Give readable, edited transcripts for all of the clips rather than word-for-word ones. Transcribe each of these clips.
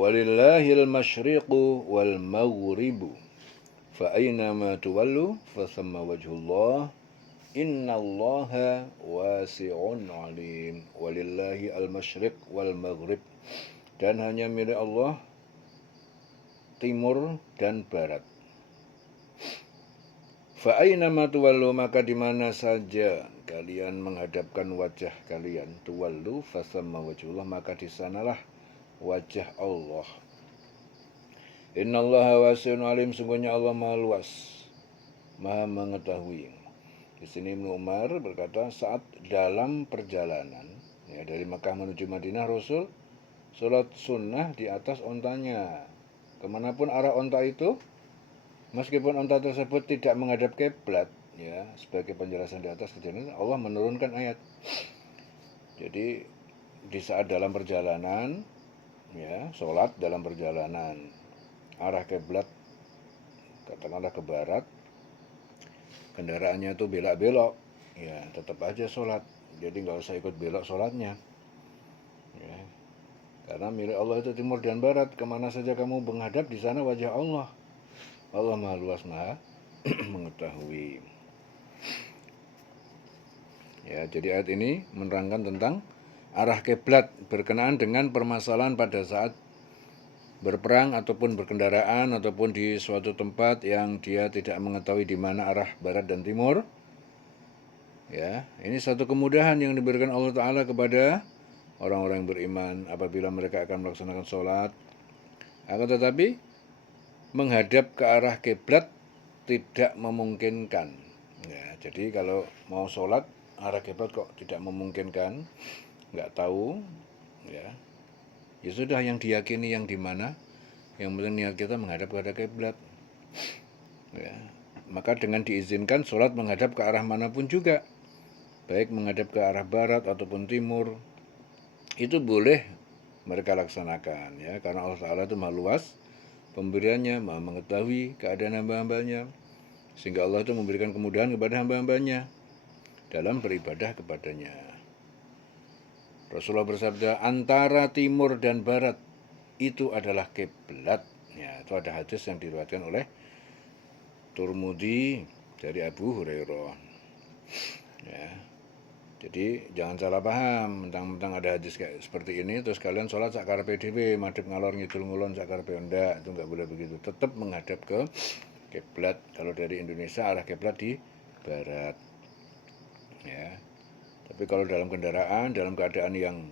Walillahil masyriqu wal maghribu fa aynama tuwallu fa thamma wajhullah innallaha wasi'un alim. Walillahi al-masyriq wal maghrib, dan hanya milik Allah timur dan barat. Fa aynama tuwallu, maka di mana saja kalian menghadapkan wajah kalian, tuwallu fa thamma wajhullah, maka di sanalah wajah Allah. Innallaha wasi'un alim, sungguhnya Allah Maha luas, Maha mengetahui. Di sini Ibnu Umar berkata saat dalam perjalanan dari Makkah menuju Madinah, Rasul sholat sunnah di atas ontanya. Kemanapun arah onta itu, meskipun onta tersebut tidak menghadap kiblat, sebagai penjelasan di atas kejadian, Allah menurunkan ayat. Jadi di saat dalam perjalanan, sholat dalam perjalanan, arah kiblat katakanlah ke barat, kendaraannya itu belok-belok, tetap aja sholat. Jadi nggak usah ikut belok sholatnya, karena milik Allah itu timur dan barat. Kemana saja kamu menghadap, di sana wajah Allah. Allah Maha luas, Maha mengetahui. Jadi ayat ini menerangkan tentang arah kiblat berkenaan dengan permasalahan pada saat berperang ataupun berkendaraan ataupun di suatu tempat yang dia tidak mengetahui di mana arah barat dan timur. Ini satu kemudahan yang diberikan Allah Ta'ala kepada orang-orang yang beriman apabila mereka akan melaksanakan sholat. Akan tetapi menghadap ke arah kiblat tidak memungkinkan. Jadi kalau mau sholat arah kiblat kok tidak memungkinkan, nggak tahu, ya sudah, yang diyakini yang di mana, yang penting niat kita menghadap kepada kiblat. Maka dengan diizinkan sholat menghadap ke arah manapun juga, baik menghadap ke arah barat ataupun timur, itu boleh mereka laksanakan, karena Allah Ta'ala itu Maha luas pemberiannya, Maha mengetahui keadaan hamba-hambanya, sehingga Allah itu memberikan kemudahan kepada hamba-hambanya dalam beribadah kepadanya. Rasulullah bersabda, antara timur dan barat itu adalah kiblat. Itu ada hadis yang diriwayatkan oleh Tirmidzi dari Abu Hurairah. Jadi jangan salah paham, mentang-mentang ada hadis kayak seperti ini terus kalian sholat sakarepe dhewe, madhep ngalor ngidul ngulon sakarepe, ndak, itu enggak boleh begitu. Tetap menghadap ke kiblat. Kalau dari Indonesia arah kiblat di barat. Tapi kalau dalam kendaraan, dalam keadaan yang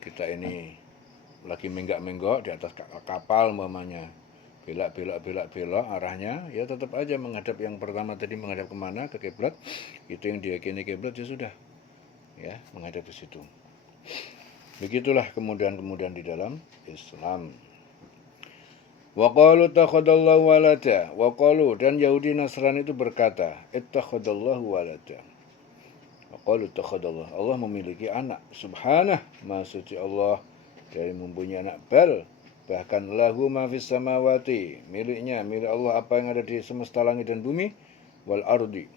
kita ini lagi menggak-menggok di atas kapal umpamanya, belak arahnya, tetap aja menghadap yang pertama tadi, menghadap kemana, ke kiblat. Itu yang diyakini kiblat, sudah, menghadap ke situ. Begitulah kemudahan-kemudahan di dalam Islam. Wa qalu takhadallahu walada. Wa qalu, dan Yahudi Nasrani itu berkata, ittakhadallahu walada. Wa qalu takhadallahu, Allah memiliki anak. Subhanah, Maha suci Allah dari mempunyai anak. Bal, bahkan lahu ma fis samawati, milik Allah apa yang ada di semesta langit dan bumi, wal ardi.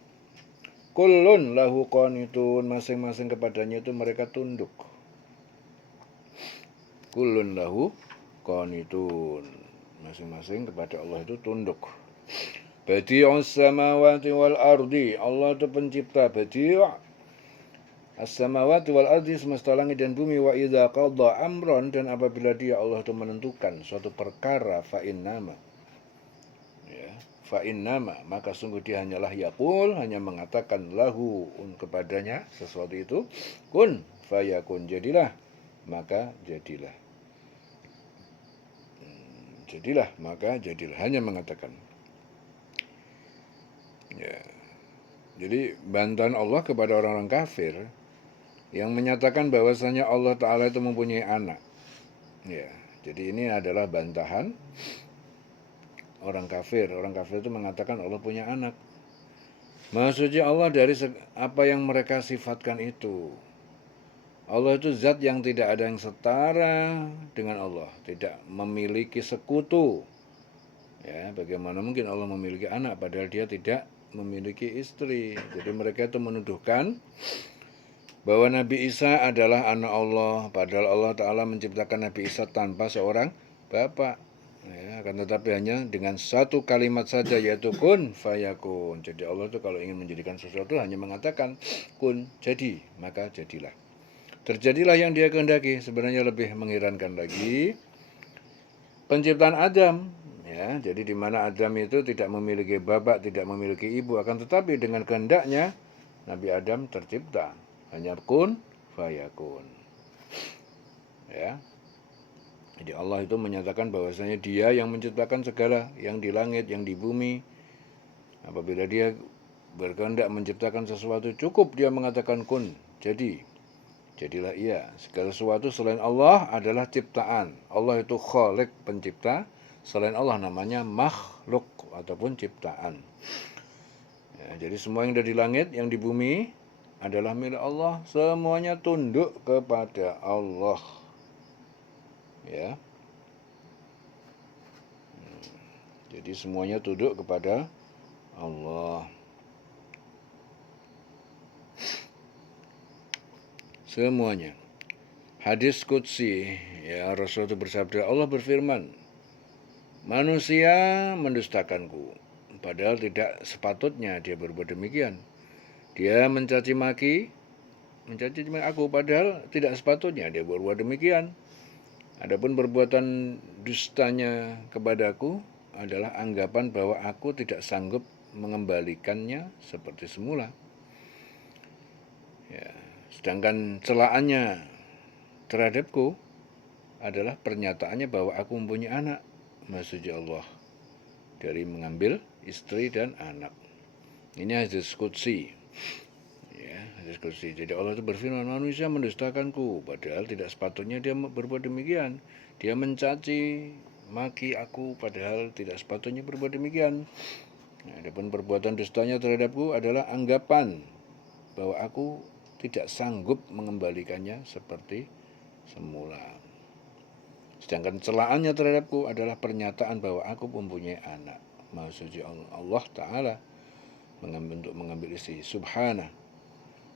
Kullun lahu qanitun, masing-masing kepadanya itu mereka tunduk. Kullun lahu qanitun, masing-masing kepada Allah itu tunduk. Badi'us samawati wal ardi, Allah itu pencipta. Badi' as-samawati wal ardi, semesta langit dan bumi. Wa idza qadha amran, dan apabila dia Allah itu menentukan suatu perkara, fa innama, maka sungguh dia hanyalah yaqul, hanya mengatakan lahu, kepadanya sesuatu itu, kun fayakun, jadilah maka jadilah. Jadilah maka jadilah, hanya mengatakan. Jadi bantahan Allah kepada orang-orang kafir yang menyatakan bahwasanya Allah Ta'ala itu mempunyai anak. Jadi ini adalah bantahan orang kafir. Orang kafir itu mengatakan Allah punya anak. Maha suci Allah dari apa yang mereka sifatkan itu. Allah itu zat yang tidak ada yang setara dengan Allah, tidak memiliki sekutu. Bagaimana mungkin Allah memiliki anak padahal dia tidak memiliki istri. Jadi mereka itu menuduhkan bahwa Nabi Isa adalah anak Allah, padahal Allah Ta'ala menciptakan Nabi Isa tanpa seorang Bapak. Ya, akan tetapi hanya dengan satu kalimat saja, yaitu kun fayakun. Jadi Allah itu kalau ingin menjadikan sesuatu hanya mengatakan kun, jadi, maka jadilah. Terjadilah yang dia kehendaki. Sebenarnya lebih mengherankan lagi penciptaan Adam, ya. Jadi di mana Adam itu tidak memiliki bapak, tidak memiliki ibu, akan tetapi dengan kehendaknya Nabi Adam tercipta. Hanya kun fayakun. Ya. Jadi Allah itu menyatakan bahwasanya Dia yang menciptakan segala yang di langit, yang di bumi. Apabila Dia berkehendak menciptakan sesuatu, cukup Dia mengatakan kun, jadi. Jadilah ia. Segala sesuatu selain Allah adalah ciptaan. Allah itu khalik, pencipta. Selain Allah namanya makhluk ataupun ciptaan. Ya, jadi semua yang ada di langit, yang di bumi adalah milik Allah. Semuanya tunduk kepada Allah. Ya. Jadi semuanya tunduk kepada Allah. Semuanya. Hadis qudsi, ya, Rasul itu bersabda, Allah berfirman, manusia mendustakanku, padahal tidak sepatutnya dia berbuat demikian. Dia mencaci maki aku, padahal tidak sepatutnya dia berbuat demikian. Adapun perbuatan dustanya kepadaku adalah anggapan bahwa aku tidak sanggup mengembalikannya seperti semula. Ya, sedangkan celaannya terhadapku adalah pernyataannya bahwa aku mempunyai anak. Maksudnya Allah dari mengambil istri dan anak. Ini hadis qudsi. Ya, hadis qudsi. Jadi Allah itu berfirman, manusia mendustakanku, padahal tidak sepatutnya dia berbuat demikian. Dia mencaci maki aku, padahal tidak sepatutnya berbuat demikian. Nah, adapun perbuatan dustanya terhadapku adalah anggapan bahwa aku tidak sanggup mengembalikannya seperti semula. Sedangkan celaannya terhadapku adalah pernyataan bahwa aku mempunyai anak. Maksudnya Allah Ta'ala untuk mengambil istri. Subhana.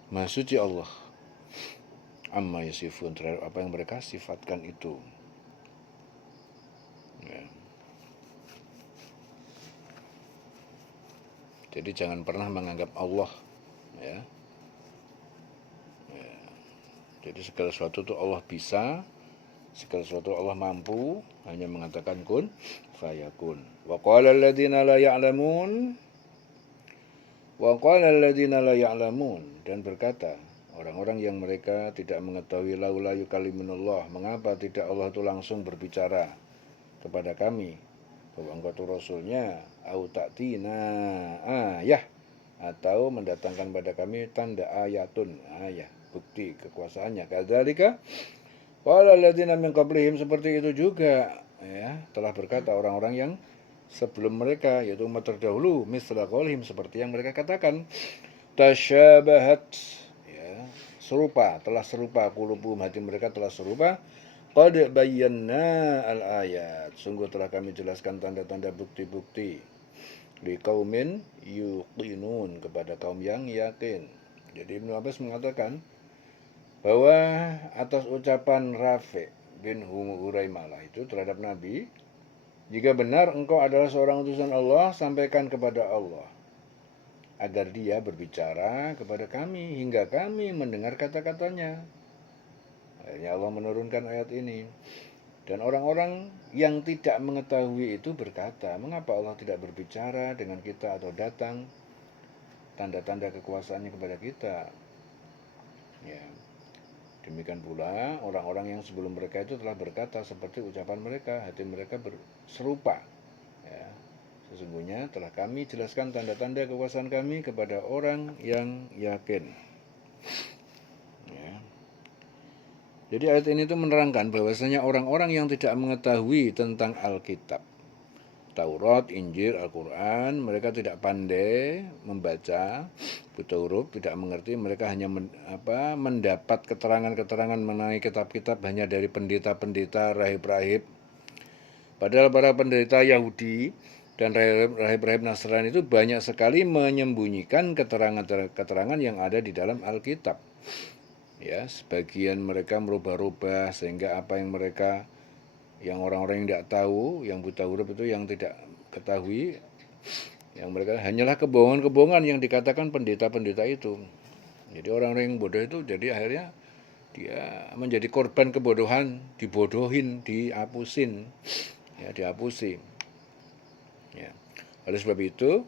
Maksudnya Allah. Amma yasifun, terhadap apa yang mereka sifatkan itu. Ya. Jadi jangan pernah menganggap Allah, ya. Ya. Jadi segala sesuatu itu Allah bisa, segala sesuatu Allah mampu, hanya mengatakan kun fayakun. Wa qala alladziina la ya'lamun dan berkata orang-orang yang mereka tidak mengetahui laula yukallimunallah, mengapa tidak Allah itu langsung berbicara kepada kami bahwa engkau itu rasulnya, au ta'tina ayah, atau mendatangkan pada kami tanda ayatun, ayah, bukti kekuasaannya. Kadzalika qala alladziina min qablihim, seperti itu juga, ya, telah berkata orang-orang yang sebelum mereka, yaitu umat terdahulu, misla qaulihim, seperti yang mereka katakan, tasyabahat, ya, telah serupa qulubuhum, hati mereka telah serupa. Qad bayyana al-ayat, sungguh telah kami jelaskan tanda-tanda bukti-bukti, liqaumin yuqinun, kepada kaum yang yakin. Jadi Ibnu Abbas mengatakan bahwa atas ucapan Rafi' bin Huraimah itu terhadap Nabi, jika benar engkau adalah seorang utusan Allah, sampaikan kepada Allah agar dia berbicara kepada kami hingga kami mendengar kata-katanya. Akhirnya Allah menurunkan ayat ini. Dan orang-orang yang tidak mengetahui itu berkata, mengapa Allah tidak berbicara dengan kita atau datang tanda-tanda kekuasaannya kepada kita? Ya. Demikian pula orang-orang yang sebelum mereka itu telah berkata seperti ucapan mereka, hati mereka serupa. Ya. Sesungguhnya telah kami jelaskan tanda-tanda kekuasaan kami kepada orang yang yakin. Ya. Jadi ayat ini itu menerangkan bahwasanya orang-orang yang tidak mengetahui tentang Alkitab, Taurat, Injil, Al-Quran, mereka tidak pandai membaca, buta huruf, tidak mengerti, mereka hanya mendapat keterangan-keterangan mengenai kitab-kitab hanya dari pendeta-pendeta, rahib-rahib. Padahal para pendeta Yahudi dan rahib-rahib Nasrani itu banyak sekali menyembunyikan keterangan-keterangan yang ada di dalam Alkitab. Ya, sebagian mereka merubah-rubah sehingga apa yang mereka yang orang-orang yang tidak tahu, yang buta huruf itu yang tidak ketahui, yang mereka hanyalah kebohongan-kebohongan yang dikatakan pendeta-pendeta itu. Jadi orang-orang yang bodoh itu jadi akhirnya dia menjadi korban kebodohan, dibodohin, dihapusin, ya dihapusi. Ya. Oleh sebab itu,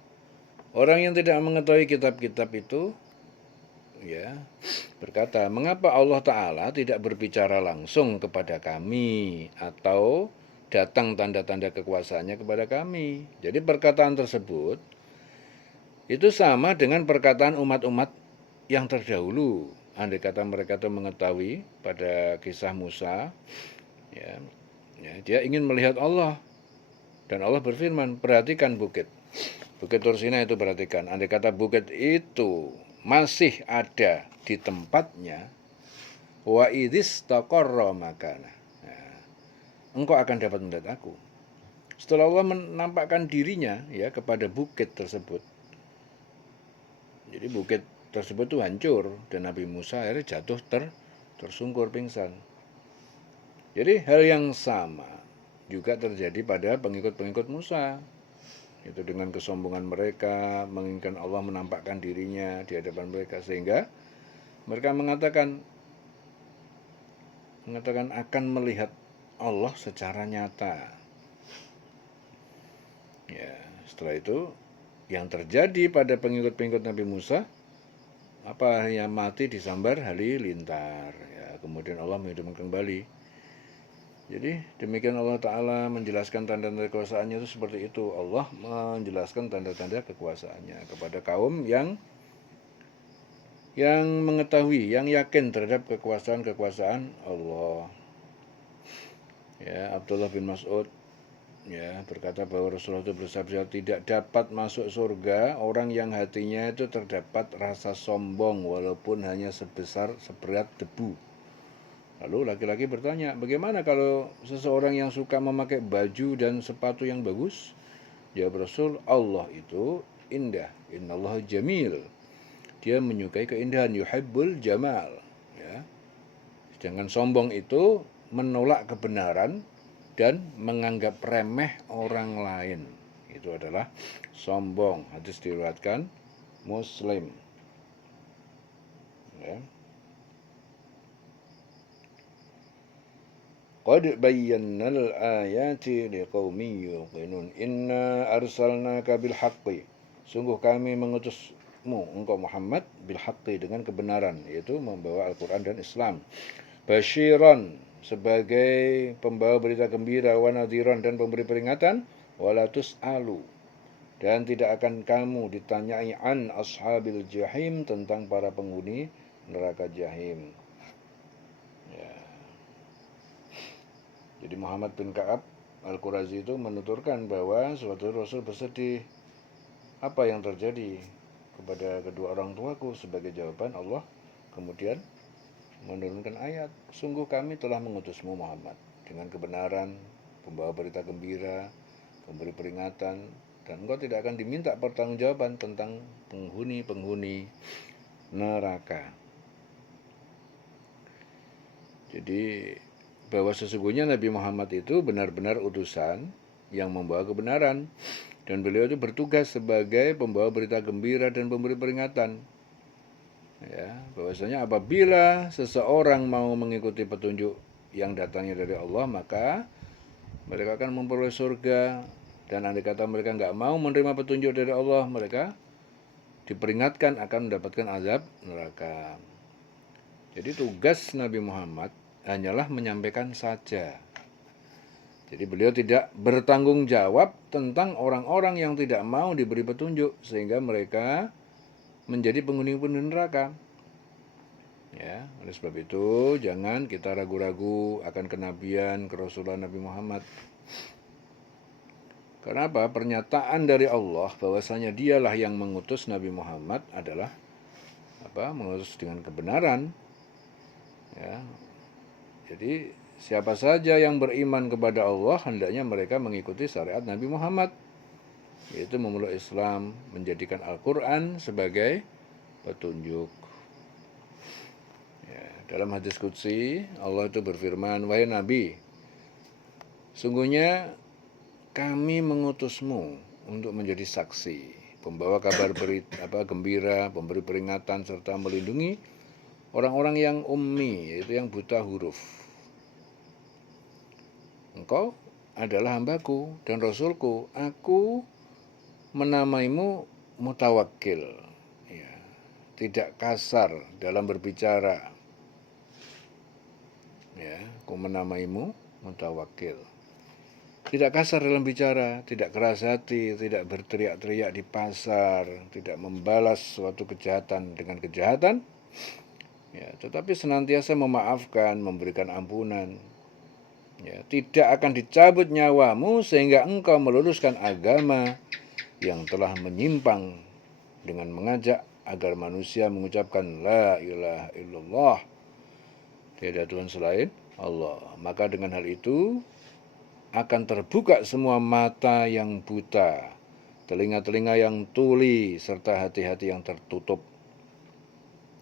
orang yang tidak mengetahui kitab-kitab itu, ya berkata, mengapa Allah Ta'ala tidak berbicara langsung kepada kami atau datang tanda-tanda kekuasaannya kepada kami. Jadi perkataan tersebut itu sama dengan perkataan umat-umat yang terdahulu. Andai kata mereka itu mengetahui pada kisah Musa, ya, dia ingin melihat Allah. Dan Allah berfirman, perhatikan bukit. Bukit Tursina itu perhatikan. Andai kata bukit itu masih ada di tempatnya, wa idis taqarra makana, engkau akan dapat melihat aku. Setelah Allah menampakkan dirinya ya kepada bukit tersebut, jadi bukit tersebut itu hancur dan Nabi Musa akhirnya jatuh tersungkur pingsan. Jadi hal yang sama juga terjadi pada pengikut-pengikut Musa. Itu dengan kesombongan mereka, menginginkan Allah menampakkan dirinya di hadapan mereka, sehingga mereka mengatakan akan melihat Allah secara nyata. Ya, setelah itu yang terjadi pada pengikut-pengikut Nabi Musa, apa yang mati disambar halilintar. Ya, kemudian Allah menghidupkan kembali. Jadi demikian Allah Ta'ala menjelaskan tanda-tanda kekuasaannya itu seperti itu. Allah menjelaskan tanda-tanda kekuasaannya kepada kaum yang mengetahui, yang yakin terhadap kekuasaan Allah. Ya, Abdullah bin Mas'ud ya berkata bahwa Rasulullah itu bersabda, tidak dapat masuk surga orang yang hatinya itu terdapat rasa sombong walaupun hanya seberat debu. Lalu laki-laki bertanya, bagaimana kalau seseorang yang suka memakai baju dan sepatu yang bagus? Jawab Rasul, Allah itu indah. Innallaha jamil. Dia menyukai keindahan, yuhibbul jamal. Ya. Sedangkan sombong itu menolak kebenaran dan menganggap remeh orang lain. Itu adalah sombong. Hadis diriwayatkan Muslim. Ya. Qad bayyannal ayati liqaumin yuqinun. Inna arsalnaka bil haqqi. Sungguh kami mengutusmu engkau Muhammad bil haqqi dengan kebenaran, yaitu membawa Al-Qur'an dan Islam. Basyiran sebagai pembawa berita gembira, wa nadhiran dan pemberi peringatan, wala tus'alu dan tidak akan kamu ditanyai an ashabil jahim tentang para penghuni neraka jahim. Jadi Muhammad bin Ka'ab Al-Qurazi itu menuturkan bahwa suatu Rasul bersedih, apa yang terjadi kepada kedua orang tuaku? Sebagai jawaban Allah kemudian menurunkan ayat, sungguh kami telah mengutusmu Muhammad dengan kebenaran, pembawa berita gembira, pemberi peringatan, dan engkau tidak akan diminta pertanggungjawaban tentang penghuni-penghuni neraka. Jadi bahwa sesungguhnya Nabi Muhammad itu benar-benar utusan yang membawa kebenaran, dan beliau itu bertugas sebagai pembawa berita gembira dan pemberi peringatan. Ya, bahwasanya apabila seseorang mau mengikuti petunjuk yang datangnya dari Allah, maka mereka akan memperoleh surga. Dan andai kata mereka nggak mau menerima petunjuk dari Allah, mereka diperingatkan akan mendapatkan azab neraka. Jadi tugas Nabi Muhammad hanyalah menyampaikan saja. Jadi beliau tidak bertanggung jawab tentang orang-orang yang tidak mau diberi petunjuk, sehingga mereka menjadi penghuni-penghuni neraka. Ya, oleh sebab itu jangan kita ragu-ragu akan kenabian, kerasulan Nabi Muhammad. Karena apa? Pernyataan dari Allah bahwasanya dialah yang mengutus Nabi Muhammad adalah mengutus dengan kebenaran. Ya. Jadi siapa saja yang beriman kepada Allah hendaknya mereka mengikuti syariat Nabi Muhammad, yaitu memeluk Islam, menjadikan Al-Quran sebagai petunjuk. Ya, dalam hadis qudsi Allah itu berfirman, wahai Nabi, Sungguhnya kami mengutusmu untuk menjadi saksi, pembawa kabar gembira, pemberi peringatan, serta melindungi orang-orang yang ummi, yaitu yang buta huruf. Engkau adalah hambaku dan rasulku. Aku menamaimu mutawakkil, ya, tidak kasar dalam berbicara. Ya, aku menamaimu mutawakkil. Tidak kasar dalam bicara, tidak keras hati, tidak berteriak-teriak di pasar, tidak membalas suatu kejahatan dengan kejahatan, ya, tetapi senantiasa memaafkan, memberikan ampunan. Ya, tidak akan dicabut nyawamu sehingga engkau meluruskan agama yang telah menyimpang dengan mengajak agar manusia mengucapkan la ilaha illallah, tiada Tuhan selain Allah. Maka dengan hal itu akan terbuka semua mata yang buta, telinga-telinga yang tuli, serta hati-hati yang tertutup.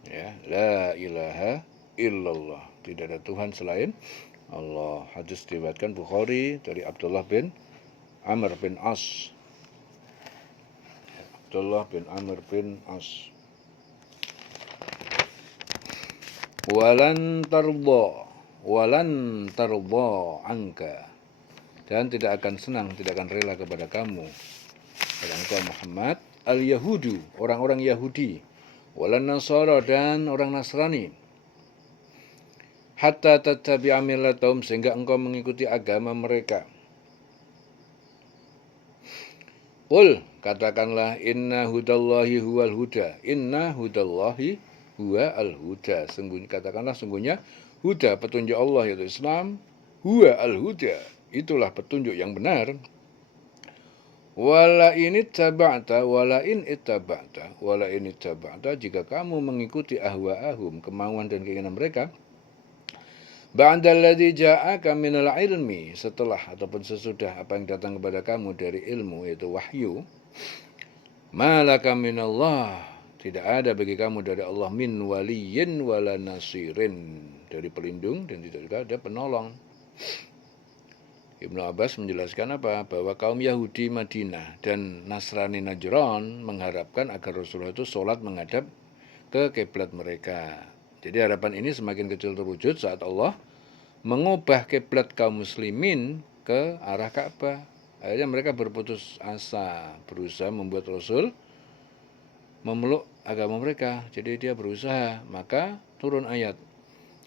Ya, la ilaha illallah, tidak ada Tuhan selain Allah. Hadis diriwayatkan Bukhari dari Abdullah bin Amr bin As. Abdullah bin Amr bin As. Walan tarda anka, dan tidak akan senang, tidak akan rela kepada kamu, kepada engkau Muhammad, al-Yahudu, orang-orang Yahudi, walan Nasara, dan orang Nasrani, hatta tattabi'a millatahum, sehingga engkau mengikuti agama mereka. Qul, katakanlah, inna hudallahi huwal huda, inna hudallahi huwa al-huda, sungguhnya huda, petunjuk Allah, yaitu Islam, huwa al-huda, itulah petunjuk yang benar. Wala in ittaba'ta, jika kamu mengikuti ahwa'ahum, kemauan dan keinginan mereka, ba'dalladzi ja'aka minal ilmi, setelah ataupun sesudah apa yang datang kepada kamu dari ilmu, yaitu wahyu, malaka minallah, tidak ada bagi kamu dari Allah min waliyin wala nasirin, dari pelindung dan tidak juga ada penolong. Ibnu Abbas menjelaskan apa? Bahwa kaum Yahudi Madinah dan Nasrani Najran mengharapkan agar Rasulullah itu sholat menghadap ke kiblat mereka. Jadi harapan ini semakin kecil terwujud saat Allah mengubah kiblat kaum muslimin ke arah Ka'bah. Akhirnya mereka berputus asa, berusaha membuat Rasul memeluk agama mereka. Jadi dia berusaha, maka turun ayat.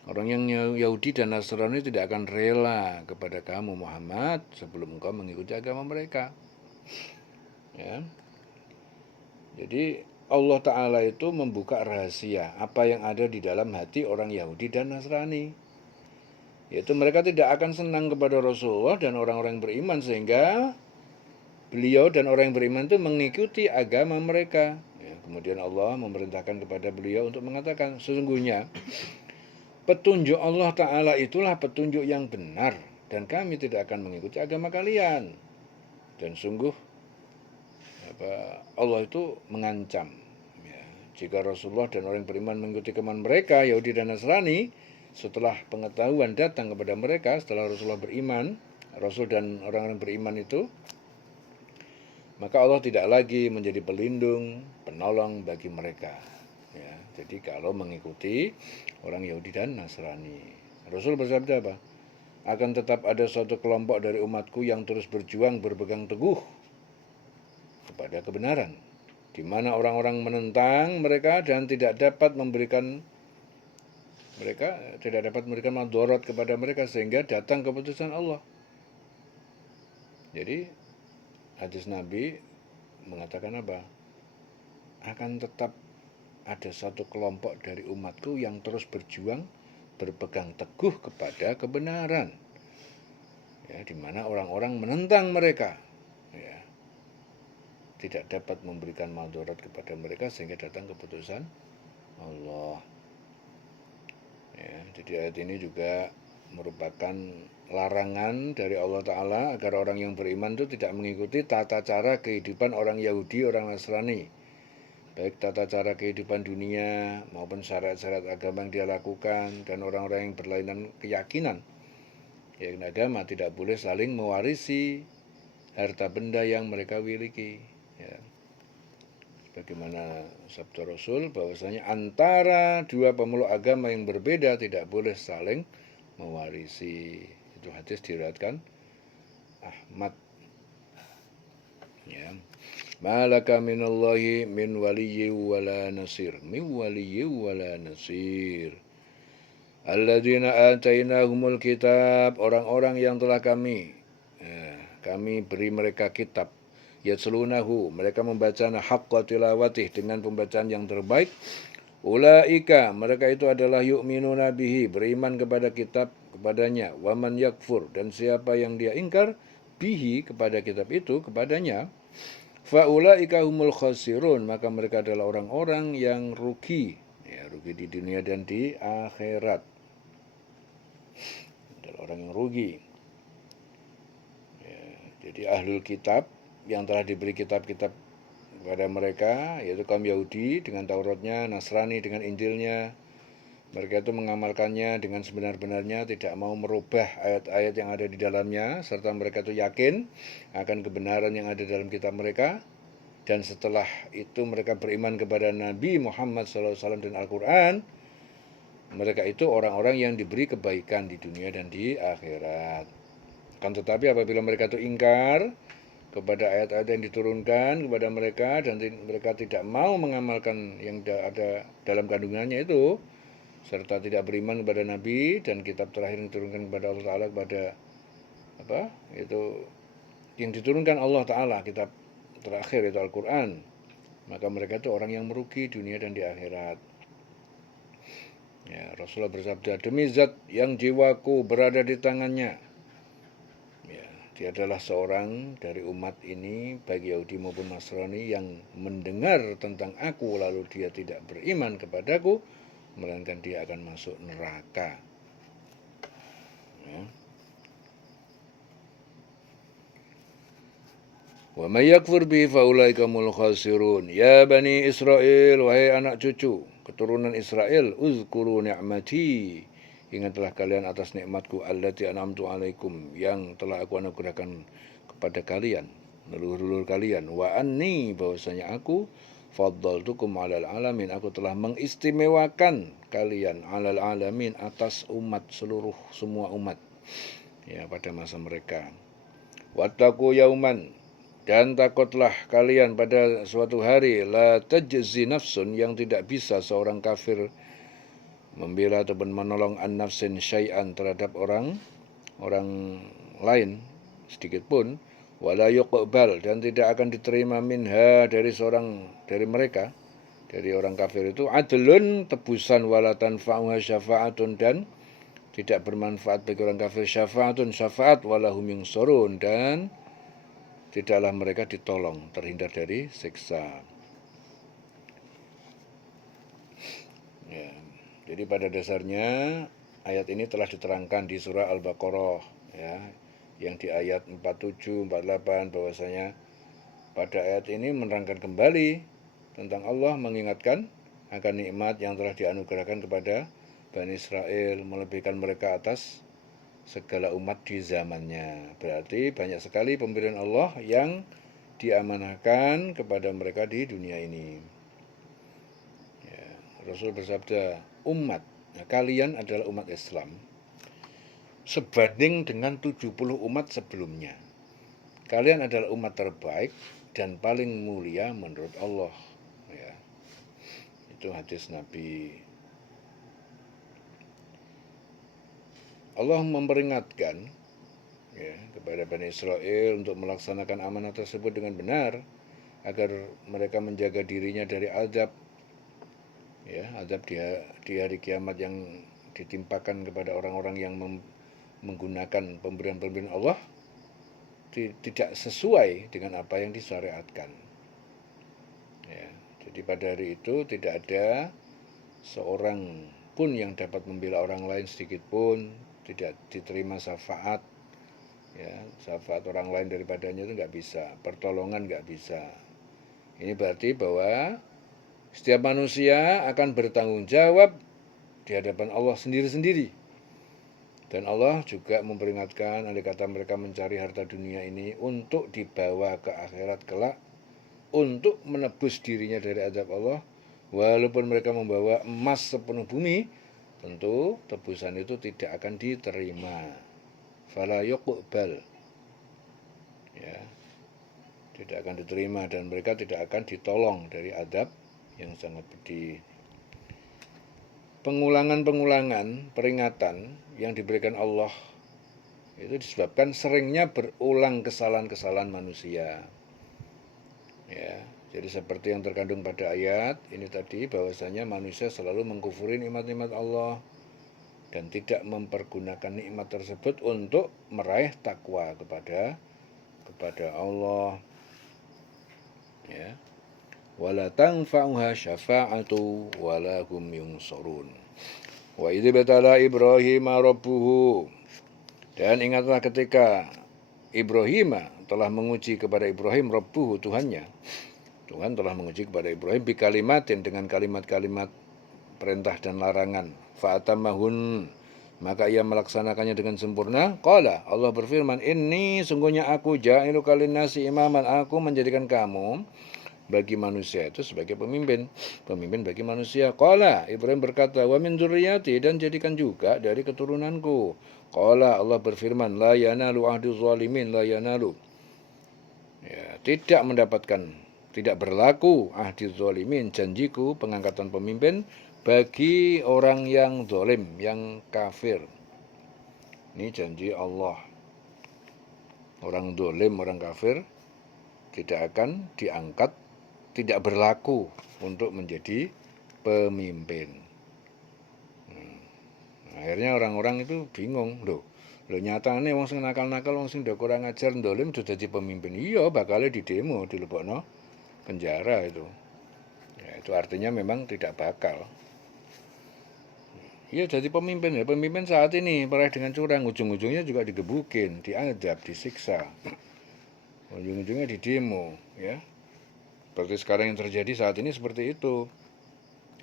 Orang yang Yahudi dan Nasrani tidak akan rela kepada kamu Muhammad sebelum engkau mengikuti agama mereka. Ya. Jadi Allah Ta'ala itu membuka rahasia apa yang ada di dalam hati orang Yahudi dan Nasrani. Yaitu mereka tidak akan senang kepada Rasulullah dan orang-orang beriman, sehingga beliau dan orang yang beriman itu mengikuti agama mereka. Ya, kemudian Allah memerintahkan kepada beliau untuk mengatakan, sesungguhnya petunjuk Allah Ta'ala itulah petunjuk yang benar, dan kami tidak akan mengikuti agama kalian. Dan sungguh Allah itu mengancam, ya, jika Rasulullah dan orang beriman mengikuti kemauan mereka, Yahudi dan Nasrani, setelah pengetahuan datang kepada mereka, setelah Rasulullah beriman, Rasul dan orang-orang beriman itu, maka Allah tidak lagi menjadi pelindung, penolong bagi mereka. Ya, jadi kalau mengikuti orang Yahudi dan Nasrani, Rasul bersabda apa? Akan tetap ada suatu kelompok dari umatku yang terus berjuang berpegang teguh kepada kebenaran, di mana orang-orang menentang mereka dan tidak dapat memberikan madarat kepada mereka, sehingga datang keputusan Allah. Jadi hadis Nabi mengatakan apa? Akan tetap ada satu kelompok dari umatku yang terus berjuang berpegang teguh kepada kebenaran, ya, di mana orang-orang menentang mereka, ya, tidak dapat memberikan madarat kepada mereka, sehingga datang keputusan Allah. Ya, jadi ayat ini juga merupakan larangan dari Allah Ta'ala agar orang yang beriman itu tidak mengikuti tata cara kehidupan orang Yahudi, orang Nasrani, baik tata cara kehidupan dunia maupun syariat-syariat agama yang dia lakukan, dan orang-orang yang berlainan keyakinan Ya, agama tidak boleh saling mewarisi harta benda yang mereka miliki. Ya. Bagaimana sabda Rasul bahwasanya antara dua pemeluk agama yang berbeda tidak boleh saling mewarisi. Itu hadis diriwayatkan Ahmad. Ya. Malaka minallahi min waliyyi wala nasir. Min waliyyi wala nasir. Alladzina atainahumul kitab, orang-orang yang telah kami beri mereka kitab. Yatlunahu, mereka membacanya haqqa tilawatih, dengan pembacaan yang terbaik. Ulaika, mereka itu adalah yu'minuna bihi, beriman kepada kitab kepadanya. Waman yakfur, dan siapa yang dia ingkar bihi, kepada kitab itu, kepadanya, faulaika humul khasirun, maka mereka adalah orang-orang yang rugi, ya, rugi di dunia dan di akhirat, adalah orang yang rugi. Ya, jadi ahlul kitab yang telah diberi kitab-kitab kepada mereka, yaitu kaum Yahudi dengan Tauratnya, Nasrani dengan Injilnya, mereka itu mengamalkannya dengan sebenar-benarnya, tidak mau merubah ayat-ayat yang ada di dalamnya, serta mereka itu yakin akan kebenaran yang ada dalam kitab mereka. Dan setelah itu mereka beriman kepada Nabi Muhammad SAW dan Al-Quran. Mereka itu orang-orang yang diberi kebaikan di dunia dan di akhirat. Kan tetapi apabila mereka itu ingkar kepada ayat-ayat yang diturunkan kepada mereka dan mereka tidak mau mengamalkan yang ada dalam kandungannya itu, serta tidak beriman kepada Nabi dan kitab terakhir yang diturunkan kepada Allah Ta'ala, kepada itu yang diturunkan Allah Ta'ala, kitab terakhir itu Al-Quran, maka mereka itu orang yang merugi dunia dan di akhirat. Ya, Rasulullah bersabda, demi zat yang jiwaku berada di tangannya, ya, dia adalah seorang dari umat ini, baik Yahudi maupun Nasrani, yang mendengar tentang aku lalu dia tidak beriman kepadaku, melainkan dia akan masuk neraka. Ya. Wa may yakfur bihi faulaika humul khasirun. Ya Bani Israel, wahai anak cucu keturunan Israel, uzkuru ni'mati, ingatlah kalian atas nikmatku, allati an'amtu alaikum, yang telah aku anugerahkan kepada kalian, leluhur kalian, wa anni, bahwasanya aku faddaltukum alal alamin, aku telah mengistimewakan kalian alal alamin, atas umat, semua umat, ya, pada masa mereka. Wattaqu yauman, dan takutlah kalian pada suatu hari, la tajzi nafsun, yang tidak bisa seorang kafir membela ataupun menolong an nafsin syai'an, terhadap orang lain sedikit pun, wala yuqbal, dan tidak akan diterima minha, dari mereka, dari orang kafir itu, adlun, tebusan, wala tanfa'uha syafa'atun, dan tidak bermanfaat bagi orang kafir syafa'atun, syafaat, wala hum yunsurun, dan tidaklah mereka ditolong, terhindar dari siksa. Ya, jadi pada dasarnya ayat ini telah diterangkan di surah Al-Baqarah, ya, yang di ayat 47, 48, bahwasanya pada ayat ini menerangkan kembali tentang Allah mengingatkan akan nikmat yang telah dianugerahkan kepada Bani Israel, melebihkan mereka atas segala umat di zamannya. Berarti banyak sekali pemberian Allah yang diamanahkan kepada mereka di dunia ini. Ya, Rasul bersabda, umat, nah, kalian adalah umat Islam sebanding dengan 70 umat sebelumnya. Kalian adalah umat terbaik dan paling mulia menurut Allah. Ya, itu hadis Nabi. Allah memperingatkan, ya, kepada Bani Israel untuk melaksanakan amanah tersebut dengan benar, agar mereka menjaga dirinya dari azab, ya, azab di hari kiamat yang ditimpakan kepada orang-orang yang menggunakan pemberian-pemberian Allah tidak sesuai dengan apa yang disyariatkan. Ya, jadi pada hari itu tidak ada seorang pun yang dapat membela orang lain sedikit pun, tidak diterima syafaat, ya, syafaat orang lain daripadanya itu nggak bisa, pertolongan nggak bisa. Ini berarti bahwa setiap manusia akan bertanggung jawab di hadapan Allah sendiri-sendiri. Dan Allah juga memperingatkan andai kata mereka mencari harta dunia ini untuk dibawa ke akhirat kelak, untuk menebus dirinya dari azab Allah, walaupun mereka membawa emas sepenuh bumi, tentu tebusan itu tidak akan diterima. Fala yuqbal, ya, tidak akan diterima, dan mereka tidak akan ditolong dari azab yang sangat pedih. Pengulangan-pengulangan peringatan yang diberikan Allah itu disebabkan seringnya berulang kesalahan-kesalahan manusia. Ya, jadi seperti yang terkandung pada ayat ini tadi, bahwasanya manusia selalu mengkufuri nikmat-nikmat Allah dan tidak mempergunakan nikmat tersebut untuk meraih takwa kepada Allah. Ya. Wala tanfa'uha syafa'atu wala hum yunsurun. Wa idh batala Ibrahim rabbuhu. Dan ingatlah ketika Ibrahim telah menguji kepada Ibrahim rabbuhu, Tuhannya. Tuhan telah menguji kepada Ibrahim bi kalimatin, dengan kalimat-kalimat perintah dan larangan. Fa'atammahun, maka ia melaksanakannya dengan sempurna. Qala, Allah berfirman, inni sungguhnya aku ja'iluka linnasi imaman, aku menjadikan kamu bagi manusia itu sebagai pemimpin bagi manusia. Qala, Ibrahim berkata, wa min dzurriyyati, dan jadikan juga dari keturunanku. Qala, Allah berfirman, la yanalu ahdu zalimin, la yanalu, ya, tidak berlaku ahdi zalimin, janjiku pengangkatan pemimpin bagi orang yang zalim, yang kafir. Ini janji Allah. Orang zalim, orang kafir tidak akan diangkat, tidak berlaku untuk menjadi pemimpin. Akhirnya orang-orang itu bingung, loh nyatane wong sing nakal-nakal, wong sing ndak kurang ajar, ndolim sudah jadi pemimpin. Iya, bakal di demo, dilebokno penjara itu. Ya, itu artinya memang tidak bakal. Iya, jadi pemimpin ya, pemimpin saat ini meraih dengan curang, ujung-ujungnya juga digebukin, diadab, disiksa, ujung-ujungnya di demo, ya. Seperti sekarang yang terjadi saat ini seperti itu.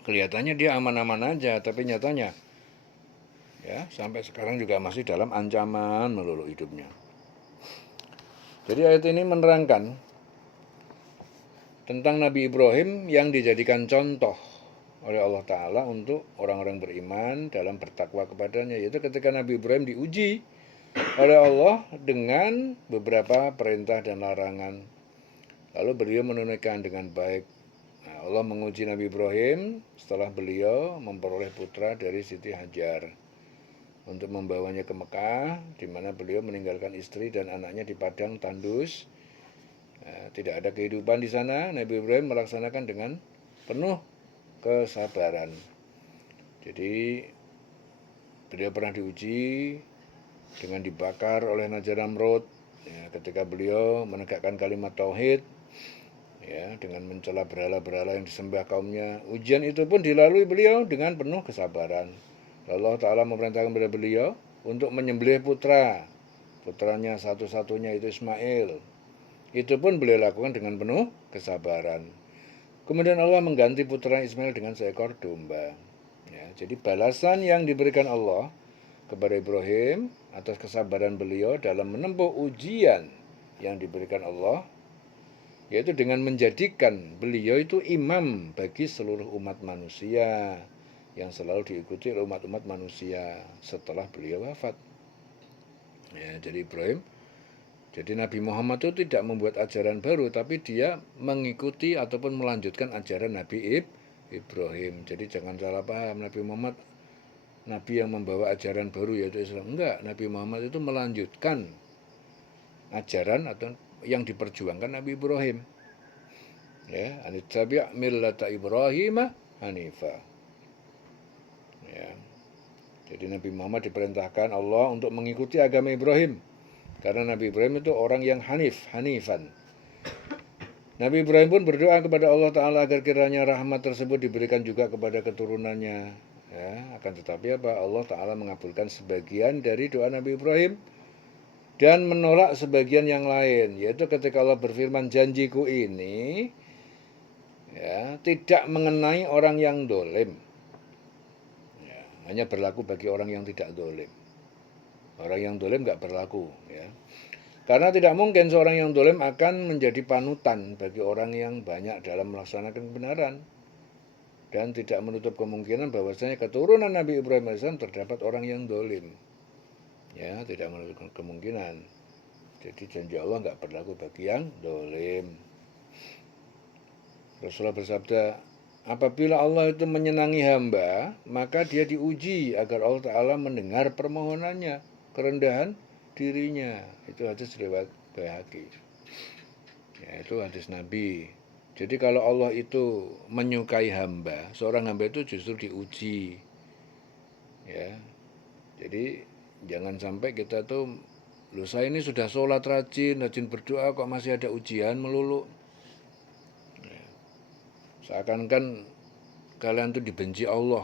Kelihatannya dia aman-aman aja, tapi nyatanya ya sampai sekarang juga masih dalam ancaman melulu hidupnya. Jadi ayat ini menerangkan tentang Nabi Ibrahim yang dijadikan contoh oleh Allah Ta'ala untuk orang-orang beriman dalam bertakwa kepadanya, yaitu ketika Nabi Ibrahim diuji oleh Allah dengan beberapa perintah dan larangan, lalu beliau menunaikan dengan baik. Nah, Allah menguji Nabi Ibrahim setelah beliau memperoleh putra dari Siti Hajar untuk membawanya ke Mekah, di mana beliau meninggalkan istri dan anaknya di padang tandus. Nah, tidak ada kehidupan di sana. Nabi Ibrahim melaksanakan dengan penuh kesabaran. Jadi beliau pernah diuji dengan dibakar oleh Raja Namrud, ya, ketika beliau menegakkan kalimat tauhid, ya, dengan mencela berhala-berhala yang disembah kaumnya. Ujian itu pun dilalui beliau dengan penuh kesabaran. Allah Ta'ala memerintahkan kepada beliau untuk menyembelih putranya satu-satunya, itu Ismail. Itu pun beliau lakukan dengan penuh kesabaran. Kemudian Allah mengganti putra Ismail dengan seekor domba. Ya, jadi balasan yang diberikan Allah kepada Ibrahim atas kesabaran beliau dalam menempuh ujian yang diberikan Allah, yaitu dengan menjadikan beliau itu imam bagi seluruh umat manusia, yang selalu diikuti oleh umat-umat manusia setelah beliau wafat. Ya, jadi Nabi Muhammad itu tidak membuat ajaran baru, tapi dia mengikuti ataupun melanjutkan ajaran Nabi Ibrahim. Jadi jangan salah paham, Nabi Muhammad Nabi yang membawa ajaran baru yaitu Islam. Enggak, Nabi Muhammad itu melanjutkan ajaran atau yang diperjuangkan Nabi Ibrahim. Ya, anittabi' millata Ibrahim hanifa. Ya. Jadi Nabi Muhammad diperintahkan Allah untuk mengikuti agama Ibrahim, karena Nabi Ibrahim itu orang yang hanifan. Nabi Ibrahim pun berdoa kepada Allah Ta'ala agar kiranya rahmat tersebut diberikan juga kepada keturunannya. Ya, akan tetapi Allah Ta'ala mengabulkan sebagian dari doa Nabi Ibrahim dan menolak sebagian yang lain, yaitu ketika Allah berfirman, janjiku ini, ya, tidak mengenai orang yang dolim, hanya berlaku bagi orang yang tidak dolim. Orang yang dolim nggak berlaku, ya. Karena tidak mungkin seorang yang dolim akan menjadi panutan bagi orang yang banyak dalam melaksanakan kebenaran. Dan tidak menutup kemungkinan bahwasanya keturunan Nabi Ibrahim AS terdapat orang yang dolim. Ya, tidak menutup kemungkinan. Jadi janji Allah nggak berlaku bagi yang dolim. Rasulullah bersabda, apabila Allah itu menyenangi hamba, maka dia diuji agar Allah Ta'ala mendengar permohonannya, kerendahan dirinya. Itu hadis riwayat Baihaqi. Ya, itu hadis Nabi. Jadi kalau Allah itu menyukai hamba, seorang hamba itu justru diuji. Ya. Jadi jangan sampai kita tuh, loh saya ini sudah sholat rajin berdoa kok masih ada ujian melulu. Ya. Seakan-akan kalian tuh dibenci Allah.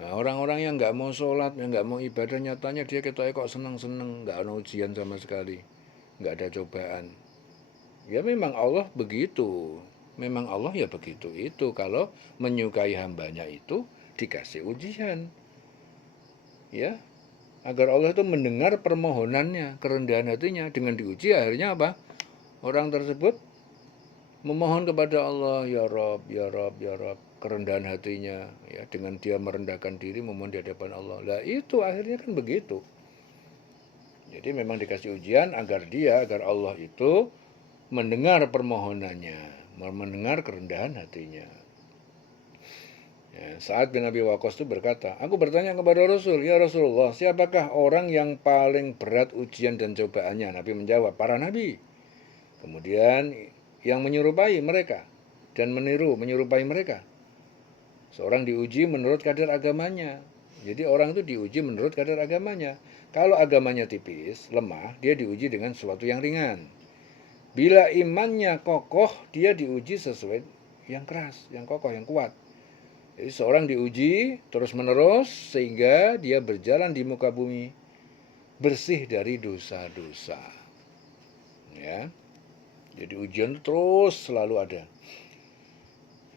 Nah, orang-orang yang nggak mau sholat, yang nggak mau ibadah, nyatanya dia kok seneng-seneng, nggak ada ujian sama sekali, nggak ada cobaan. Ya memang Allah begitu. Memang Allah ya begitu. Itu kalau menyukai hambanya itu dikasih ujian. Ya, agar Allah itu mendengar permohonannya, kerendahan hatinya. Dengan diuji akhirnya apa? Orang tersebut memohon kepada Allah, ya Rob, ya Rob, ya Rob, kerendahan hatinya, ya, dengan dia merendahkan diri memohon di hadapan Allah. Lah itu akhirnya kan begitu. Jadi memang dikasih ujian agar Allah itu mendengar permohonannya, mendengar kerendahan hatinya. Ya, Sa'ad bin Abi Waqqas itu berkata, aku bertanya kepada Rasul, ya Rasulullah, siapakah orang yang paling berat ujian dan cobaannya? Nabi menjawab, para nabi. Kemudian yang menyerupai mereka dan menyerupai mereka. Seorang diuji menurut kadar agamanya. Jadi orang itu diuji menurut kadar agamanya. Kalau agamanya tipis, lemah, dia diuji dengan sesuatu yang ringan. Bila imannya kokoh, dia diuji sesuai yang keras, yang kokoh, yang kuat. Jadi seorang diuji terus-menerus sehingga dia berjalan di muka bumi bersih dari dosa-dosa. Ya. Jadi ujian terus selalu ada.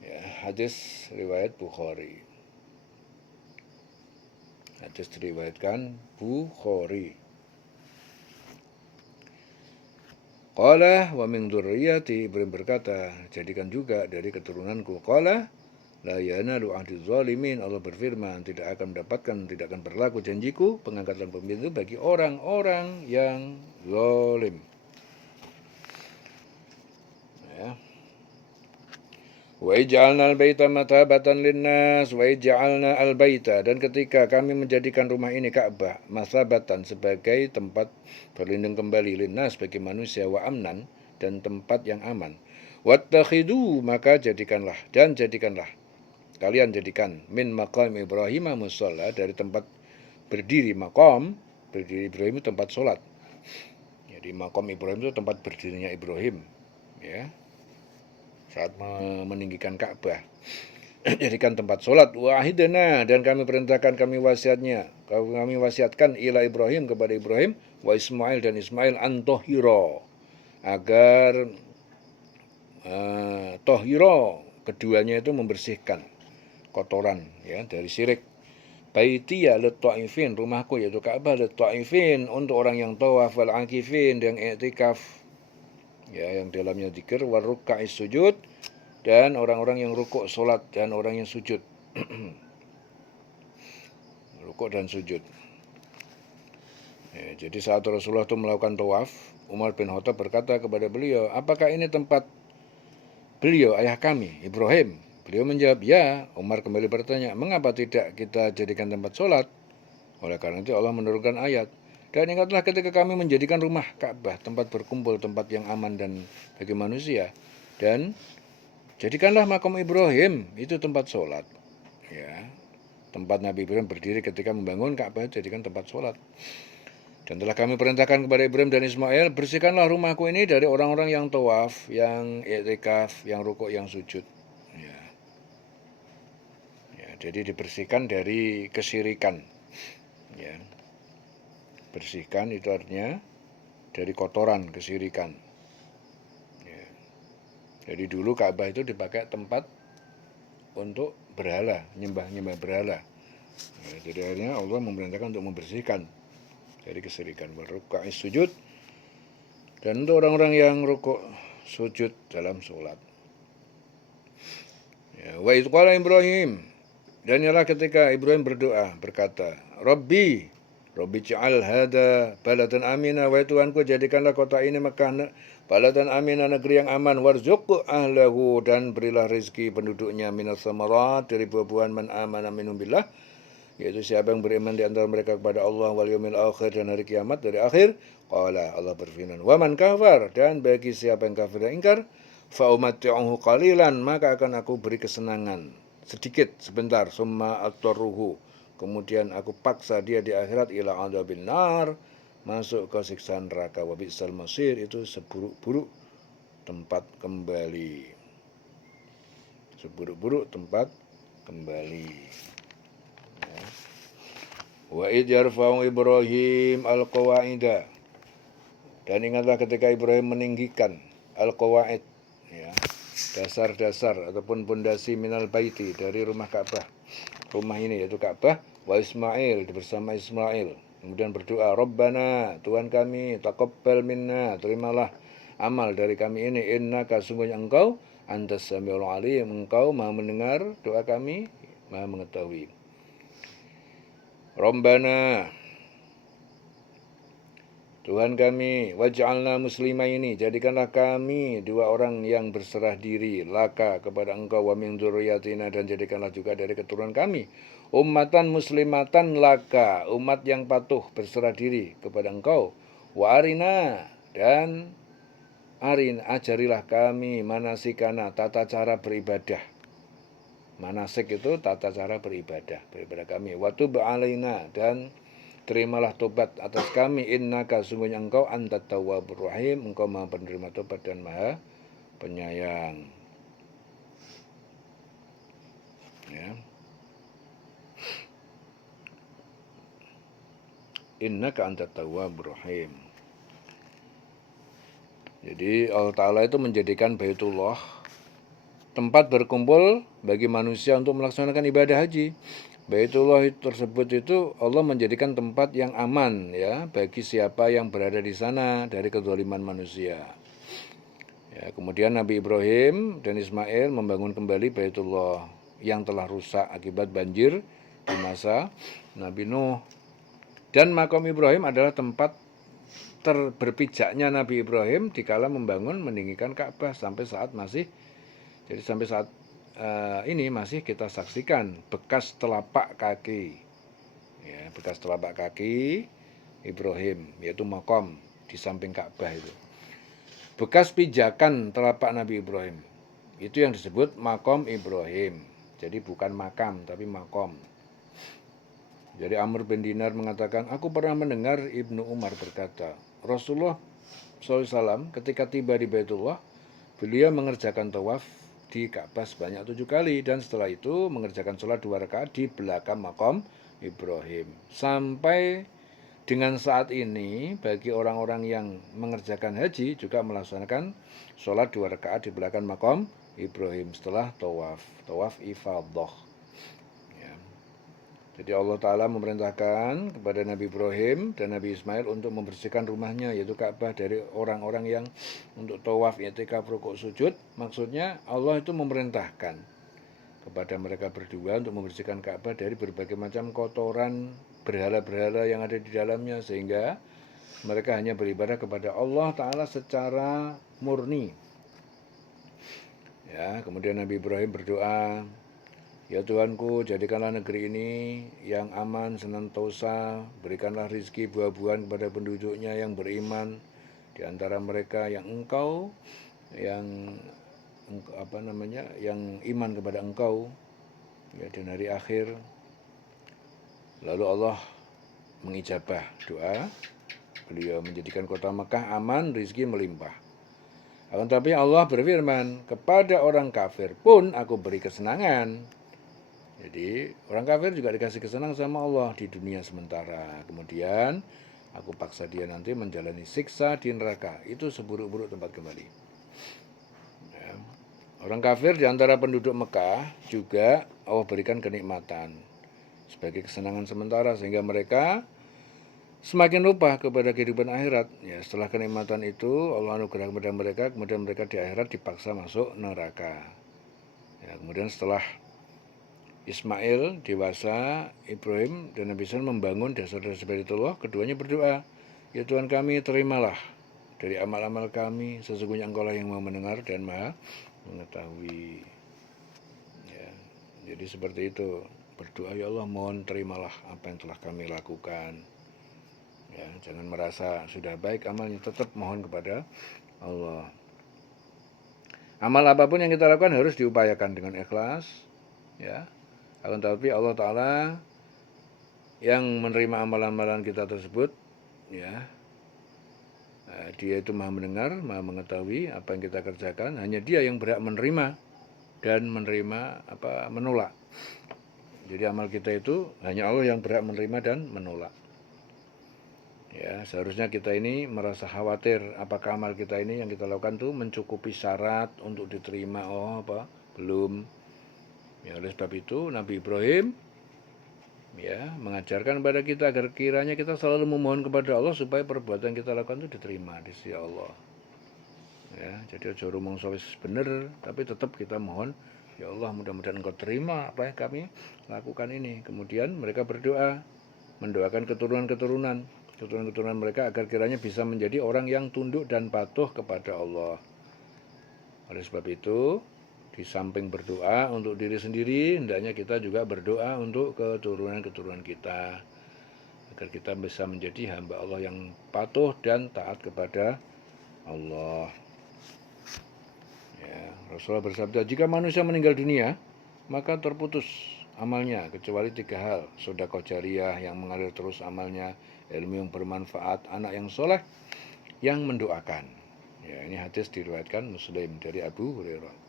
Ya, hadis riwayat Bukhari. Hadis diriwayatkan Bukhari. Qala wa min dzurriyyati, Ibrahim berkata, jadikan juga dari keturunanku. Qala la yanalu ahdi zalimin, Allah berfirman, tidak akan berlaku janjiku pengangkatan pemimpin bagi orang-orang yang zalim. Ya. Wa ij'alna al-baita matabatan linnas wa ij'alna al-baita, dan ketika kami menjadikan rumah ini Ka'bah masabatan sebagai tempat berlindung kembali linnas bagi manusia, wa amnan, dan tempat yang aman. Wattakhidu, maka jadikanlah kalian jadikan min maqam Ibrahim musalla, dari tempat berdiri Ibrahim itu tempat sholat. Jadi maqam Ibrahim itu tempat berdirinya Ibrahim, ya, saat meninggikan Ka'bah. Jadikan tempat sholat. Wahidna, dan kami perintahkan, kami wasiatkan ila Ibrahim, kepada Ibrahim, wa Ismail, dan Ismail, antohiro, agar tohiro, keduanya itu membersihkan kotoran, ya, dari syirik. Baitiya lit-ta'ifin, rumahku yaitu Ka'bah, lit-ta'ifin, untuk orang yang tawaf, wal akifin, dan i'tikaf, ya, yang dalamnya zikir, waruka'is sujud, dan orang-orang yang rukuk sholat dan orang yang sujud. Rukuk dan sujud. Ya, jadi saat Rasulullah itu melakukan tawaf, Umar bin Khattab berkata kepada beliau, apakah ini tempat beliau, ayah kami, Ibrahim? Beliau menjawab, ya. Umar kembali bertanya, mengapa tidak kita jadikan tempat sholat? Oleh karena itu Allah menurunkan ayat, dan ingatlah ketika kami menjadikan rumah Ka'bah tempat berkumpul, tempat yang aman dan bagi manusia, dan jadikanlah makam Ibrahim itu tempat sholat. Ya, tempat Nabi Ibrahim berdiri ketika membangun Ka'bah, jadikan tempat sholat. Dan telah kami perintahkan kepada Ibrahim dan Ismail, bersihkanlah rumahku ini dari orang-orang yang tawaf, yang i'tikaf, yang rukuk, yang sujud. Ya, jadi dibersihkan dari kesyirikan. Ya, bersihkan itu artinya dari kotoran kesyirikan. Ya. Jadi dulu Ka'bah itu dipakai tempat untuk berhala, nyembah berhala. Ya, jadi akhirnya Allah memerintahkan untuk membersihkan dari kesyirikan, waruk'i sujud, dan untuk orang-orang yang rukuk sujud dalam sholat. Ya, wa idh qala Ibrahim, dan ialah ketika Ibrahim berdoa berkata, Rabbi ja'al hada baladan amina, wahai Tuhanku jadikanlah kota ini Mekah baladan amina, negeri yang aman, warzuq ahlahu, dan berilah rezeki penduduknya, minas samarat, dari buah-buahan, man amana minhum billah, yaitu siapa yang beriman di antara mereka kepada Allah, wal yaumil akhir, dan hari kiamat, dari akhir. Qala, Allah berfirman, wa man kafar, dan bagi siapa yang kafir dan ingkar, fa umatti'uhu qalilan, maka akan aku beri kesenangan sedikit sebentar, summa attaruhu, kemudian aku paksa dia di akhirat, ila adzabil nar, masuk ke siksa neraka, wa bi'sal masir, itu seburuk-buruk tempat kembali. Seburuk-buruk tempat kembali. Ya. Wa idh yarfa'u Ibrahim al-qawaida, dan ingatlah ketika Ibrahim meninggikan al-qawaid, ya, dasar-dasar ataupun pondasi minal baiti, dari rumah Ka'bah, rumah ini yaitu Ka'bah, wa Ismail, bersama Ismail, kemudian berdoa, Rabbana, Tuhan kami, taqabbal minna, terimalah amal dari kami ini, innaka, sungguhnya engkau, antas samiul alim, engkau maha mendengar doa kami, maha mengetahui. Rabbana, Tuhan kami, waj'alna muslimaini, jadikanlah kami dua orang yang berserah diri, laka, kepada engkau, wa min dzurriyyatina, dan jadikanlah juga dari keturunan kami, ummatan muslimatan laka, umat yang patuh berserah diri kepada engkau, wa arina, dan ajarilah kami manasikana, tata cara beribadah. Manasik itu tata cara beribadah kami, wa tub alaina, dan terimalah tobat atas kami, innaka, sungguhnya engkau, antat tawwabur rahim, engkau maha penerima tobat dan maha penyayang. Ya. Innaka antat tawwabur rahim. Jadi Allah Ta'ala itu menjadikan Baitullah tempat berkumpul bagi manusia untuk melaksanakan ibadah haji. Baitullah tersebut itu Allah menjadikan tempat yang aman, ya, bagi siapa yang berada di sana dari kezaliman manusia. Ya, kemudian Nabi Ibrahim dan Ismail membangun kembali Baitullah yang telah rusak akibat banjir di masa Nabi Nuh. Dan makam Ibrahim adalah tempat berpijaknya Nabi Ibrahim dikala membangun meninggikan Ka'bah sampai saat ini masih kita saksikan bekas telapak kaki, ya, bekas telapak kaki Ibrahim, yaitu makom di samping Ka'bah itu. Bekas pijakan telapak Nabi Ibrahim, itu yang disebut makom Ibrahim. Jadi bukan makam, tapi makom. Jadi Amr bin Dinar mengatakan, aku pernah mendengar Ibnu Umar berkata, Rasulullah SAW ketika tiba di Baitullah, beliau mengerjakan tawaf di Ka'bah sebanyak 7 kali, dan setelah itu mengerjakan sholat 2 rakaat di belakang makom Ibrahim. Sampai dengan saat ini bagi orang-orang yang mengerjakan haji juga melaksanakan sholat 2 rakaat di belakang makom Ibrahim setelah tawaf ifadah. Ya. Jadi Allah Ta'ala memerintahkan kepada Nabi Ibrahim dan Nabi Ismail untuk membersihkan rumahnya, yaitu Ka'bah, dari orang-orang yang untuk tawaf, i'tikaf, rukuk, sujud. Maksudnya Allah itu memerintahkan kepada mereka berdua untuk membersihkan Ka'bah dari berbagai macam kotoran berhala-berhala yang ada di dalamnya, sehingga mereka hanya beribadah kepada Allah Ta'ala secara murni. Ya, kemudian Nabi Ibrahim berdoa, ya Tuhanku, jadikanlah negeri ini yang aman senantosa, berikanlah rizki buah-buahan kepada penduduknya yang beriman, di antara mereka yang engkau, yang iman kepada engkau, ya, dan hari akhir. Lalu Allah mengijabah doa beliau, menjadikan kota Mekah aman, rizki melimpah. Akan tapi Allah berfirman, kepada orang kafir pun aku beri kesenangan. Jadi orang kafir juga dikasih kesenangan sama Allah di dunia sementara. Kemudian aku paksa dia nanti menjalani siksa di neraka. Itu seburuk-buruk tempat kembali. Ya. Orang kafir di antara penduduk Mekah juga Allah berikan kenikmatan sebagai kesenangan sementara, sehingga mereka semakin lupa kepada kehidupan akhirat. Ya, setelah kenikmatan itu Allah anugerah kepada mereka, kemudian mereka di akhirat dipaksa masuk neraka. Ya, kemudian setelah Ismail dewasa, Ibrahim dan Nabi Sulaiman membangun dasar-dasar spirituallah, keduanya berdoa, ya Tuhan kami, terimalah dari amal-amal kami, sesungguhnya Engkau lah yang Maha mendengar dan Maha mengetahui. Ya, jadi seperti itu, berdoa, ya Allah mohon terimalah apa yang telah kami lakukan. Ya, jangan merasa sudah baik amalnya, tetap mohon kepada Allah. Amal apapun yang kita lakukan harus diupayakan dengan ikhlas, ya. Akan tetapi Allah Ta'ala yang menerima amalan-amalan kita tersebut, ya, Dia itu Maha mendengar, Maha mengetahui apa yang kita kerjakan. Hanya Dia yang berhak menerima dan menolak. Jadi amal kita itu hanya Allah yang berhak menerima dan menolak. Ya, seharusnya kita ini merasa khawatir apakah amal kita ini yang kita lakukan tuh mencukupi syarat untuk diterima. Belum. Ya, oleh sebab itu Nabi Ibrahim mengajarkan kepada kita agar kiranya kita selalu memohon kepada Allah supaya perbuatan kita lakukan itu diterima di sisi Allah. Ya, jadi aja rumangsa wis bener, tapi tetap kita mohon, ya Allah mudah-mudahan Engkau terima apa yang kami lakukan ini. Kemudian mereka berdoa, mendoakan keturunan mereka agar kiranya bisa menjadi orang yang tunduk dan patuh kepada Allah. Oleh sebab itu, di samping berdoa untuk diri sendiri, hendaknya kita juga berdoa untuk keturunan kita, agar kita bisa menjadi hamba Allah yang patuh dan taat kepada Allah. Ya, Rasulullah bersabda, jika manusia meninggal dunia, maka terputus amalnya kecuali 3 hal: sedekah jariyah yang mengalir terus amalnya, ilmu yang bermanfaat, anak yang soleh yang mendoakan. Ya, ini hadis diriwayatkan Muslim dari Abu Hurairah.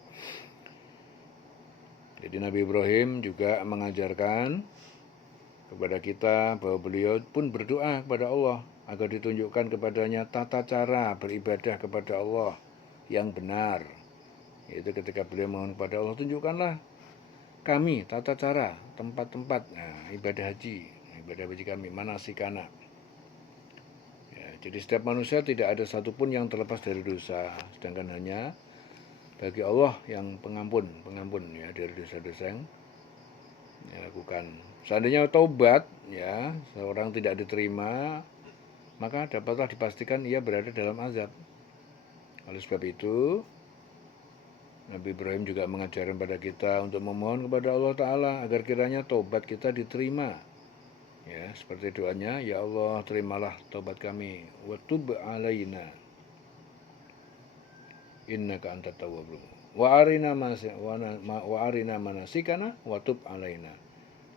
Jadi Nabi Ibrahim juga mengajarkan kepada kita bahwa beliau pun berdoa kepada Allah agar ditunjukkan kepadanya tata cara beribadah kepada Allah yang benar. Yaitu ketika beliau mohon kepada Allah, tunjukkanlah kami tata cara, tempat-tempat ibadah haji kami, manasikana. Ya, jadi setiap manusia tidak ada satupun yang terlepas dari dosa, sedangkan hanya bagi Allah yang pengampun ya dari dosa-dosa yang dilakukan. Seandainya taubat ya seorang tidak diterima, maka dapatlah dipastikan ia berada dalam azab. Oleh sebab itu Nabi Ibrahim juga mengajarkan pada kita untuk memohon kepada Allah Ta'ala agar kiranya taubat kita diterima. Ya, seperti doanya, ya Allah terimalah taubat kami, wa tub alaina innaka antat tawwabur wa arina manasikana wa tub alaina.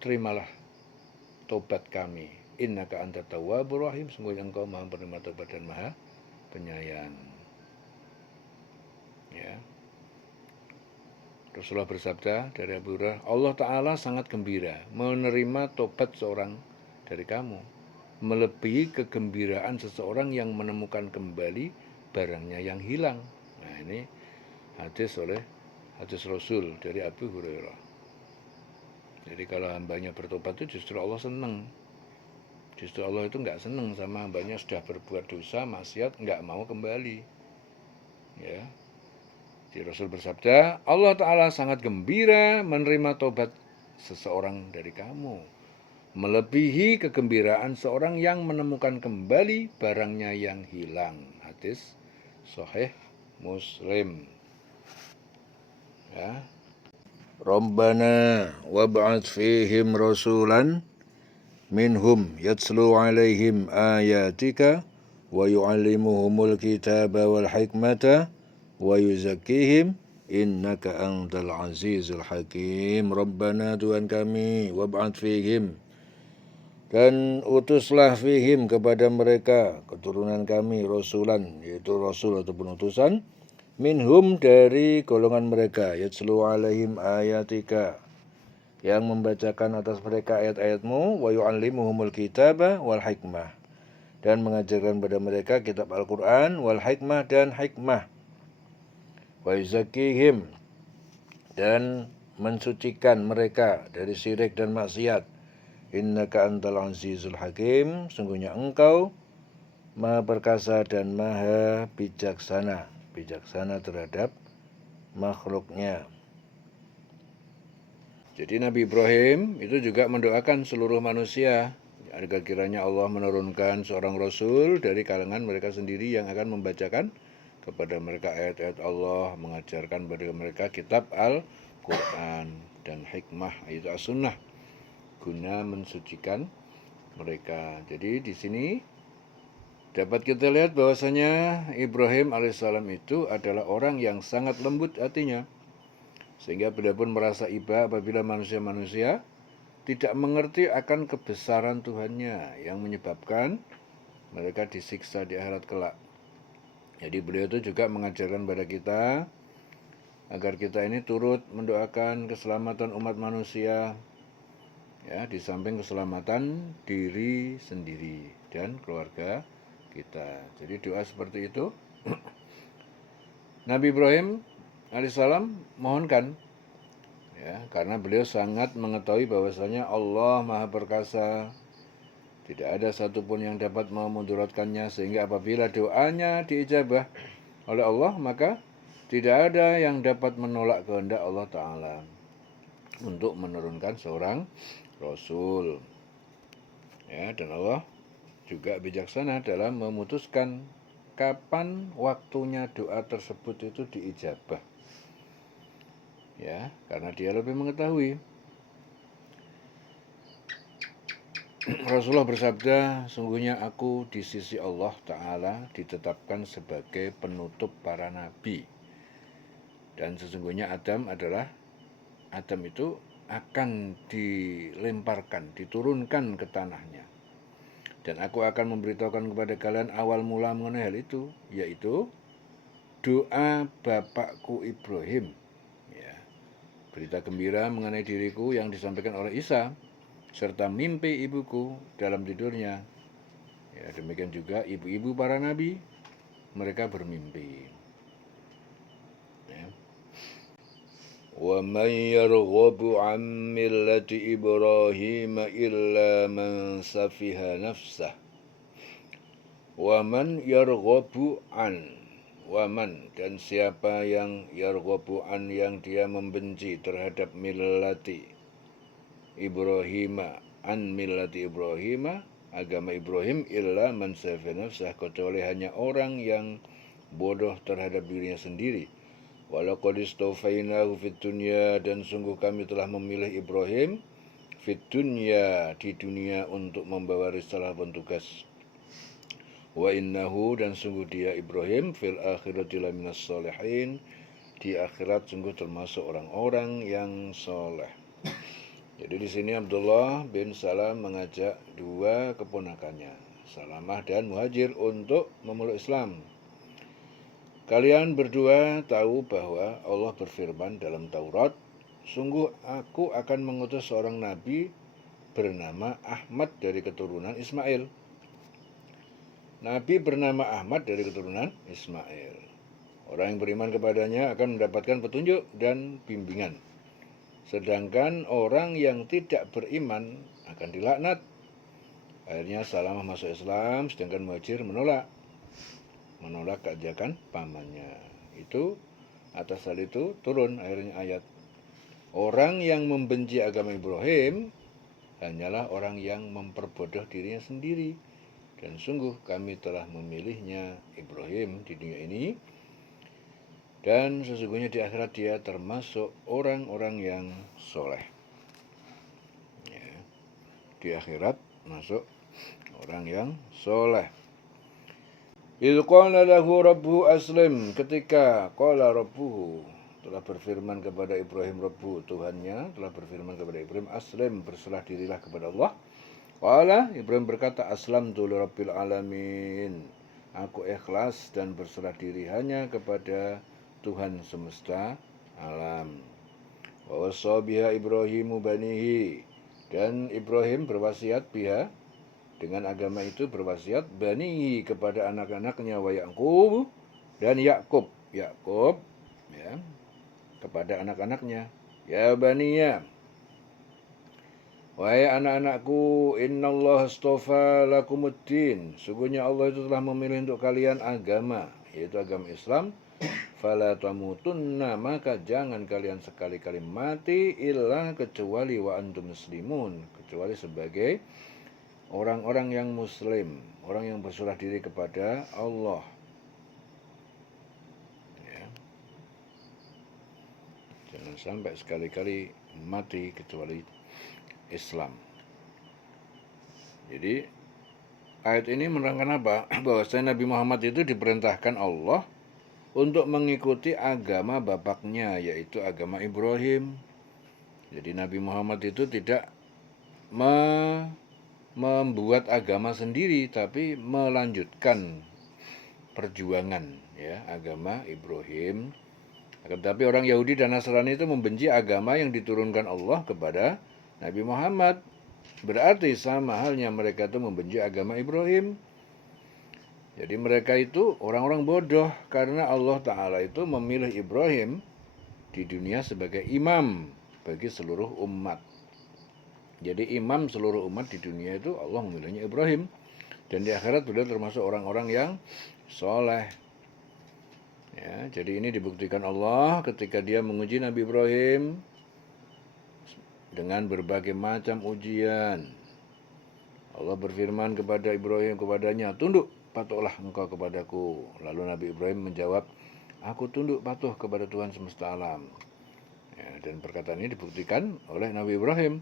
Terimalah taubat kami, innaka antat tawwabur rahim, sungguh Engkau Maha penerima taubat dan Maha penyayang. Ya. Rasulullah bersabda dari Abu Hurairah, Allah Ta'ala sangat gembira menerima tobat seorang dari kamu, melebihi kegembiraan seseorang yang menemukan kembali barangnya yang hilang. Nah, ini hadis Rasul dari Abu Hurairah. Jadi kalau hambanya bertobat itu justru Allah senang. Justru Allah itu enggak senang sama hambanya sudah berbuat dosa, maksiat, enggak mau kembali. Ya. Jadi Rasul bersabda, Allah Ta'ala sangat gembira menerima tobat seseorang dari kamu, melebihi kegembiraan seorang yang menemukan kembali barangnya yang hilang. Hadis Sahih Muslim. Ya. Rabbana wab'ats fihim rasulan minhum yatslu alaihim ayatika wa yu'allimuhumul kitaba wal hikmata wa yuzakkihim innaka antal azizul hakim. Rabbana Tuhan kami, wab'ats fihim, dan utuslah fihim kepada mereka keturunan kami rasulan, yaitu rasul ataupun utusan, minhum dari golongan mereka, yatslu alaihim ayatika, yang membacakan atas mereka ayat-ayatmu, wa yu'allimuhumul kitaba wal hikmah, dan mengajarkan kepada mereka kitab Al-Quran, wal hikmah, dan hikmah, wa yuzakkihim, dan mensucikan mereka dari syirik dan maksiat, Innaka antal azizul hakim, sungguhnya engkau maha perkasa dan maha bijaksana. Bijaksana terhadap makhluknya. Jadi Nabi Ibrahim itu juga mendoakan seluruh manusia agar kiranya Allah menurunkan seorang Rasul dari kalangan mereka sendiri yang akan membacakan kepada mereka ayat-ayat Allah, mengajarkan kepada mereka kitab Al-Quran dan hikmah, yaitu as-sunnah, guna mensucikan mereka. Jadi di sini dapat kita lihat bahwasanya Ibrahim alaihissalam itu adalah orang yang sangat lembut hatinya, sehingga beliau pun merasa iba apabila manusia-manusia tidak mengerti akan kebesaran Tuhannya yang menyebabkan mereka disiksa di akhirat kelak. Jadi beliau itu juga mengajarkan kepada kita agar kita ini turut mendoakan keselamatan umat manusia, ya, di samping keselamatan diri sendiri dan keluarga kita. Jadi doa seperti itu Nabi Ibrahim alaihissalam mohonkan, ya, karena beliau sangat mengetahui bahwasanya Allah Maha Perkasa, tidak ada satupun yang dapat memudaratkannya, sehingga apabila doanya diijabah oleh Allah, maka tidak ada yang dapat menolak kehendak Allah Ta'ala untuk menurunkan seorang Rasul. Ya, dan Allah juga bijaksana dalam memutuskan kapan waktunya doa tersebut itu diijabah. Ya, karena dia lebih mengetahui. Rasulullah bersabda, sungguhnya aku di sisi Allah Ta'ala ditetapkan sebagai penutup para nabi. Dan sesungguhnya Adam itu akan dilemparkan, diturunkan ke tanahnya. Dan aku akan memberitahukan kepada kalian awal mula mengenai hal itu, yaitu doa bapakku Ibrahim. Ya, berita gembira mengenai diriku yang disampaikan oleh Isa, serta mimpi ibuku dalam tidurnya. Ya, demikian juga ibu-ibu para nabi, mereka bermimpi. Ya. وَمَنْ يَرْغَبُ عَنْ مِلَّةِ إِبْرَاهِيمَ إِلَّا مَنْ سَفِهَ نَفْسَهُ وَمَنْ يَرْغَبُ عَنْ Waman, dan siapa yang yarghabu an, yang dia membenci terhadap millati Ibrahim, an millati Ibrahim, agama Ibrahim, illa man safiha nafsah, kecuali hanya orang yang bodoh terhadap dirinya sendiri. Walaqad istafainahu fid dunya, dan sungguh kami telah memilih Ibrahim fid dunya, di dunia, untuk membawa risalah dan tugas. Wa innahu, dan sungguh dia Ibrahim, fil akhirati laminas sholihin, di akhirat sungguh termasuk orang-orang yang soleh. Jadi di sini Abdullah bin Salam mengajak dua keponakannya, Salamah dan Muhajir, untuk memeluk Islam. Kalian berdua tahu bahwa Allah berfirman dalam Taurat, sungguh aku akan mengutus seorang nabi bernama Ahmad dari keturunan Ismail. Nabi bernama Ahmad dari keturunan Ismail. Orang yang beriman kepadanya akan mendapatkan petunjuk dan bimbingan. Sedangkan orang yang tidak beriman akan dilaknat. Akhirnya Salamah masuk Islam, sedangkan Muhajir menolak keajakan pamannya. Itu, atas hal itu turun akhirnya ayat, orang yang membenci agama Ibrahim hanyalah orang yang memperbodoh dirinya sendiri. Dan sungguh kami telah memilihnya Ibrahim di dunia ini, dan sesungguhnya di akhirat dia termasuk orang-orang yang soleh. Ya, di akhirat masuk orang yang soleh. Idh qala lahu rabbuhu aslim, ketika qala rabbuhu, telah berfirman kepada Ibrahim, Rabbu, Tuhannya telah berfirman kepada Ibrahim, aslim, berserah dirilah kepada Allah. Qala, Ibrahim berkata, aslamtu lirabbil alamin, aku ikhlas dan berserah diri hanya kepada Tuhan semesta alam. Wa wassa biha Ibrahimu banihi, dan Ibrahim berwasiat biha, dengan agama itu berwasiat, banihi, kepada anak-anaknya, wa Yaqub, dan Yakub, ya, kepada anak-anaknya, ya baniya, Wahai anak-anakku, innallaha astafa lakumuddin. Sungguhnya Allah itu telah memilih untuk kalian agama, yaitu agama Islam. Fala tamutunna, maka jangan kalian sekali-kali mati illa kecuali wa antum muslimun, kecuali sebagai orang-orang yang muslim, orang yang berserah diri kepada Allah. Ya. Jangan sampai sekali-kali mati kecuali Islam. Jadi ayat ini menerangkan apa? Bahwasanya Nabi Muhammad itu diperintahkan Allah untuk mengikuti agama bapaknya, yaitu agama Ibrahim. Jadi Nabi Muhammad itu tidak membuat agama sendiri, tapi melanjutkan perjuangan ya agama Ibrahim. Tetapi orang Yahudi dan Nasrani itu membenci agama yang diturunkan Allah kepada Nabi Muhammad. Berarti sama halnya mereka itu membenci agama Ibrahim. Jadi mereka itu orang-orang bodoh karena Allah Ta'ala itu memilih Ibrahim di dunia sebagai imam bagi seluruh umat. Jadi imam seluruh umat di dunia itu Allah memilihnya Ibrahim. Dan di akhirat beliau termasuk orang-orang yang soleh. Ya, jadi ini dibuktikan Allah ketika dia menguji Nabi Ibrahim dengan berbagai macam ujian. Allah berfirman kepada Ibrahim, kepadanya, tunduk, patuhlah engkau kepadaku. Lalu Nabi Ibrahim menjawab, aku tunduk patuh kepada Tuhan semesta alam. Ya, dan perkataan ini dibuktikan oleh Nabi Ibrahim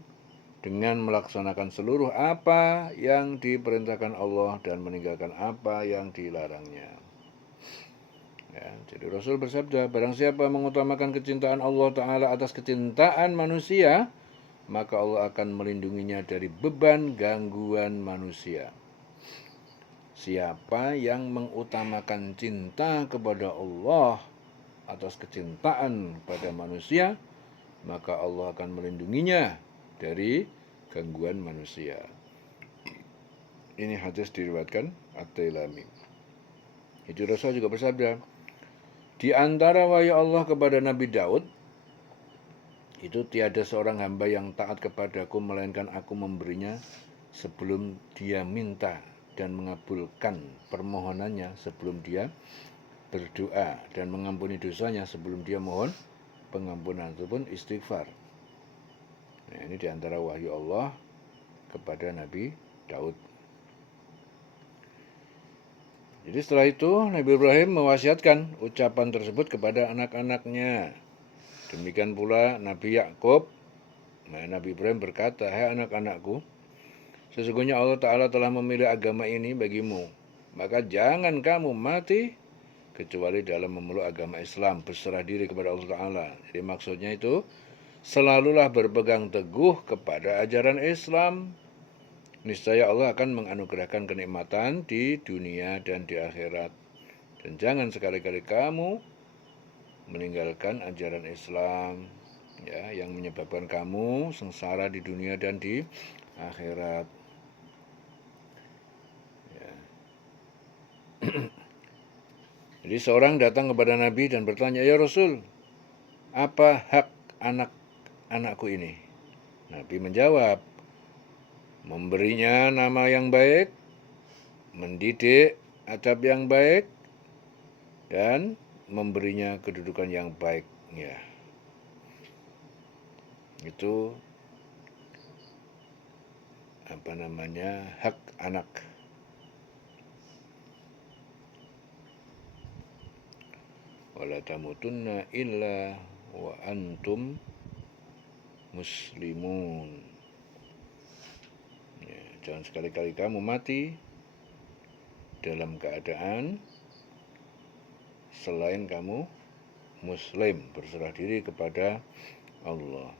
dengan melaksanakan seluruh apa yang diperintahkan Allah dan meninggalkan apa yang dilarangnya. Ya, jadi Rasul bersabda, barang siapa mengutamakan kecintaan Allah Ta'ala atas kecintaan manusia, maka Allah akan melindunginya dari beban gangguan manusia. Siapa yang mengutamakan cinta kepada Allah atas kecintaan pada manusia, maka Allah akan melindunginya dari gangguan manusia. Ini hadis diriwayatkan At-Tailami. Itu Rasul juga bersabda, di antara wahyu Allah kepada Nabi Daud, itu tiada seorang hamba yang taat kepadaku melainkan aku memberinya sebelum dia minta dan mengabulkan permohonannya sebelum dia berdoa dan mengampuni dosanya sebelum dia mohon pengampunan ataupun istighfar. Nah, ini diantara wahyu Allah kepada Nabi Daud. Jadi setelah itu Nabi Ibrahim mewasiatkan ucapan tersebut kepada anak-anaknya. Demikian pula Nabi Yakub. Nah, Nabi Ibrahim berkata, hai anak-anakku, sesungguhnya Allah Ta'ala telah memilih agama ini bagimu. Maka jangan kamu mati kecuali dalam memeluk agama Islam, berserah diri kepada Allah Ta'ala. Jadi maksudnya itu, selalulah berpegang teguh kepada ajaran Islam. Niscaya Allah akan menganugerahkan kenikmatan di dunia dan di akhirat. Dan jangan sekali-kali kamu meninggalkan ajaran Islam ya, yang menyebabkan kamu sengsara di dunia dan di akhirat. Ya. Jadi seorang datang kepada Nabi dan bertanya, ya Rasul, apa hak anak-anakku ini? Nabi menjawab, memberinya nama yang baik, mendidik adab yang baik, dan memberinya kedudukan yang baik. Ya. Itu hak anak. Wala tamutunna illa wa antum muslimun. Ya, jangan sekali-kali kamu mati dalam keadaan selain kamu muslim, berserah diri kepada Allah.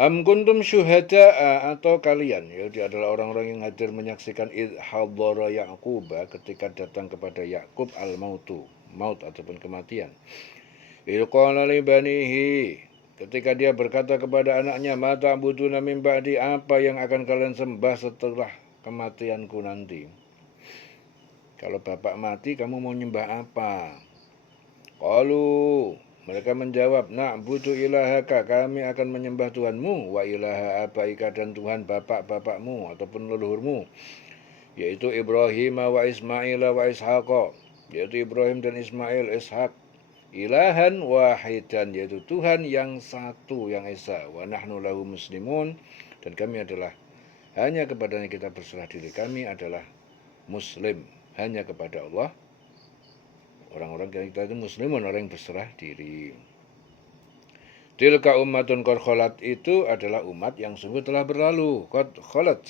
Am kuntum syuhada'a, atau kalian, yaitu adalah orang-orang yang hadir menyaksikan idh hadara Ya'quba, ketika datang kepada Yakub al-mautu, maut ataupun kematian. Idh qala li banihi, ketika dia berkata kepada anaknya, ma ta'buduna min ba'di, apa yang akan kalian sembah setelah kematianku nanti? Kalau bapak mati, kamu mau nyembah apa? Qalu, Mereka menjawab, na'budu ilahaka, kami akan menyembah Tuhanmu, wa ilaha abaika, dan Tuhan bapak-bapakmu ataupun leluhurmu, yaitu Ibrahim wa Ismail wa Ishaq, yaitu Ibrahim dan Ismail, Ishak, ilahan wahidan, yaitu Tuhan yang satu, yang esa, wa nahnu lahu muslimun, dan kami adalah hanya kepadanya kita berserah diri, kami adalah muslim, hanya kepada Allah. Orang-orang kita itu muslimun, orang yang berserah diri. Tilka ummatun qad khalat, itu adalah umat yang sungguh telah berlalu. Qad khalat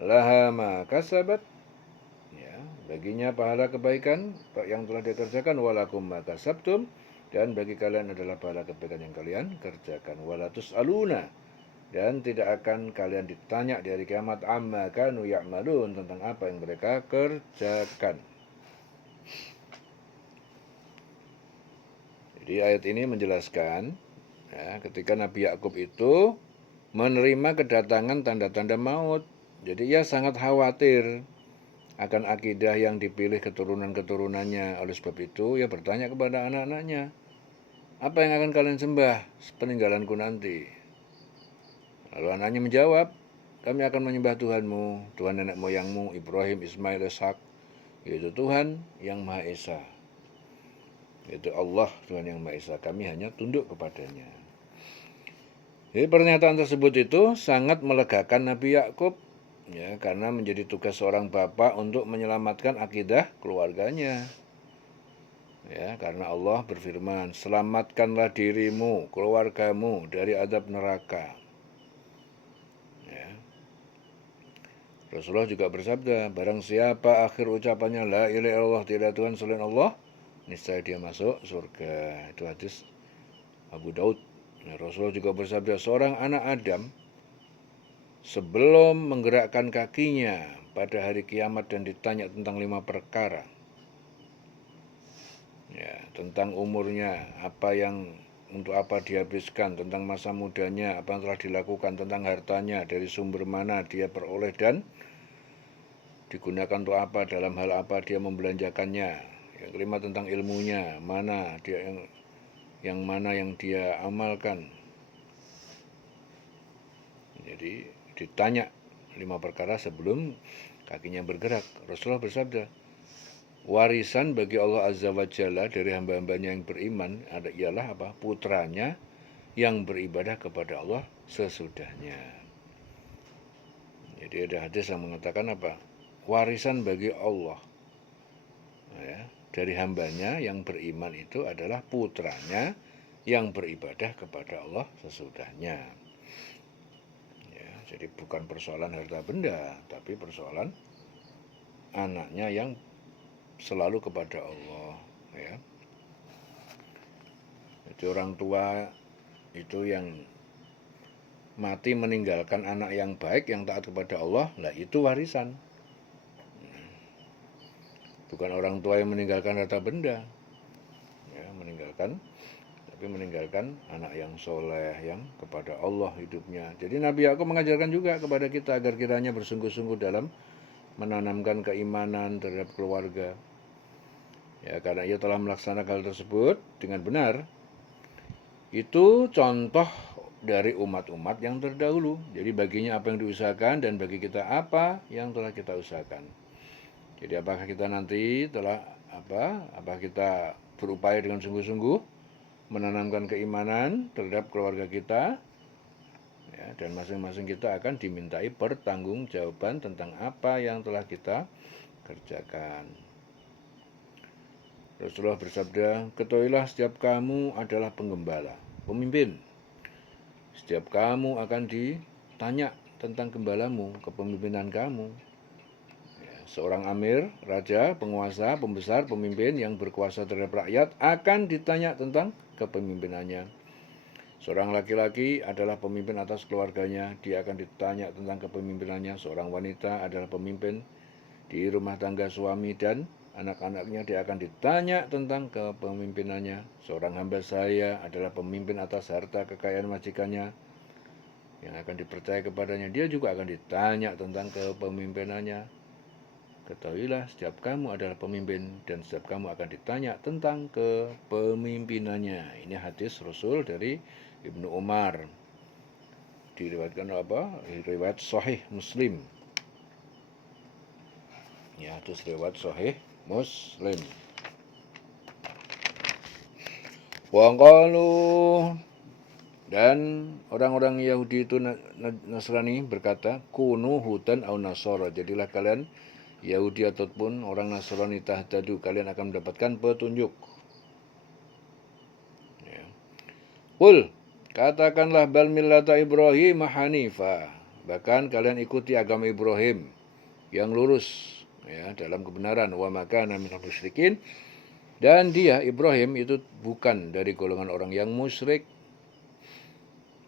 laha ma kasabat, ya, baginya pahala kebaikan yang telah dikerjakan, walakum ma kasabtum, dan bagi kalian adalah pahala kebaikan yang kalian kerjakan. Walatus aluna, dan tidak akan kalian ditanya di hari kiamat amma kanu ya'malun, tentang apa yang mereka kerjakan. Jadi ayat ini menjelaskan, ya, ketika Nabi Yakub itu menerima kedatangan tanda-tanda maut. Jadi ia sangat khawatir akan akidah yang dipilih keturunan-keturunannya. Oleh sebab itu ia bertanya kepada anak-anaknya, apa yang akan kalian sembah peninggalanku nanti? Lalu anaknya menjawab, kami akan menyembah Tuhanmu, Tuhan nenek moyangmu, Ibrahim, Ismail, Ishak, yaitu Tuhan yang Maha Esa. Yaitu Allah, Tuhan yang Maha Esa, kami hanya tunduk kepadanya. Jadi pernyataan tersebut itu sangat melegakan Nabi Yakub, ya, karena menjadi tugas seorang bapak untuk menyelamatkan akidah keluarganya. Ya, karena Allah berfirman, selamatkanlah dirimu, keluargamu dari azab neraka. Ya. Rasulullah juga bersabda, barang siapa akhir ucapannya la ilaha illallah, tidak Tuhan selain Allah, niscaya dia masuk surga. Itu hadis Abu Daud. Nah, Rasulullah juga bersabda, seorang anak Adam sebelum menggerakkan kakinya pada hari kiamat dan ditanya tentang 5 perkara, ya, tentang umurnya, apa yang untuk apa dihabiskan, tentang masa mudanya, apa yang telah dilakukan, tentang hartanya, dari sumber mana dia peroleh dan digunakan untuk apa, dalam hal apa dia membelanjakannya. Yang kelima tentang ilmunya, mana dia yang mana yang dia amalkan. Jadi ditanya 5 perkara sebelum kakinya bergerak. Rasulullah bersabda, warisan bagi Allah Azza wa Jalla dari hamba-hambanya yang beriman ialah apa? Putranya yang beribadah kepada Allah sesudahnya. Jadi ada hadis yang mengatakan apa? Warisan bagi Allah, ya, dari hambanya yang beriman itu adalah putranya yang beribadah kepada Allah sesudahnya. Ya, jadi bukan persoalan harta benda, tapi persoalan anaknya yang selalu kepada Allah, ya. Jadi orang tua itu yang mati meninggalkan anak yang baik, yang taat kepada Allah, lah itu warisan. Bukan orang tua yang meninggalkan harta benda, ya, tapi meninggalkan anak yang soleh, yang kepada Allah hidupnya. Jadi Nabi Yakub mengajarkan juga kepada kita agar kiranya bersungguh-sungguh dalam menanamkan keimanan terhadap keluarga. Ya, karena ia telah melaksanakan hal tersebut dengan benar. Itu contoh dari umat-umat yang terdahulu. Jadi baginya apa yang diusahakan dan bagi kita apa yang telah kita usahakan. Jadi apakah kita nanti apakah kita berupaya dengan sungguh-sungguh menanamkan keimanan terhadap keluarga kita, ya, dan masing-masing kita akan dimintai pertanggungjawaban tentang apa yang telah kita kerjakan. Rasulullah bersabda, ketahuilah setiap kamu adalah penggembala, pemimpin. Setiap kamu akan ditanya tentang gembalamu, kepemimpinan kamu. Seorang amir, raja, penguasa, pembesar, pemimpin yang berkuasa terhadap rakyat akan ditanya tentang kepemimpinannya. Seorang laki-laki adalah pemimpin atas keluarganya, dia akan ditanya tentang kepemimpinannya. Seorang wanita adalah pemimpin di rumah tangga suami dan anak-anaknya, dia akan ditanya tentang kepemimpinannya. Seorang hamba saya adalah pemimpin atas harta kekayaan majikannya yang akan dipercaya kepadanya, dia juga akan ditanya tentang kepemimpinannya. ketahuilah setiap kamu adalah pemimpin dan setiap kamu akan ditanya tentang kepemimpinannya. Ini hadis Rasul dari Ibnu Umar. Diriwayatkan riwayat Sahih Muslim. Ya, hadis riwayat Sahih Muslim. Wa qalu, dan orang-orang Yahudi itu Nasrani berkata, kunu hudan au nasara, jadilah kalian Yahudi ataupun orang Nasrani tahtadu, kalian akan mendapatkan petunjuk. Ya. Qul, katakanlah bal millata Ibrahim hanifa, bahkan kalian ikuti agama Ibrahim yang lurus, ya, dalam kebenaran, wa makana minal musyrikin, dan dia Ibrahim itu bukan dari golongan orang yang musyrik.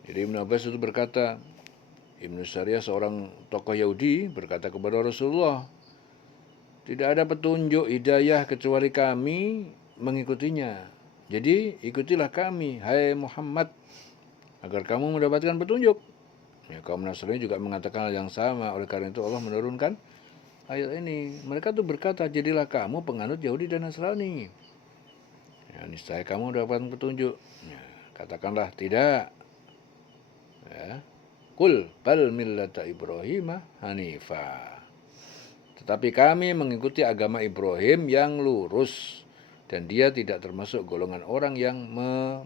Jadi Ibn Abbas itu berkata, Ibnu Sariyah seorang tokoh Yahudi berkata kepada Rasulullah, tidak ada petunjuk hidayah kecuali kami mengikutinya. Jadi ikutilah kami, hai Muhammad, agar kamu mendapatkan petunjuk. Ya, kaum Nasrani juga mengatakan hal yang sama. Oleh karena itu Allah menurunkan ayat ini. Mereka tuh berkata, jadilah kamu penganut Yahudi dan Nasrani. Ya, niscaya kamu mendapatkan petunjuk. Ya, katakanlah tidak. Ya. Qul bal millata Ibrahim hanifa. Tetapi kami mengikuti agama Ibrahim yang lurus, dan dia tidak termasuk golongan orang yang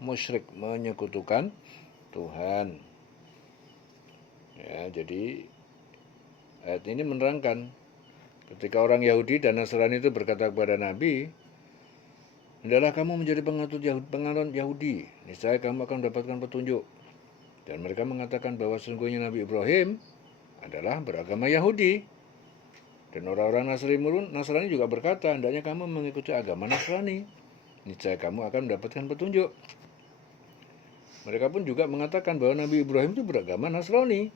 musyrik, menyekutukan Tuhan. Ya, jadi ayat ini menerangkan ketika orang Yahudi dan Nasrani itu berkata kepada Nabi, hendaklah kamu menjadi penganut Yahudi, niscaya kamu akan mendapatkan petunjuk. Dan mereka mengatakan bahwa sesungguhnya Nabi Ibrahim adalah beragama Yahudi. Dan orang-orang Nasrani juga berkata, hendaknya kamu mengikuti agama Nasrani, niscaya kamu akan mendapatkan petunjuk. Mereka pun juga mengatakan bahwa Nabi Ibrahim itu beragama Nasrani.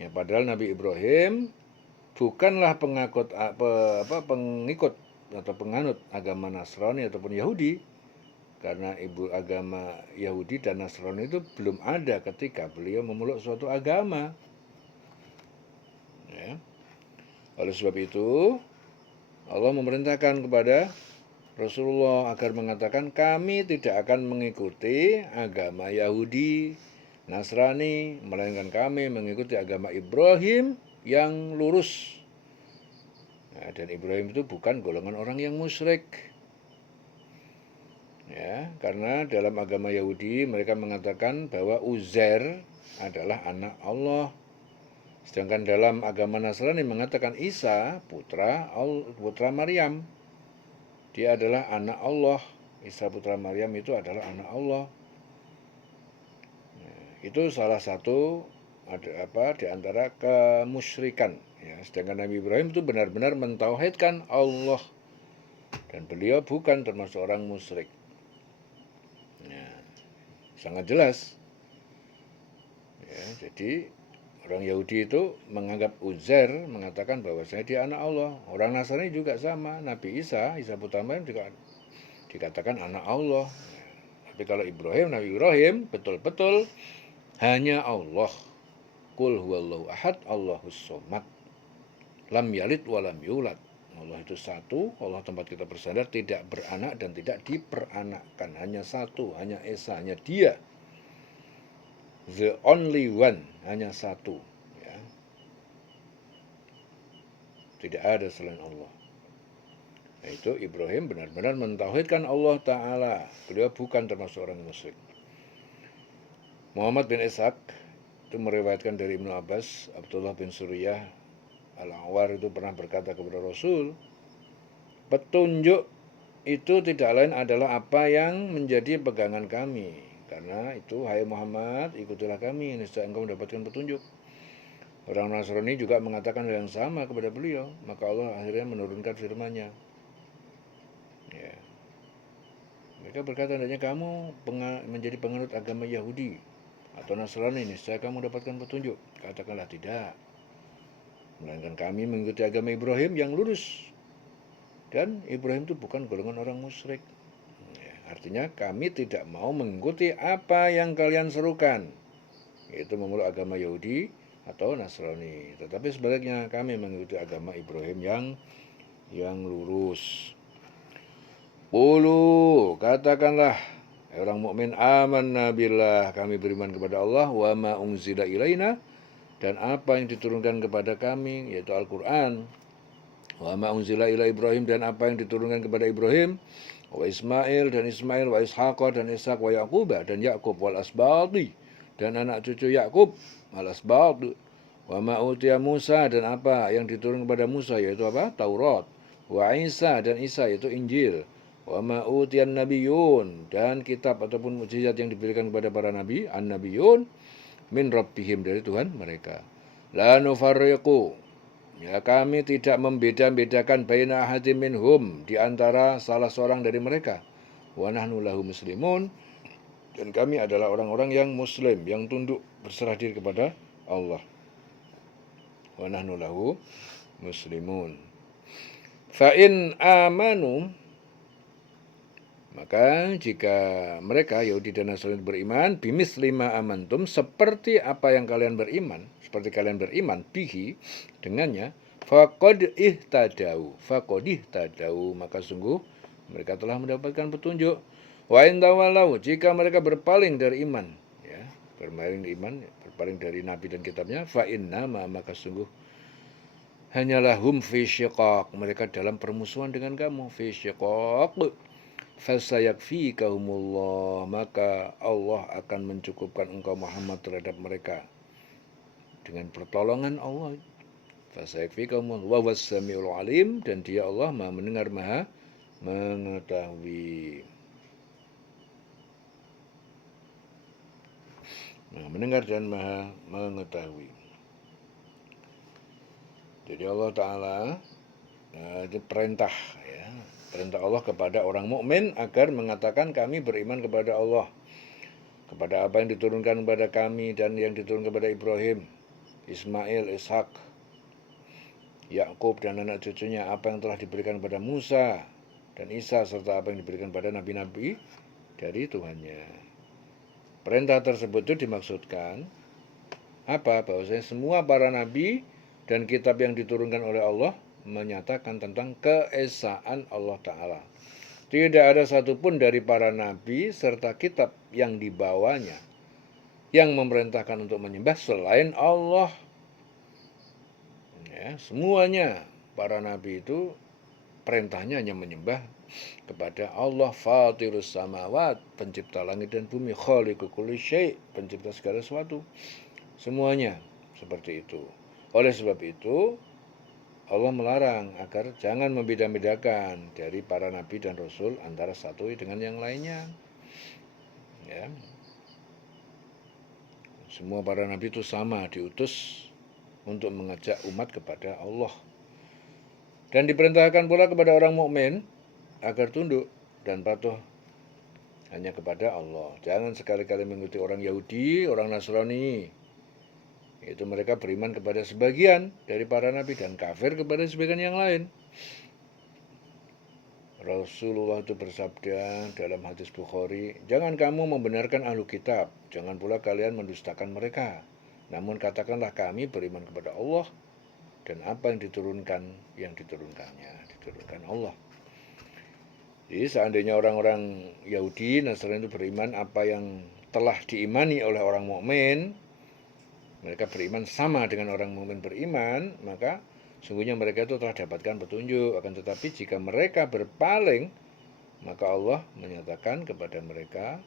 Ya, padahal Nabi Ibrahim bukanlah pengikut atau penganut agama Nasrani ataupun Yahudi. Karena agama Yahudi dan Nasrani itu belum ada ketika beliau memeluk suatu agama. Ya. Oleh sebab itu, Allah memerintahkan kepada Rasulullah agar mengatakan, kami tidak akan mengikuti agama Yahudi, Nasrani, melainkan kami mengikuti agama Ibrahim yang lurus. Nah, dan Ibrahim itu bukan golongan orang yang musyrik. Ya, karena dalam agama Yahudi mereka mengatakan bahwa Uzair adalah anak Allah. Sedangkan dalam agama Nasrani mengatakan Isa putra Maryam. Dia adalah anak Allah. Isa putra Maryam itu adalah anak Allah. Nah, itu salah satu di antara kemusyrikan. Ya, sedangkan Nabi Ibrahim itu benar-benar mentauhidkan Allah. Dan beliau bukan termasuk orang musyrik. Sangat jelas. Ya, jadi orang Yahudi itu menganggap Uzair, mengatakan bahwasanya dia anak Allah. Orang Nasrani juga sama. Nabi Isa putra Maryam juga dikatakan anak Allah. Tapi kalau Nabi Ibrahim betul-betul hanya Allah. Qul huwallahu ahad, Allahus somad. Lam yalid walam yulad. Allah itu satu, Allah tempat kita bersandar, tidak beranak dan tidak diperanakkan. Hanya satu, hanya Esa, hanya dia. The only one, hanya satu. Ya. Tidak ada selain Allah. Nah, itu Ibrahim benar-benar mentauhidkan Allah Ta'ala. Beliau bukan termasuk orang musyrik. Muhammad bin Ishaq itu meriwayatkan dari Ibnu Abbas, Abdullah bin Suriyah Al-Awar itu pernah berkata kepada Rasul, petunjuk itu tidak lain adalah apa yang menjadi pegangan kami. Karena itu, hai Muhammad, ikutilah kami, niscaya engkau mendapatkan petunjuk. Orang Nasrani juga mengatakan hal yang sama kepada beliau. Maka Allah akhirnya menurunkan firman-Nya. Ya. Mereka berkata, hendaknya kamu menjadi penganut agama Yahudi atau Nasrani, niscaya kamu mendapatkan petunjuk. Katakanlah tidak. Melainkan kami mengikuti agama Ibrahim yang lurus. Dan Ibrahim itu bukan golongan orang musyrik. Ya, artinya kami tidak mau mengikuti apa yang kalian serukan, yaitu memeluk agama Yahudi atau Nasrani. Tetapi sebaliknya kami mengikuti agama Ibrahim yang lurus. Qulu, katakanlah orang mukmin, amanna billah, kami beriman kepada Allah, wa ma unzila ilaina, dan apa yang diturunkan kepada kami yaitu Al-Qur'an, wa ma unzila ila Ibrahim, dan apa yang diturunkan kepada Ibrahim, wa Ismail dan Ismail, wa Ishaq dan Ishaq, wa Yaqub dan Yakub, wal asbati, dan anak cucu Yakub, al asbat, wa ma utiya Musa, dan apa yang diturunkan kepada Musa yaitu apa? Taurat, wa Isa dan Isa yaitu Injil, wa ma utiyan nabiyun, dan kitab ataupun mukjizat yang diberikan kepada para nabi, an-nabiyun, min rabbihim, dari Tuhan mereka. La nufarriqu, ya kami tidak membeda-bedakan baina ahadin minhum, di antara salah seorang dari mereka. Wa nahnu lahu muslimun, dan kami adalah orang-orang yang muslim, yang tunduk berserah diri kepada Allah. Wa nahnu lahu muslimun. Fa in amanu, maka jika mereka Yahudi dan Nasrani beriman, bimis lima amantum, seperti apa yang kalian beriman, seperti kalian beriman bihi, dengannya, faqad ihtadau, maka sungguh mereka telah mendapatkan petunjuk. Wa in tawalau, jika mereka berpaling dari iman, ya, berpaling dari nabi dan kitabnya, fa inna, maka sungguh hanyalah hum fi syiqaq, mereka dalam permusuhan dengan kamu, fi syiqaq. Fasayakfikahumullah, maka Allah akan mencukupkan engkau Muhammad terhadap mereka dengan pertolongan Allah. Fasayakfikahumullah wa was-sami'ul alim, dan dia Allah Maha mendengar, Maha mengetahui. Maha mendengar dan Maha mengetahui. Jadi Allah Ta'ala itu perintah, ya, perintah Allah kepada orang mukmin agar mengatakan kami beriman kepada Allah, kepada apa yang diturunkan kepada kami dan yang diturunkan kepada Ibrahim, Ismail, Ishak, Yakub dan anak cucunya, apa yang telah diberikan kepada Musa dan Isa, serta apa yang diberikan pada nabi-nabi dari Tuhannya. Perintah tersebut itu dimaksudkan apa? Bahwasanya semua para nabi dan kitab yang diturunkan oleh Allah menyatakan tentang keesaan Allah Ta'ala. Tidak ada satupun dari para nabi serta kitab yang dibawanya yang memerintahkan untuk menyembah selain Allah. Ya, semuanya para nabi itu perintahnya hanya menyembah kepada Allah, Fatirus samawat, pencipta langit dan bumi, khaliqu kulli syai', pencipta segala sesuatu. Semuanya seperti itu. Oleh sebab itu Allah melarang agar jangan membeda-bedakan dari para nabi dan rasul antara satu dengan yang lainnya. Ya. Semua para nabi itu sama, diutus untuk mengajak umat kepada Allah. Dan diperintahkan pula kepada orang mukmin agar tunduk dan patuh hanya kepada Allah. Jangan sekali-kali mengikuti orang Yahudi, orang Nasrani. Itu mereka beriman kepada sebagian dari para nabi dan kafir kepada sebagian yang lain. Rasulullah itu bersabda dalam hadis Bukhari, jangan kamu membenarkan ahlu kitab, jangan pula kalian mendustakan mereka. Namun katakanlah kami beriman kepada Allah dan apa yang diturunkan Allah. Jadi seandainya orang-orang Yahudi, Nasrani itu beriman apa yang telah diimani oleh orang mukmin, mereka beriman sama dengan orang mukmin beriman, maka sungguhnya mereka itu telah dapatkan petunjuk. Akan tetapi jika mereka berpaling, maka Allah menyatakan kepada mereka,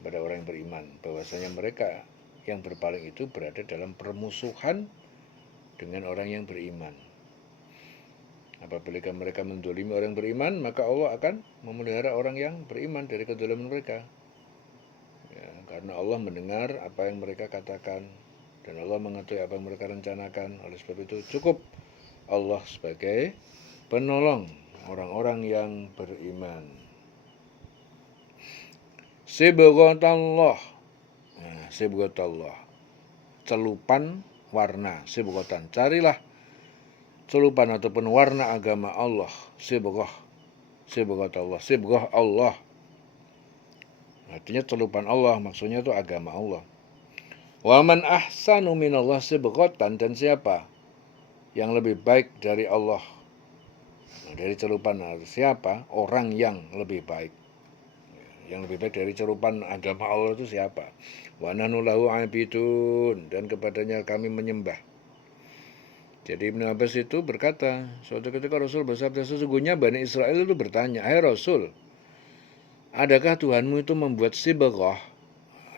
kepada orang yang beriman, bahwasanya mereka yang berpaling itu berada dalam permusuhan dengan orang yang beriman. Apabila mereka mendolimi orang yang beriman, maka Allah akan memelihara orang yang beriman dari kedoliman mereka. Ya, karena Allah mendengar apa yang mereka katakan, dan Allah mengetahui apa yang mereka rencanakan. Oleh sebab itu cukup Allah sebagai penolong orang-orang yang beriman. Sibghatallah. Nah, sibghatallah. Celupan warna, sibghatan. Carilah celupan ataupun warna agama Allah. Sibghatallah. Sibghah Allah. Artinya celupan Allah, maksudnya itu agama Allah. Wa man ahsanu minallah sibghatan, dan siapa yang lebih baik dari Allah, dari celupan. Siapa orang yang lebih baik? Yang lebih baik dari celupan agama Allah itu siapa? Wa nahnu lahu abidun, dan kepadanya kami menyembah. Jadi Ibnu Abbas itu berkata, suatu ketika Rasul bersabda, sesungguhnya Bani Israel itu bertanya, hai Rasul, adakah Tuhanmu itu membuat sibghah,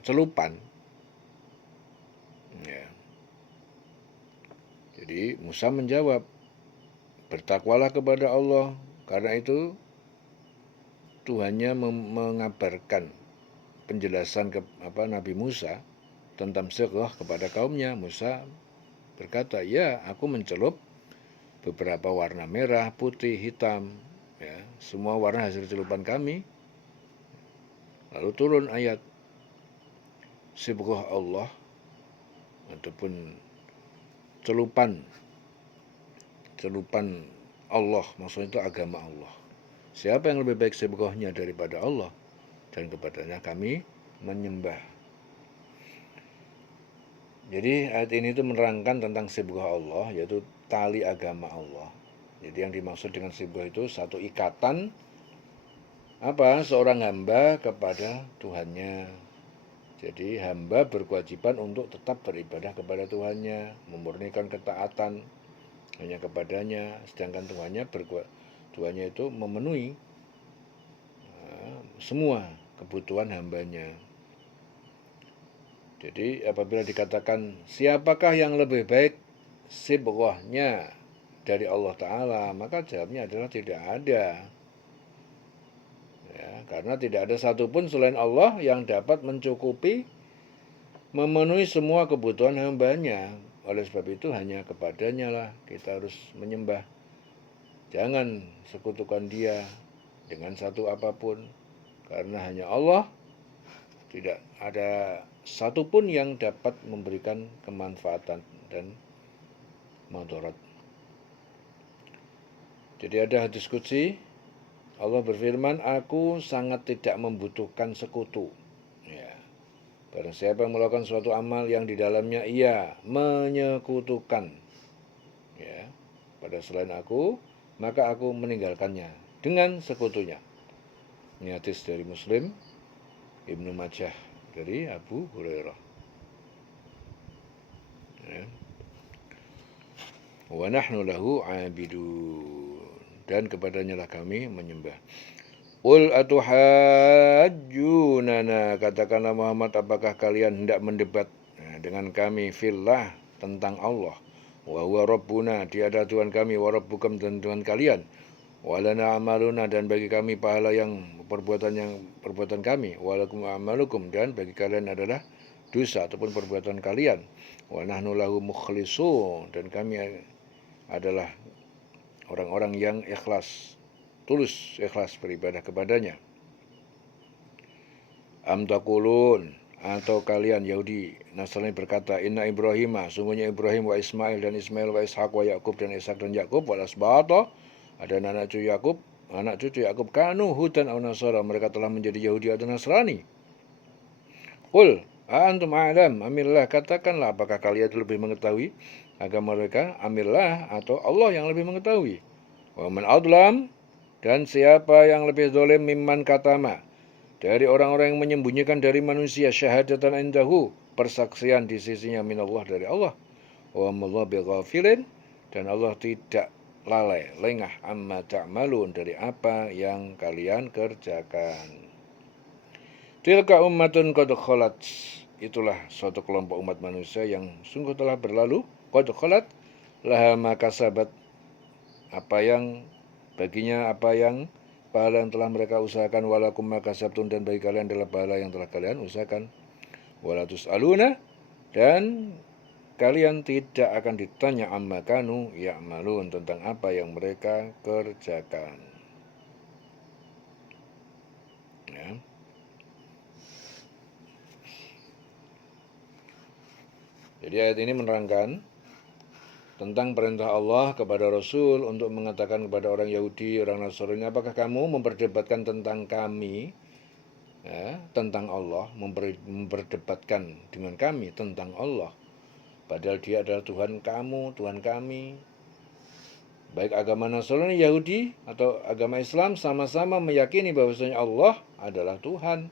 celupan? Ya. Jadi Musa menjawab, bertakwalah kepada Allah, karena itu Tuhannya mengabarkan penjelasan Nabi Musa tentang sibghah kepada kaumnya. Musa berkata, ya aku mencelup beberapa warna merah, putih, hitam, ya, semua warna hasil celupan kami. Lalu turun ayat sibghah Allah ataupun celupan Allah, maksudnya itu agama Allah. Siapa yang lebih baik sibghahnya daripada Allah, dan kepadanya kami menyembah. Jadi ayat ini itu menerangkan tentang sibghah Allah, yaitu tali agama Allah. Jadi yang dimaksud dengan sibghah itu satu ikatan seorang hamba kepada Tuhannya. Jadi hamba berkewajiban untuk tetap beribadah kepada Tuhannya, memurnikan ketaatan hanya kepadanya, sedangkan Tuhannya itu memenuhi semua kebutuhan hambanya. Jadi apabila dikatakan siapakah yang lebih baik sibghahnya dari Allah Ta'ala, maka jawabnya adalah tidak ada. Ya, karena tidak ada satupun selain Allah yang dapat mencukupi, memenuhi semua kebutuhan hambanya. Oleh sebab itu hanya kepadanya lah kita harus menyembah. Jangan sekutukan dia dengan satu apapun, karena hanya Allah, tidak ada satupun yang dapat memberikan kemanfaatan dan madarat. Jadi ada hadis qudsi, Allah berfirman, aku sangat tidak membutuhkan sekutu. Ya. Barang siapa yang melakukan suatu amal yang di dalamnya ia menyekutukan, ya, pada selain aku, maka aku meninggalkannya dengan sekutunya. Ini hadis dari Muslim, Ibnu Majah dari Abu Hurairah. Ya. Wa nahnu lahu abidun, dan kepadanya lah kami menyembah. Qul atuhajjunana, katakanlah Muhammad, apakah kalian hendak mendebat dengan kami fillah, tentang Allah. Wa huwa rabbuna, dia adalah Tuhan kami, wa rabbukum, dan Tuhan kalian. Wa lana amaluna, dan bagi kami pahala yang perbuatan kami. Wa lakum amalukum, dan bagi kalian adalah dosa ataupun perbuatan kalian. Wa nahnu lahu mukhlisun, dan kami adalah orang-orang yang ikhlas, tulus ikhlas beribadah kepadanya. Am taqulun, atau kalian Yahudi Nasrani berkata, inna Ibrahim, sungguhnya Ibrahim, wa Ismail, dan Ismail, wa Ishak, wa Yakub, dan Ishak dan Yakub, wa asbata, ada anak cucu Yakub, kanu hudan aw nasara, mereka telah menjadi Yahudi atau Nasrani. Qul antum a'lam amillah, katakanlah apakah kalian lebih mengetahui agama mereka, amillah atau Allah yang lebih mengetahui. Wa man adlam, dan siapa yang lebih zalim, mimman katama, dari orang-orang yang menyembunyikan dari manusia, syahadatan indahu, persaksian di sisinya, minallah, dari Allah. Wa mallahu bighafilin, dan Allah tidak lalai, lengah, amma ta'malun, dari apa yang kalian kerjakan. Tilka ummatun qad khalat, itulah suatu kelompok umat manusia yang sungguh telah berlalu, qad khalat, laha ma kasabat, baginya apa yang pahala yang telah mereka usahakan, walakum ma kasabtum, dan bagi kalian adalah pahala yang telah kalian usahakan. Walatus aluna, dan kalian tidak akan ditanya amma kanu ya'malun, tentang apa yang mereka kerjakan. Ya. Jadi ayat ini menerangkan tentang perintah Allah kepada Rasul untuk mengatakan kepada orang Yahudi, orang Nasrani, apakah kamu memperdebatkan tentang kami ya, tentang Allah, memperdebatkan dengan kami tentang Allah, padahal dia adalah Tuhan kamu, Tuhan kami. Baik agama Nasrani, Yahudi, atau agama Islam sama-sama meyakini bahwasanya Allah adalah Tuhan.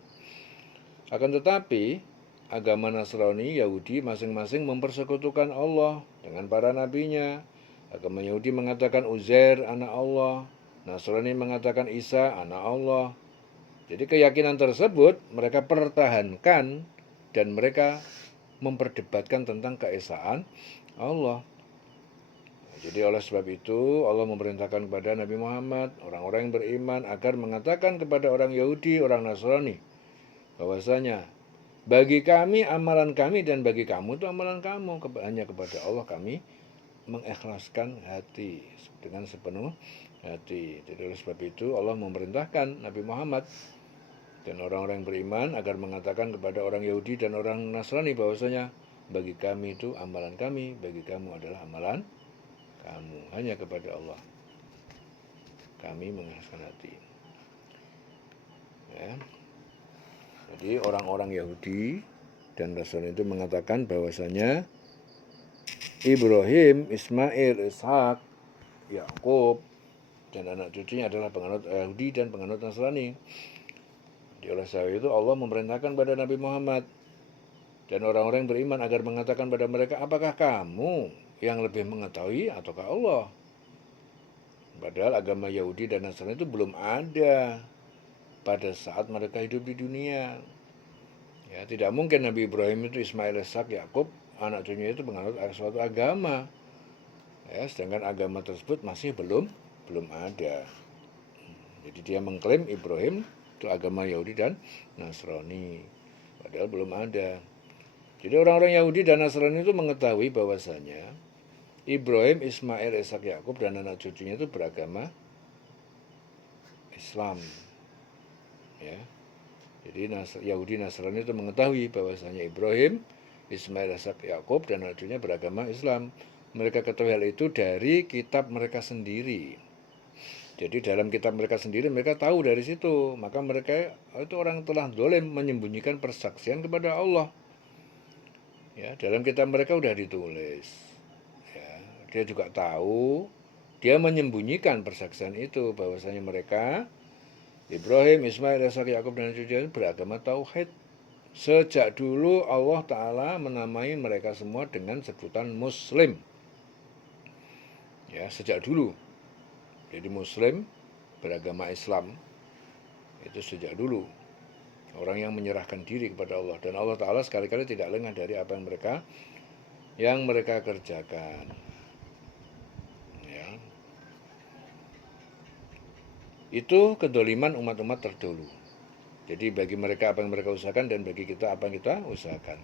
Akan tetapi, agama Nasrani, Yahudi masing-masing mempersekutukan Allah dengan para nabinya. Agama Yahudi mengatakan Uzair anak Allah, Nasrani mengatakan Isa anak Allah. Jadi keyakinan tersebut mereka pertahankan dan mereka memperdebatkan tentang keesaan Allah. Jadi oleh sebab itu Allah memerintahkan kepada Nabi Muhammad, orang-orang yang beriman agar mengatakan kepada orang Yahudi, orang Nasrani, bahwasanya bagi kami amalan kami dan bagi kamu itu amalan kamu, hanya kepada Allah kami mengikhlaskan hati dengan sepenuh hati. Jadi oleh sebab itu Allah memerintahkan Nabi Muhammad dan orang-orang yang beriman agar mengatakan kepada orang Yahudi dan orang Nasrani bahwasanya bagi kami itu amalan kami, bagi kamu adalah amalan kamu, hanya kepada Allah kami mengikhlaskan hati. Ya. Jadi orang-orang Yahudi dan Nasrani itu mengatakan bahwasanya Ibrahim, Ismail, Ishak, Yakub dan anak cucunya adalah penganut Yahudi dan penganut Nasrani. Di oleh sebab itu Allah memerintahkan pada Nabi Muhammad dan orang-orang yang beriman agar mengatakan pada mereka, apakah kamu yang lebih mengetahui ataukah Allah? Padahal agama Yahudi dan Nasrani itu belum ada pada saat mereka hidup di dunia. Ya, tidak mungkin Nabi Ibrahim itu Ismail, Ishak, Yakub, anak cucunya itu menganut suatu agama. Ya, sedangkan agama tersebut masih belum ada. Jadi dia mengklaim Ibrahim itu agama Yahudi dan Nasrani, padahal belum ada. Jadi orang-orang Yahudi dan Nasrani itu mengetahui bahwasanya Ibrahim, Ismail, Ishak, Yakub dan anak cucunya itu beragama Islam. Ya. Jadi Yahudi Nasrani itu mengetahui bahwasanya Ibrahim, Ismail, Ishak, Yakub dan anak cucunya beragama Islam. Mereka ketahui hal itu dari kitab mereka sendiri. Jadi dalam kitab mereka sendiri mereka tahu dari situ. Maka mereka itu orang telah zalim menyembunyikan persaksian kepada Allah. Ya, dalam kitab mereka sudah ditulis. Ya, dia juga tahu, dia menyembunyikan persaksian itu bahwasanya mereka Ibrahim, Ismail, Ishak, Yakub dan cucunya beragama tauhid. Sejak dulu Allah Ta'ala menamai mereka semua dengan sebutan Muslim. Ya, sejak dulu. Jadi Muslim beragama Islam itu sejak dulu. Orang yang menyerahkan diri kepada Allah. Dan Allah Ta'ala sekali-kali tidak lengah dari apa yang mereka kerjakan. Ya. Itu kedoliman umat-umat terdahulu. Jadi bagi mereka apa yang mereka usahakan dan bagi kita apa yang kita usahakan.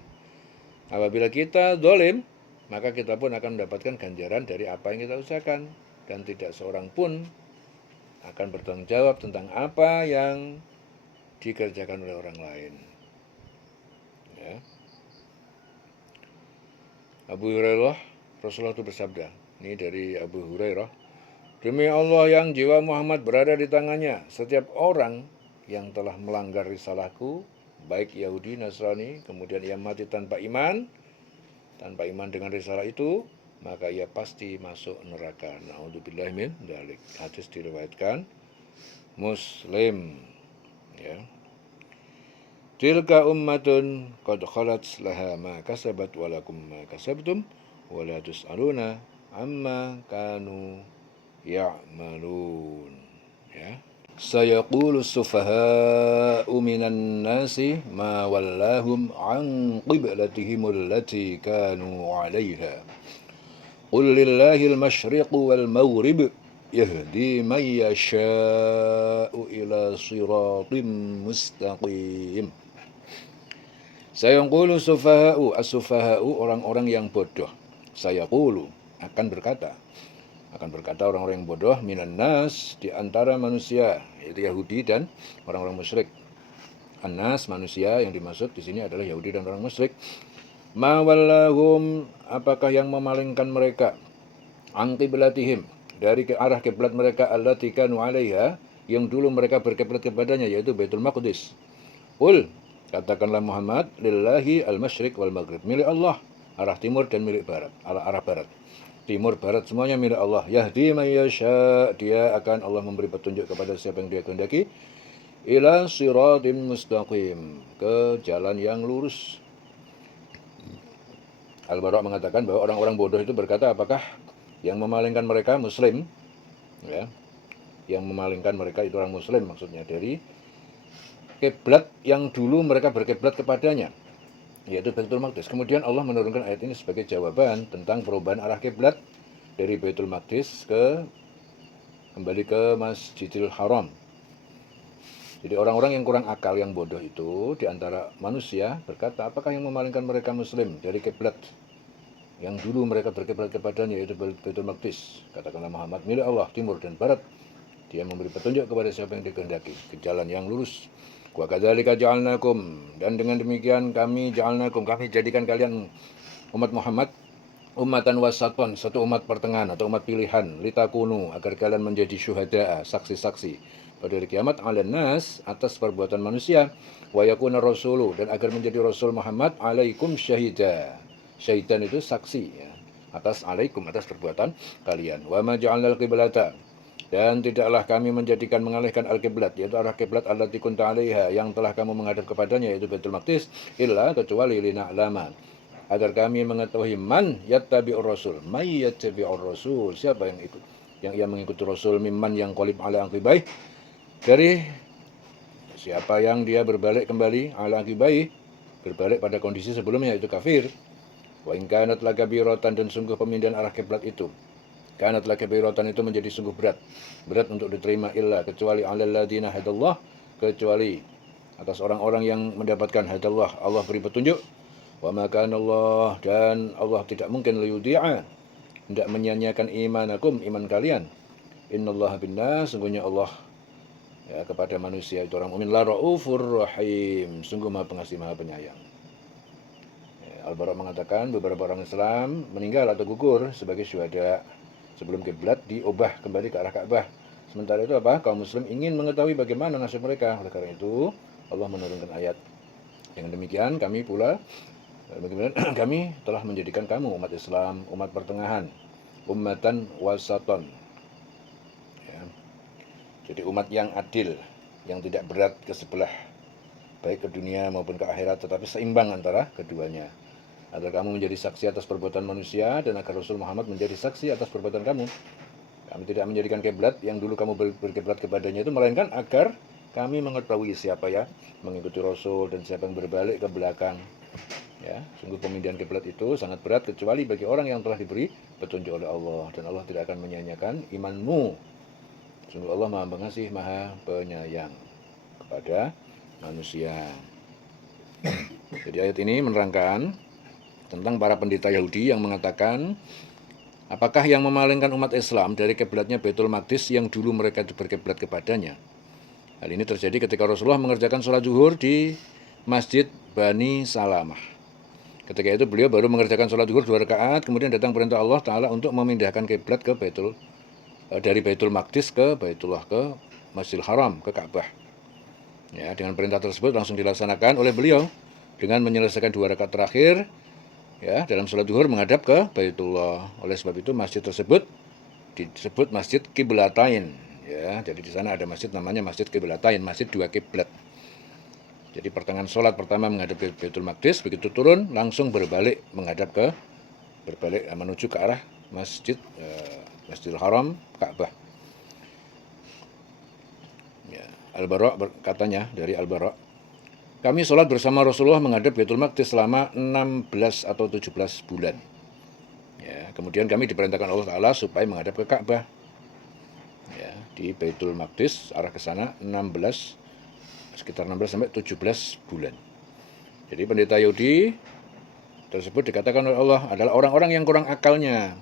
Apabila kita dolim, maka kita pun akan mendapatkan ganjaran dari apa yang kita usahakan. Dan tidak seorang pun akan bertanggung jawab tentang apa yang dikerjakan oleh orang lain. Ya. Abu Hurairah, Rasulullah itu bersabda, ini dari Abu Hurairah, demi Allah yang jiwa Muhammad berada di tangannya, setiap orang yang telah melanggar risalahku, baik Yahudi, Nasrani, kemudian ia mati tanpa iman dengan risalah itu, maka ia pasti masuk neraka. Na'udzubillah min dzalik. Hadis diriwayatkan Muslim. Ya. Tilka ummatun qad khalat laha ma kasabat wa lakum ma kasabtum wa la tus'aluna amma kanu ya'malun. Ya. Sayaqulu as-sufaha'u minan nasi ma wallahum an qiblatihim allati kanu 'alayha. Qul lillahil masyriqu wal maghrib yahdi man yasha'u ila siratim mustaqim. Sayaqulu sufaha'u, as-sufaha'u orang-orang yang bodoh. Sayaqulu akan berkata orang-orang yang bodoh minan nas di antara manusia, yaitu Yahudi dan orang-orang musyrik. An-nas manusia yang dimaksud di sini adalah Yahudi dan orang musyrik. Ma wallahum, apakah yang memalingkan mereka an qiblatihim, dari ke arah kiblat mereka allati kanu 'alaiha, yang dulu mereka berkiblat kepadanya, yaitu Baitul Maqdis. Qul, katakanlah Muhammad, lillahi al-masyriq wal maghrib, milik Allah arah timur dan milik barat, arah barat. Timur barat semuanya milik Allah. Yahdi man yasha, dia akan Allah memberi petunjuk kepada siapa yang dia kehendaki, ila siratim mustaqim, ke jalan yang lurus. Al-Bara' mengatakan bahwa orang-orang bodoh itu berkata, apakah yang memalingkan mereka muslim, ya, yang memalingkan mereka itu orang muslim maksudnya, dari kiblat yang dulu mereka berkiblat kepadanya, yaitu Baitul Maqdis. Kemudian Allah menurunkan ayat ini sebagai jawaban tentang perubahan arah kiblat dari Baitul Maqdis kembali ke Masjidil Haram. Jadi orang-orang yang kurang akal, yang bodoh itu di antara manusia berkata, apakah yang memalingkan mereka muslim dari kiblat yang dulu mereka berkiblat kepadanya, yaitu Baitul Maqdis? Katakanlah Muhammad, milik Allah timur dan barat. Dia memberi petunjuk kepada siapa yang dikehendaki ke jalan yang lurus. Wa kadzalika ja'alnakum, dan dengan demikian kami jadikan kalian umat Muhammad ummatan wasaton, satu umat pertengahan atau umat pilihan, litakunu, agar kalian menjadi syuhada, saksi-saksi pada hari kiamat, 'alan nas, atas perbuatan manusia, wa yakuna rasulu, dan agar menjadi Rasul Muhammad, 'alaikum syahida. Syahidan itu saksi, ya, atas alaikum, atas perbuatan kalian. Wa ma ja'alnal qiblata, dan tidaklah kami menjadikan mengalihkan al-qiblat, yaitu arah kiblat allati kunta 'alaiha, yang telah kamu menghadap kepadanya, yaitu Baitul Maqdis, illa, kecuali lina'lama, agar kami mengetahui man yattabi'ur rasul, may yattabi'ur rasul, siapa yang ikut, yang ia mengikuti Rasul, mimman yang qalib ala aqibai, dari siapa yang dia berbalik kembali ala aqibai, berbalik pada kondisi sebelumnya, yaitu kafir. Wa in kanat lakabiratan, dan sungguh pemindahan arah kiblat itu, kanat lakabiratan, itu menjadi sungguh berat untuk diterima, illa, kecuali alal ladina hadallah, kecuali atas orang-orang yang mendapatkan hadallah, Allah beri petunjuk. Wa ma kana Allah, dan Allah tidak mungkin liyudhi'a, tidak menyia-nyiakan imanakum, iman kalian. Innallaha binnas, sungguhnya Allah, ya, kepada manusia itu orang mukmin, la raufur rahim, sungguh Maha Pengasih Maha Penyayang. Ya, Al-Bara' mengatakan beberapa orang Islam meninggal atau gugur sebagai syuhada sebelum kiblat diubah kembali ke arah Ka'bah. Sementara itu apa? Kaum muslim ingin mengetahui bagaimana nasib mereka. Oleh karena itu Allah menurunkan ayat. Dengan demikian kami pula, bagaimana kami telah menjadikan kamu umat Islam, umat pertengahan, ummatan wasaton, ya. Jadi umat yang adil, yang tidak berat ke sebelah, baik ke dunia maupun ke akhirat, tetapi seimbang antara keduanya. Agar kamu menjadi saksi atas perbuatan manusia, dan agar Rasul Muhammad menjadi saksi atas perbuatan kamu. Kami tidak menjadikan kiblat yang dulu kamu berkiblat kepadanya itu, melainkan agar kami mengetahui siapa ya mengikuti Rasul dan siapa yang berbalik ke belakang. Ya, sungguh pemindahan kiblat itu sangat berat, kecuali bagi orang yang telah diberi petunjuk oleh Allah, dan Allah tidak akan menyia-nyiakan imanmu. Sungguh Allah Maha Pengasih, Maha Penyayang kepada manusia. Jadi ayat ini menerangkan tentang para pendeta Yahudi yang mengatakan, apakah yang memalingkan umat Islam dari kiblatnya Baitul Maqdis yang dulu mereka berkiblat kepadanya? Hal ini terjadi ketika Rasulullah mengerjakan sholat zuhur di Masjid Bani Salamah. Ketika itu beliau baru mengerjakan sholat zuhur 2 rakaat, kemudian datang perintah Allah Ta'ala untuk memindahkan kiblat ke dari Baitul Maqdis ke Baitullah, ke Masjidil Haram, ke Ka'bah. Ya, dengan perintah tersebut langsung dilaksanakan oleh beliau dengan menyelesaikan 2 rakaat terakhir, ya, dalam sholat zuhur menghadap ke Baitullah. Oleh sebab itu masjid tersebut disebut Masjid Qiblatain. Ya, jadi di sana ada masjid namanya Masjid Qiblatain, masjid 2 kiblat. Jadi pertengahan sholat pertama menghadap ke Baitul Maqdis, begitu turun langsung berbalik menuju ke arah Masjidil Haram, Ka'bah. Ya, Al-Bara' katanya, dari Al-Bara', kami sholat bersama Rasulullah menghadap Baitul Maqdis selama 16 atau 17 bulan. Ya, kemudian kami diperintahkan Allah Ta'ala supaya menghadap ke Ka'bah. Ya, di Baitul Maqdis arah ke sana sekitar 16 sampai 17 bulan. Jadi pendeta Yahudi tersebut dikatakan oleh Allah adalah orang-orang yang kurang akalnya.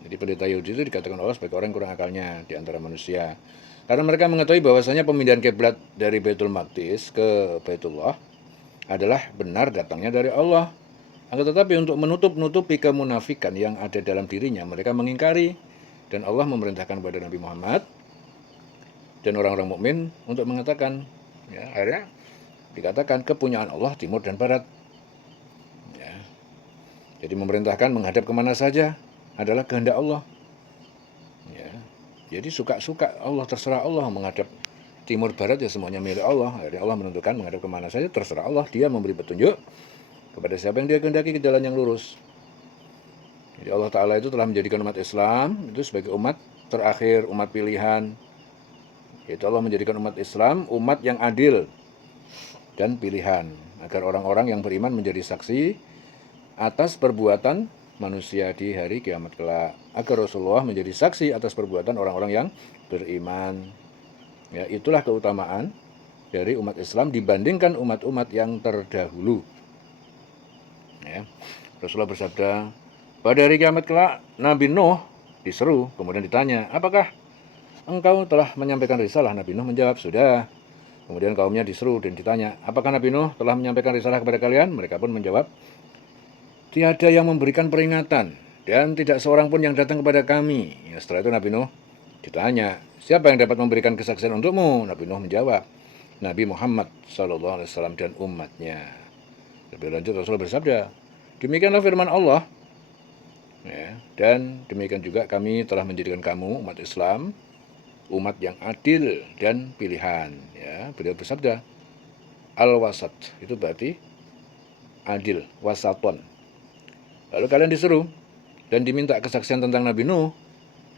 Jadi pendeta Yahudi itu dikatakan Allah sebagai orang yang kurang akalnya di antara manusia. Karena mereka mengetahui bahwasanya pemindahan kiblat dari Baitul Maqdis ke Baitullah adalah benar datangnya dari Allah. Akan tetapi untuk menutupi kemunafikan yang ada dalam dirinya, mereka mengingkari, dan Allah memerintahkan kepada Nabi Muhammad dan orang-orang mukmin untuk mengatakan, ya, akhirnya dikatakan kepunyaan Allah timur dan barat. Ya. Jadi memerintahkan menghadap kemana saja adalah kehendak Allah. Ya. Jadi suka-suka Allah, terserah Allah menghadap timur barat, ya semuanya milik Allah. Jadi Allah menentukan menghadap kemana saja, terserah Allah. Dia memberi petunjuk kepada siapa yang dia kehendaki ke jalan yang lurus. Jadi Allah Ta'ala itu telah menjadikan umat Islam itu sebagai umat terakhir, umat pilihan. Yaitu Allah menjadikan umat Islam umat yang adil dan pilihan, agar orang-orang yang beriman menjadi saksi atas perbuatan manusia di hari kiamat kelak, agar Rasulullah menjadi saksi atas perbuatan orang-orang yang beriman. Ya, itulah keutamaan dari umat Islam dibandingkan umat-umat yang terdahulu. Ya. Rasulullah bersabda, pada hari kiamat kelak Nabi Nuh diseru, kemudian ditanya, apakah engkau telah menyampaikan risalah? Nabi Nuh menjawab, sudah. Kemudian kaumnya diseru dan ditanya, apakah Nabi Nuh telah menyampaikan risalah kepada kalian? Mereka pun menjawab, tiada yang memberikan peringatan dan tidak seorang pun yang datang kepada kami. Ya, setelah itu Nabi Nuh ditanya, siapa yang dapat memberikan kesaksian untukmu? Nabi Nuh menjawab, Nabi Muhammad SAW dan umatnya. Lebih lanjut Rasulullah bersabda, demikianlah firman Allah. Ya, dan demikian juga kami telah menjadikan kamu umat Islam, umat yang adil dan pilihan. Ya, beliau bersabda, al-wasat itu berarti adil, wasaton. Lalu kalian diseru dan diminta kesaksian tentang Nabi Nuh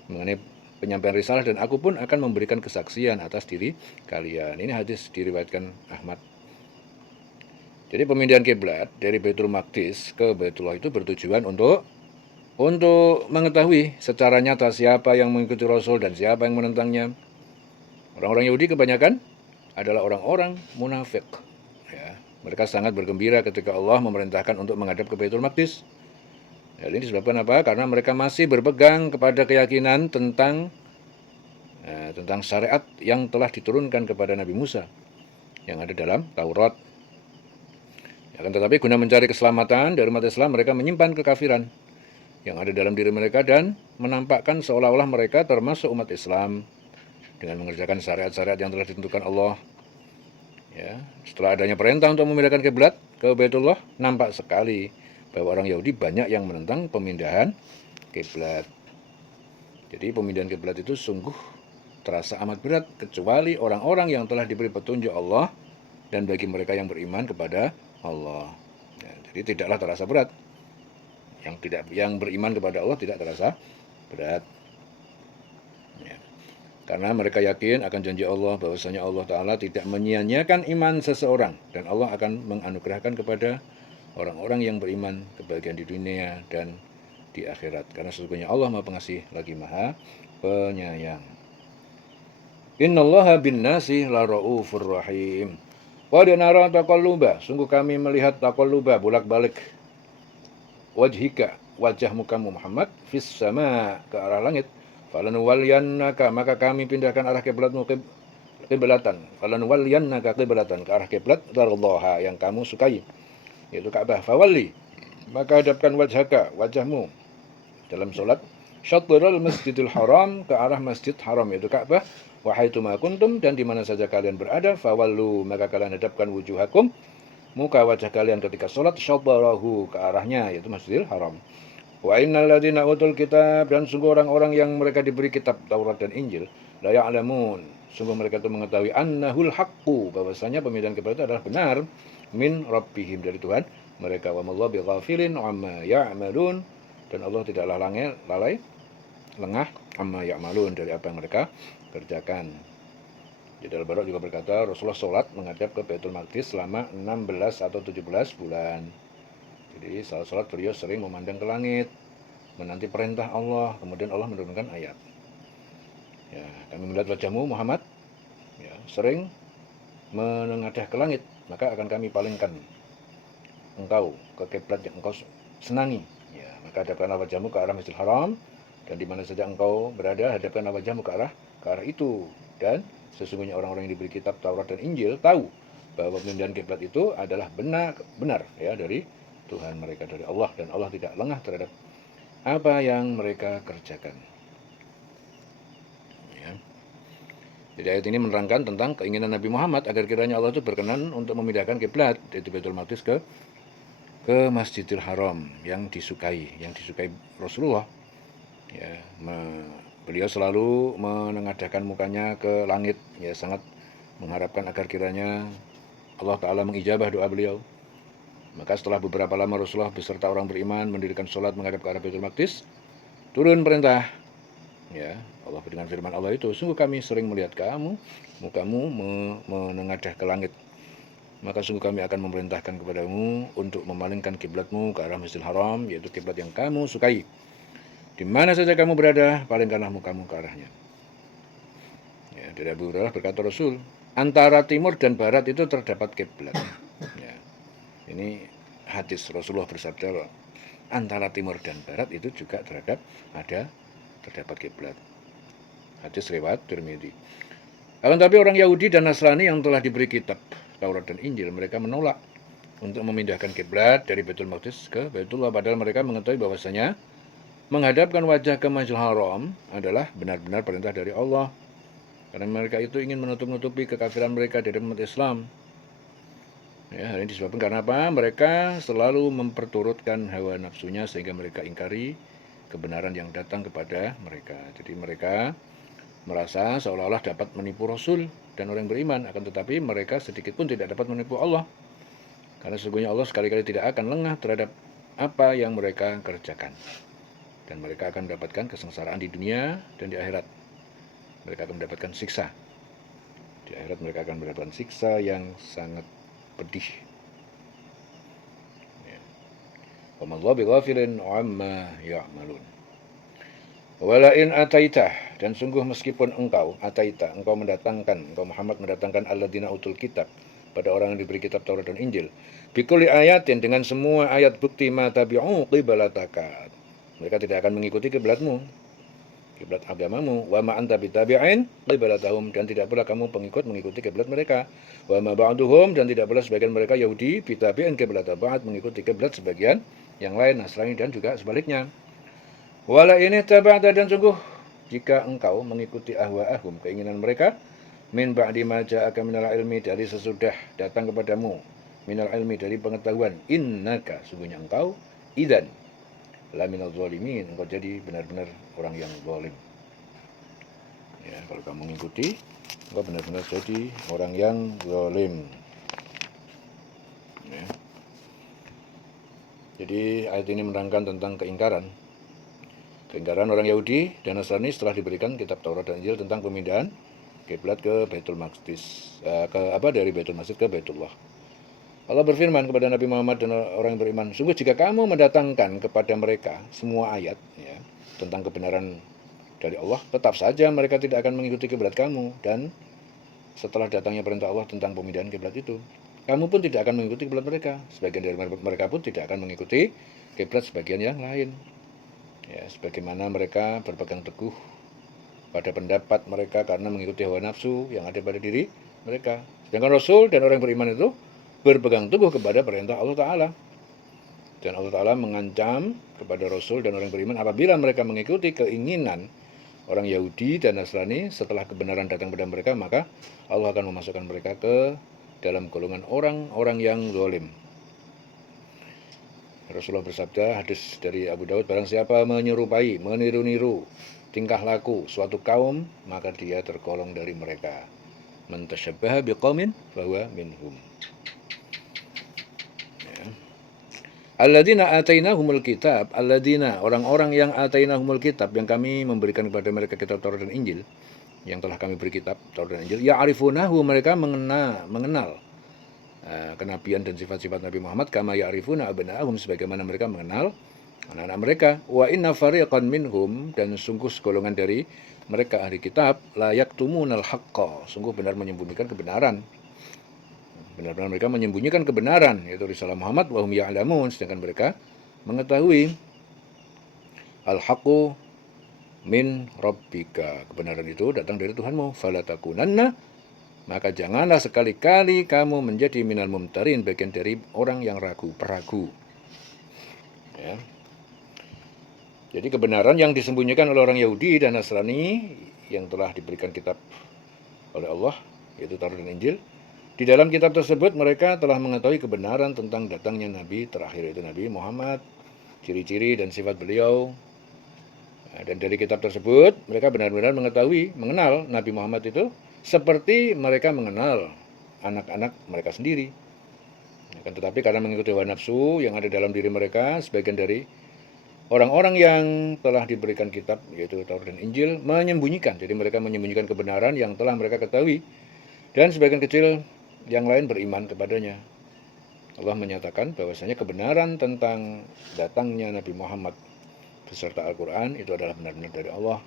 mengenai penyampaian risalah, dan aku pun akan memberikan kesaksian atas diri kalian. Ini hadis diriwayatkan Ahmad. Jadi pemindahan kiblat dari Baitul Maqdis ke Baitullah itu bertujuan untuk mengetahui secara nyata siapa yang mengikuti Rasul dan siapa yang menentangnya. Orang-orang Yahudi kebanyakan adalah orang-orang munafik. Ya, mereka sangat bergembira ketika Allah memerintahkan untuk menghadap ke Baitul Maqdis. Hal ini disebabkan apa? Karena mereka masih berpegang kepada keyakinan tentang syariat yang telah diturunkan kepada Nabi Musa yang ada dalam Taurat. Akan tetapi guna mencari keselamatan dari umat Islam, mereka menyimpan kekafiran yang ada dalam diri mereka dan menampakkan seolah-olah mereka termasuk umat Islam dengan mengerjakan syariat-syariat yang telah ditentukan Allah. Ya, setelah adanya perintah untuk memindahkan kiblat ke Baitullah, nampak sekali bahwa orang Yahudi banyak yang menentang pemindahan kiblat. Jadi pemindahan kiblat itu sungguh terasa amat berat, kecuali orang-orang yang telah diberi petunjuk Allah dan bagi mereka yang beriman kepada Allah. Ya, jadi tidaklah terasa berat. Yang beriman kepada Allah tidak terasa berat. Ya. Karena mereka yakin akan janji Allah bahwasanya Allah Ta'ala tidak menyia-nyiakan iman seseorang, dan Allah akan menganugerahkan kepada orang-orang yang beriman kebahagiaan di dunia dan di akhirat. Karena sesungguhnya Allah Maha Pengasih lagi Maha Penyayang. Innallaha bin nasi la raufur rahim. Wa nara taqalluba, sungguh kami melihat taqalluba, bolak-balik wajhika, wajahmu kamu Muhammad, fis sama, ke arah langit. Falanuwalliyannaka, maka kami pindahkan arah kiblatmu kiblatan. Falanuwalliyannaka kiblatan, ke arah kiblat tardaha, yang kamu sukai, yaitu Ka'bah. Fawalli, maka hadapkan wajhaka, wajahmu dalam sholat, syatrul masjidil haram, ke arah masjid haram, yaitu Ka'bah. Wa haitsuma kuntum, dan di mana saja kalian berada, fawallu, maka kalian hadapkan wujuhakum, muka wajah kalian ketika sholat, syatrahu, ke arahnya, yaitu Masjidil Haram. Wa innal ladzina utul kitab, dan sungguh orang-orang yang mereka diberi kitab Taurat dan Injil, la ya'lamun, sungguh mereka itu mengetahui, annahul haqqu, bahwasanya pemindahan kiblat itu adalah benar, min rabbihim, dari Tuhan mereka. Wa mallahu bighafilin amma ya'malun, dan Allah tidaklah lalai lengah amma ya'malun, dari apa yang mereka kerjakan. Jadi Al-Bara juga berkata, Rasulullah sholat menghadap ke Baitul Maqdis selama 16 atau 17 bulan. Jadi saat sholat beliau sering memandang ke langit, menanti perintah Allah, kemudian Allah menurunkan ayat. Ya, kami melihat wajahmu Muhammad, ya, sering menengadah ke langit, maka akan kami palingkan engkau ke kiblat yang engkau senangi. Ya, maka hadapkanlah wajahmu ke arah Masjidil Haram, dan di mana saja engkau berada, hadapkanlah wajahmu ke arah itu. Dan sesungguhnya orang-orang yang diberi kitab Taurat dan Injil tahu bahwa pemindahan kiblat itu adalah benar ya dari Tuhan mereka, dari Allah, dan Allah tidak lengah terhadap apa yang mereka kerjakan. Ya. Jadi ayat ini menerangkan tentang keinginan Nabi Muhammad agar kiranya Allah itu berkenan untuk memindahkan kiblat dari Baitul Maqdis ke Masjidil Haram yang disukai Rasulullah. Ya, beliau selalu menengadahkan mukanya ke langit, ya sangat mengharapkan agar kiranya Allah Ta'ala mengijabah doa beliau. Maka setelah beberapa lama Rasulullah beserta orang beriman mendirikan sholat menghadap ke arah Baitul Maqdis, turun perintah. Ya, Allah dengan firman Allah itu, sungguh kami sering melihat mukamu menengadah ke langit. Maka sungguh kami akan memerintahkan kepadamu untuk memalingkan kiblatmu ke arah Masjidil Haram, yaitu kiblat yang kamu sukai. Di mana saja kamu berada, palingkanlah mukamu ke arahnya. Ya, dari Abu Hurairah berkata Rasul, antara timur dan barat itu terdapat kiblat. Ya, ini hadis Rasulullah bersabda, antara timur dan barat itu juga terdapat kiblat. Hadis riwayat Tirmidzi. Akan tapi orang Yahudi dan Nasrani yang telah diberi kitab Taurat dan Injil, mereka menolak untuk memindahkan kiblat dari Baitul Maqdis ke Baitullah, padahal mereka mengetahui bahwasanya menghadapkan wajah ke Masjidil Haram adalah benar-benar perintah dari Allah. Karena mereka itu ingin menutup-nutupi kekafiran mereka dari umat Islam. Ya, hal ini disebabkan karena apa? Mereka selalu memperturutkan hawa nafsunya sehingga mereka ingkari kebenaran yang datang kepada mereka. Jadi mereka merasa seolah-olah dapat menipu Rasul dan orang beriman, akan tetapi mereka sedikit pun tidak dapat menipu Allah. Karena sesungguhnya Allah sekali-kali tidak akan lengah terhadap apa yang mereka kerjakan. Dan mereka akan mendapatkan kesengsaraan di dunia dan di akhirat. Mereka akan mendapatkan siksa. Di akhirat mereka akan mendapatkan siksa yang sangat pedih. Wa mallahu bighafilin amma ya'malun. Walain ataitah, dan sungguh meskipun engkau engkau Muhammad mendatangkan alladzina utul kitab, pada orang yang diberi kitab Taurat dan Injil, bikulli ayatin, dengan semua ayat bukti, ma tabi'u qiblataka, mereka tidak akan mengikuti kiblatmu, kiblat agamamu. Wa ma anta bitabi'in qiblatahum, dan tidak pula kamu mengikuti kiblat mereka. Wa ma ba'duhum, dan tidak pula sebagian mereka Yahudi bitabi'in qiblat ba'd, mengikuti kiblat sebagian yang lain, Nasrani dan juga sebaliknya. Wala ini taba'da, dan sungguh jika engkau mengikuti ahwa'ahum, keinginan mereka, min ba'di ma ja'aka minal ilmi, dari sesudah datang kepadamu minal ilmi, dari pengetahuan, innaka, sungguhnya engkau, idzan la minal zalimin, engkau jadi benar-benar orang yang zalim. Ya, kalau kamu mengikuti, engkau benar-benar jadi orang yang zalim. Ya. Jadi ayat ini menerangkan tentang keingkaran orang Yahudi dan Nasrani setelah diberikan kitab Taurat dan Injil tentang pemindahan kiblat ke Baitul Maqdis, dari Baitul Maqdis ke Baitullah. Allah berfirman kepada Nabi Muhammad dan orang yang beriman, sungguh jika kamu mendatangkan kepada mereka semua ayat, ya, tentang kebenaran dari Allah, tetap saja mereka tidak akan mengikuti kiblat kamu, dan setelah datangnya perintah Allah tentang pemindahan kiblat itu, kamu pun tidak akan mengikuti kiblat mereka. Sebagian dari mereka pun tidak akan mengikuti kiblat sebagian yang lain. Ya, sebagaimana mereka berpegang teguh pada pendapat mereka karena mengikuti hawa nafsu yang ada pada diri mereka. Sedangkan Rasul dan orang beriman itu berpegang teguh kepada perintah Allah Ta'ala. Dan Allah Ta'ala mengancam kepada Rasul dan orang beriman apabila mereka mengikuti keinginan orang Yahudi dan Nasrani setelah kebenaran datang pada mereka, maka Allah akan memasukkan mereka ke dalam golongan orang-orang yang zalim. Rasulullah bersabda, hadis dari Abu Daud, barang siapa menyerupai, meniru-niru tingkah laku suatu kaum, maka dia tergolong dari mereka. Man tasyabbaha biqaumin fahuwa minhum. Ya. Alladzina atainahumul kitab, alladzina, orang-orang yang atainahumul kitab, yang kami memberikan kepada mereka kitab Taurat dan Injil, yang telah kami beri kitab Taurat dan Injil, ya'rifunahu, mereka mengenal kenabian dan sifat-sifat Nabi Muhammad, kama ya'rifuna abna'ahum, sebagaimana mereka mengenal anak-anak mereka. Wa inna fariqan minhum, dan sungguh segolongan dari mereka ahli kitab, la yaktumunal haqqa, sungguh benar menyembunyikan kebenaran. Benar-benar mereka menyembunyikan kebenaran, yaitu risalah Muhammad, wa hum ya'lamun, sedangkan mereka mengetahui al-haqqu min rabbika, kebenaran itu datang dari Tuhanmu. Fala takunanna, maka janganlah sekali-kali kamu menjadi minal mumtarin, bagian dari orang yang peragu. Ya. Jadi kebenaran yang disembunyikan oleh orang Yahudi dan Nasrani yang telah diberikan kitab oleh Allah, yaitu Taurat dan Injil. Di dalam kitab tersebut mereka telah mengetahui kebenaran tentang datangnya Nabi terakhir, yaitu Nabi Muhammad, ciri-ciri dan sifat beliau. Dan dari kitab tersebut mereka benar-benar mengenal Nabi Muhammad itu seperti mereka mengenal anak-anak mereka sendiri. Tetapi karena mengikuti hawa nafsu yang ada dalam diri mereka, sebagian dari orang-orang yang telah diberikan kitab, yaitu Taurat dan Injil, menyembunyikan. Jadi mereka menyembunyikan kebenaran yang telah mereka ketahui. Dan sebagian kecil yang lain beriman kepadanya. Allah menyatakan bahwasanya kebenaran tentang datangnya Nabi Muhammad beserta Al-Quran itu adalah benar-benar dari Allah.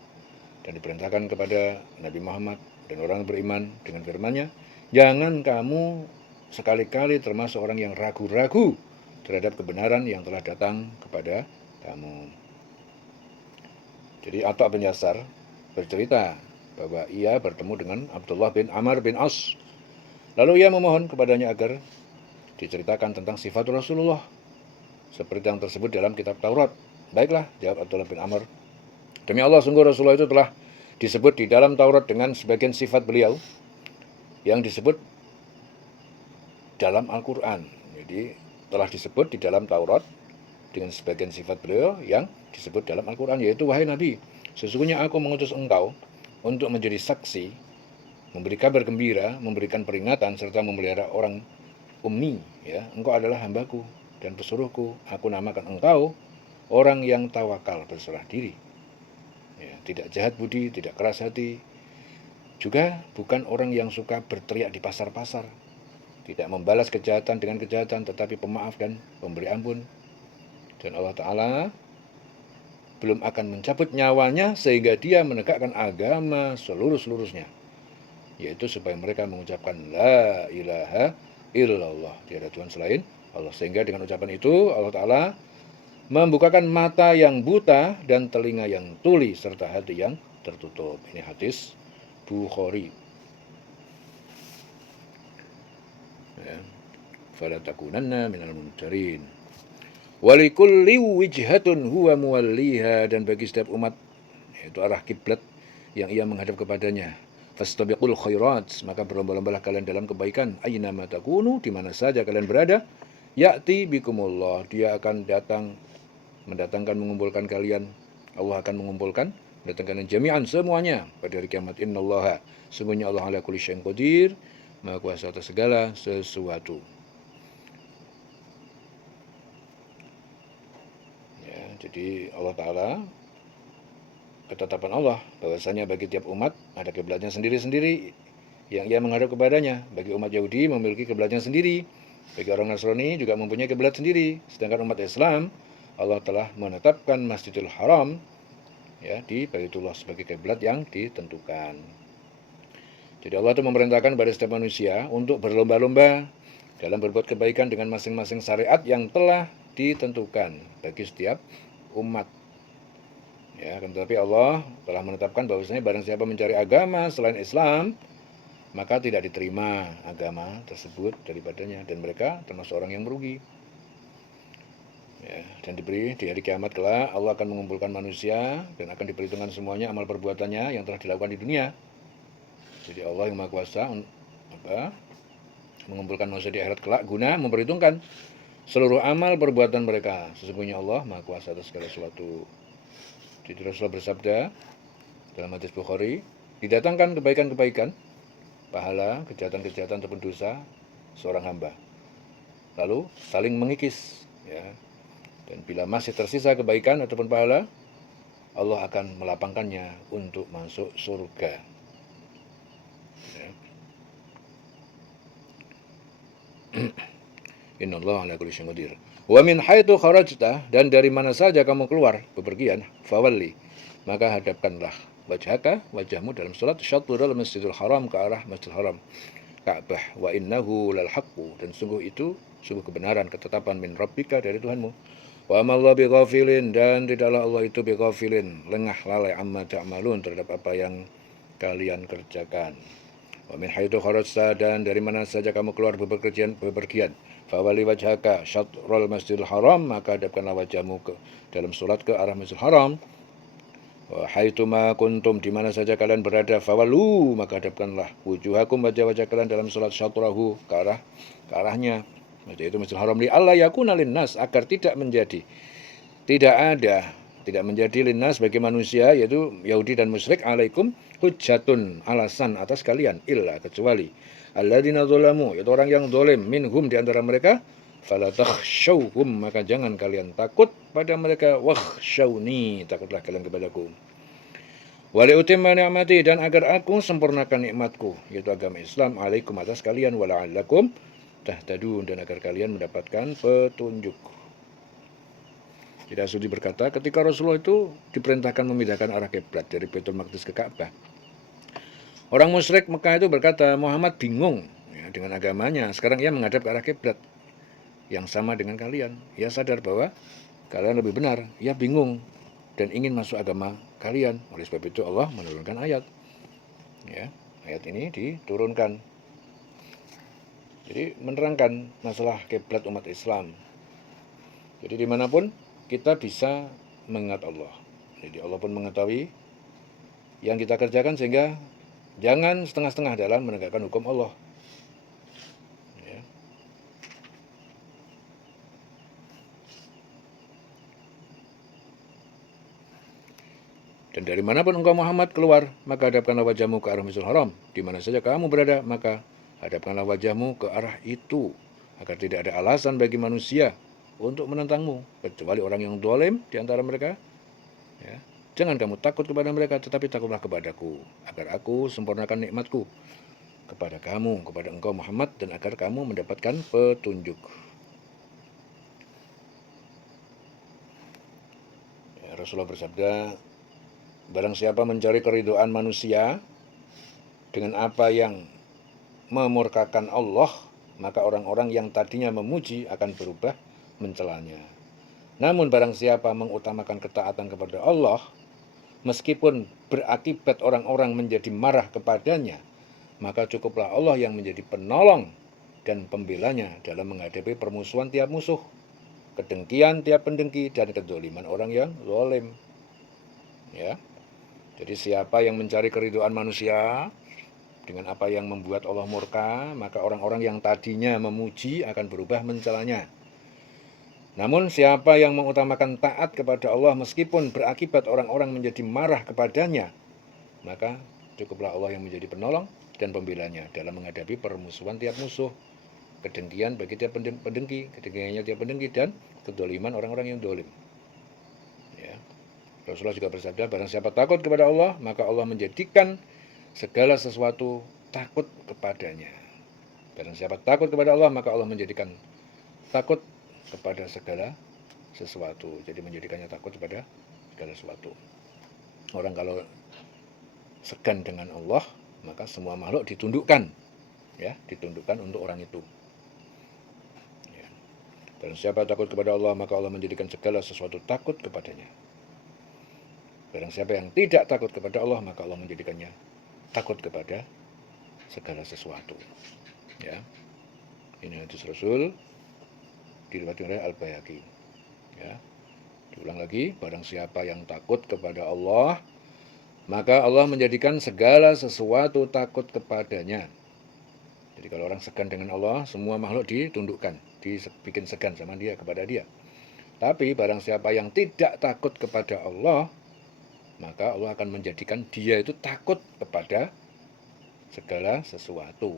Dan diperintahkan kepada Nabi Muhammad dan orang beriman dengan firman-Nya, jangan kamu sekali-kali termasuk orang yang ragu-ragu terhadap kebenaran yang telah datang kepada kamu. Jadi Atha bin Yasar bercerita bahwa ia bertemu dengan Abdullah bin Amr bin As. Lalu ia memohon kepadanya agar diceritakan tentang sifat Rasulullah seperti yang tersebut dalam kitab Taurat. Baiklah, jawab Abdullah bin Amr. Demi Allah, sungguh Rasulullah itu telah disebut di dalam Taurat dengan sebagian sifat beliau yang disebut dalam Al-Quran. Jadi telah disebut di dalam Taurat dengan sebagian sifat beliau yang disebut dalam Al-Quran, yaitu wahai Nabi, sesungguhnya aku mengutus engkau untuk menjadi saksi, memberi kabar gembira, memberikan peringatan, serta memelihara orang ummi. Ya, engkau adalah hambaku dan pesuruhku. Aku namakan engkau orang yang tawakal, berserah diri. Ya, tidak jahat budi, tidak keras hati. Juga bukan orang yang suka berteriak di pasar-pasar. Tidak membalas kejahatan dengan kejahatan, tetapi pemaaf dan pemberi ampun. Dan Allah Ta'ala belum akan mencabut nyawanya sehingga dia menegakkan agama seluruh-seluruhnya, yaitu supaya mereka mengucapkan la ilaha illallah, tiada Tuhan selain Allah. Sehingga dengan ucapan itu Allah Ta'ala membukakan mata yang buta dan telinga yang tuli serta hati yang tertutup. Ini hadis Bukhari. Ya. Fala takunanna minal mumtarin. Walikulli wijhatun huwa muwalliha, dan bagi setiap umat yaitu arah kiblat yang ia menghadap kepadanya. Fastabiqul khairat, maka berlomba-lombalah kalian dalam kebaikan. Aina ma takunu, di mana saja kalian berada. Ya'ti bikumullah, dia akan mendatangkan, mengumpulkan kalian. Allah akan mengumpulkan, mendatangkan jami'an, semuanya pada hari kiamat. Innallaha, sungguhnya Allah ala kulli syai'in qadir, maha kuasa atas segala sesuatu. Ya, jadi Allah Ta'ala, ketetapan Allah bahwasanya bagi tiap umat ada kiblatnya sendiri-sendiri yang ia menghadap kepadanya. Bagi umat Yahudi memiliki kiblatnya sendiri, bagi orang Nasrani juga mempunyai kiblat sendiri. Sedangkan umat Islam, Allah telah menetapkan Masjidil Haram ya di Baitullah sebagai kiblat yang ditentukan. Jadi Allah itu memerintahkan pada setiap manusia untuk berlomba-lomba dalam berbuat kebaikan dengan masing-masing syariat yang telah ditentukan bagi setiap umat. Ya, tetapi Allah telah menetapkan bahwasanya barang siapa mencari agama selain Islam, maka tidak diterima agama tersebut daripadanya, dan mereka termasuk orang yang merugi. Ya, dan diberi di hari kiamat kelak Allah akan mengumpulkan manusia dan akan diperhitungkan semuanya amal perbuatannya yang telah dilakukan di dunia. Jadi Allah yang Maha Kuasa mengumpulkan manusia di akhirat kelak guna memperhitungkan seluruh amal perbuatan mereka. Sesungguhnya Allah Maha Kuasa atas segala sesuatu. Jadi Rasulullah bersabda dalam hadis Bukhari, didatangkan kebaikan-kebaikan, pahala, kejahatan-kejahatan ataupun dosa seorang hamba, lalu saling mengikis, ya. Dan bila masih tersisa kebaikan ataupun pahala, Allah akan melapangkannya untuk masuk surga. Ya. Innallaha ala kulli syai'in qadir. Wa min haitsu kharajta, dan dari mana saja kamu keluar bepergian, fawalli, maka hadapkanlah wajhaka, wajahmu dalam salat syatrul Masjidil Haram, ke arah Masjidil Haram, Ka'bah. Wa innahu lal haqqu, dan sungguh itu sungguh kebenaran, ketetapan min rabbika, dari Tuhanmu. Wa amallahu bighafilin, dan tidaklah Allah itu bighafilin, lengah lalai amma ta'malun, terhadap apa yang kalian kerjakan. Wa min haitsu kharajta, dan dari mana saja kamu keluar bepergian, fawali wajhaka syatrul Masjidil Haram, maka hadapkanlah wajahmu ke dalam salat ke arah Masjidil Haram. Wa haitsuma kuntum, di mana saja kalian berada, fawallu, maka hadapkanlah wujuhakum, wajah-wajah kalian dalam salat syatrahu, ke arahnya. Maksudnya itu Masjidil Haram li alla yakuna linnas, agar tidak menjadi linnas bagi manusia, yaitu Yahudi dan musyrik, alaikum hujjatun, alasan atas kalian, illa, kecuali alladzina zalamu, yaitu orang yang zalim, minhum, di antara mereka, fala takhshawhum, maka jangan kalian takut pada mereka, wakhshawni, takutlah kalian kepadaku. Wa liutimma ni'mati, dan agar aku sempurnakan nikmatku, yaitu agama Islam, alaikum, atas kalian, wa la'allakum tahtadun, dan agar kalian mendapatkan petunjuk. Tidak Sudi berkata, ketika Rasulullah itu diperintahkan memindahkan arah kiblat dari Baitul Maqdis ke Ka'bah, orang musyrik Mekah itu berkata, Muhammad bingung ya, dengan agamanya. Sekarang ia menghadap ke arah kiblat yang sama dengan kalian. Ia sadar bahwa kalian lebih benar. Ia bingung dan ingin masuk agama kalian. Oleh sebab itu Allah menurunkan ayat. Ya, ayat ini diturunkan. Jadi menerangkan masalah kiblat umat Islam. Jadi dimanapun kita bisa mengingat Allah. Jadi Allah pun mengetahui yang kita kerjakan, sehingga jangan setengah-setengah dalam menegakkan hukum Allah. Ya. Dan dari manapun engkau Muhammad keluar, maka hadapkanlah wajahmu ke arah Masjidil Haram. Di mana saja kamu berada, maka hadapkanlah wajahmu ke arah itu, agar tidak ada alasan bagi manusia untuk menentangmu, kecuali orang yang zalim di antara mereka. Ya. Jangan kamu takut kepada mereka, tetapi takutlah kepadaku, agar aku sempurnakan nikmatku kepada kamu, kepada engkau Muhammad, dan agar kamu mendapatkan petunjuk. Ya, Rasulullah bersabda, barang siapa mencari keridhaan manusia dengan apa yang memurkakan Allah, maka orang-orang yang tadinya memuji akan berubah mencelanya. Namun barang siapa mengutamakan ketaatan kepada Allah, meskipun berakibat orang-orang menjadi marah kepadanya, maka cukuplah Allah yang menjadi penolong dan pembelanya dalam menghadapi permusuhan tiap musuh, kedengkian tiap pendengki, dan kezaliman orang yang zalim. Ya. Jadi siapa yang mencari keridhaan manusia dengan apa yang membuat Allah murka, maka orang-orang yang tadinya memuji akan berubah mencelanya. Namun siapa yang mengutamakan taat kepada Allah meskipun berakibat orang-orang menjadi marah kepadanya, maka cukuplah Allah yang menjadi penolong dan pembelanya dalam menghadapi permusuhan tiap musuh, kedengkian bagi tiap pendengki, kedengkiannya tiap pendengki, dan kezaliman orang-orang yang zalim. Ya. Rasulullah juga bersabda, barang siapa takut kepada Allah, maka Allah menjadikan segala sesuatu takut kepadanya. Barang siapa takut kepada Allah, maka Allah menjadikan takut kepada segala sesuatu. Jadi menjadikannya takut kepada segala sesuatu. Orang kalau segan dengan Allah, maka semua makhluk ditundukkan, ya, ditundukkan untuk orang itu. Ya. Dan siapa takut kepada Allah, maka Allah menjadikan segala sesuatu takut kepadanya. Barang siapa yang tidak takut kepada Allah, maka Allah menjadikannya takut kepada segala sesuatu. Ya. Ini hadis Rasul diriwayatkan oleh Al-Baihaqi. Ya. Diulang lagi, barang siapa yang takut kepada Allah, maka Allah menjadikan segala sesuatu takut kepadanya. Jadi kalau orang segan dengan Allah, semua makhluk ditundukkan, dibikin segan sama dia, kepada dia. Tapi barang siapa yang tidak takut kepada Allah, maka Allah akan menjadikan dia itu takut kepada segala sesuatu.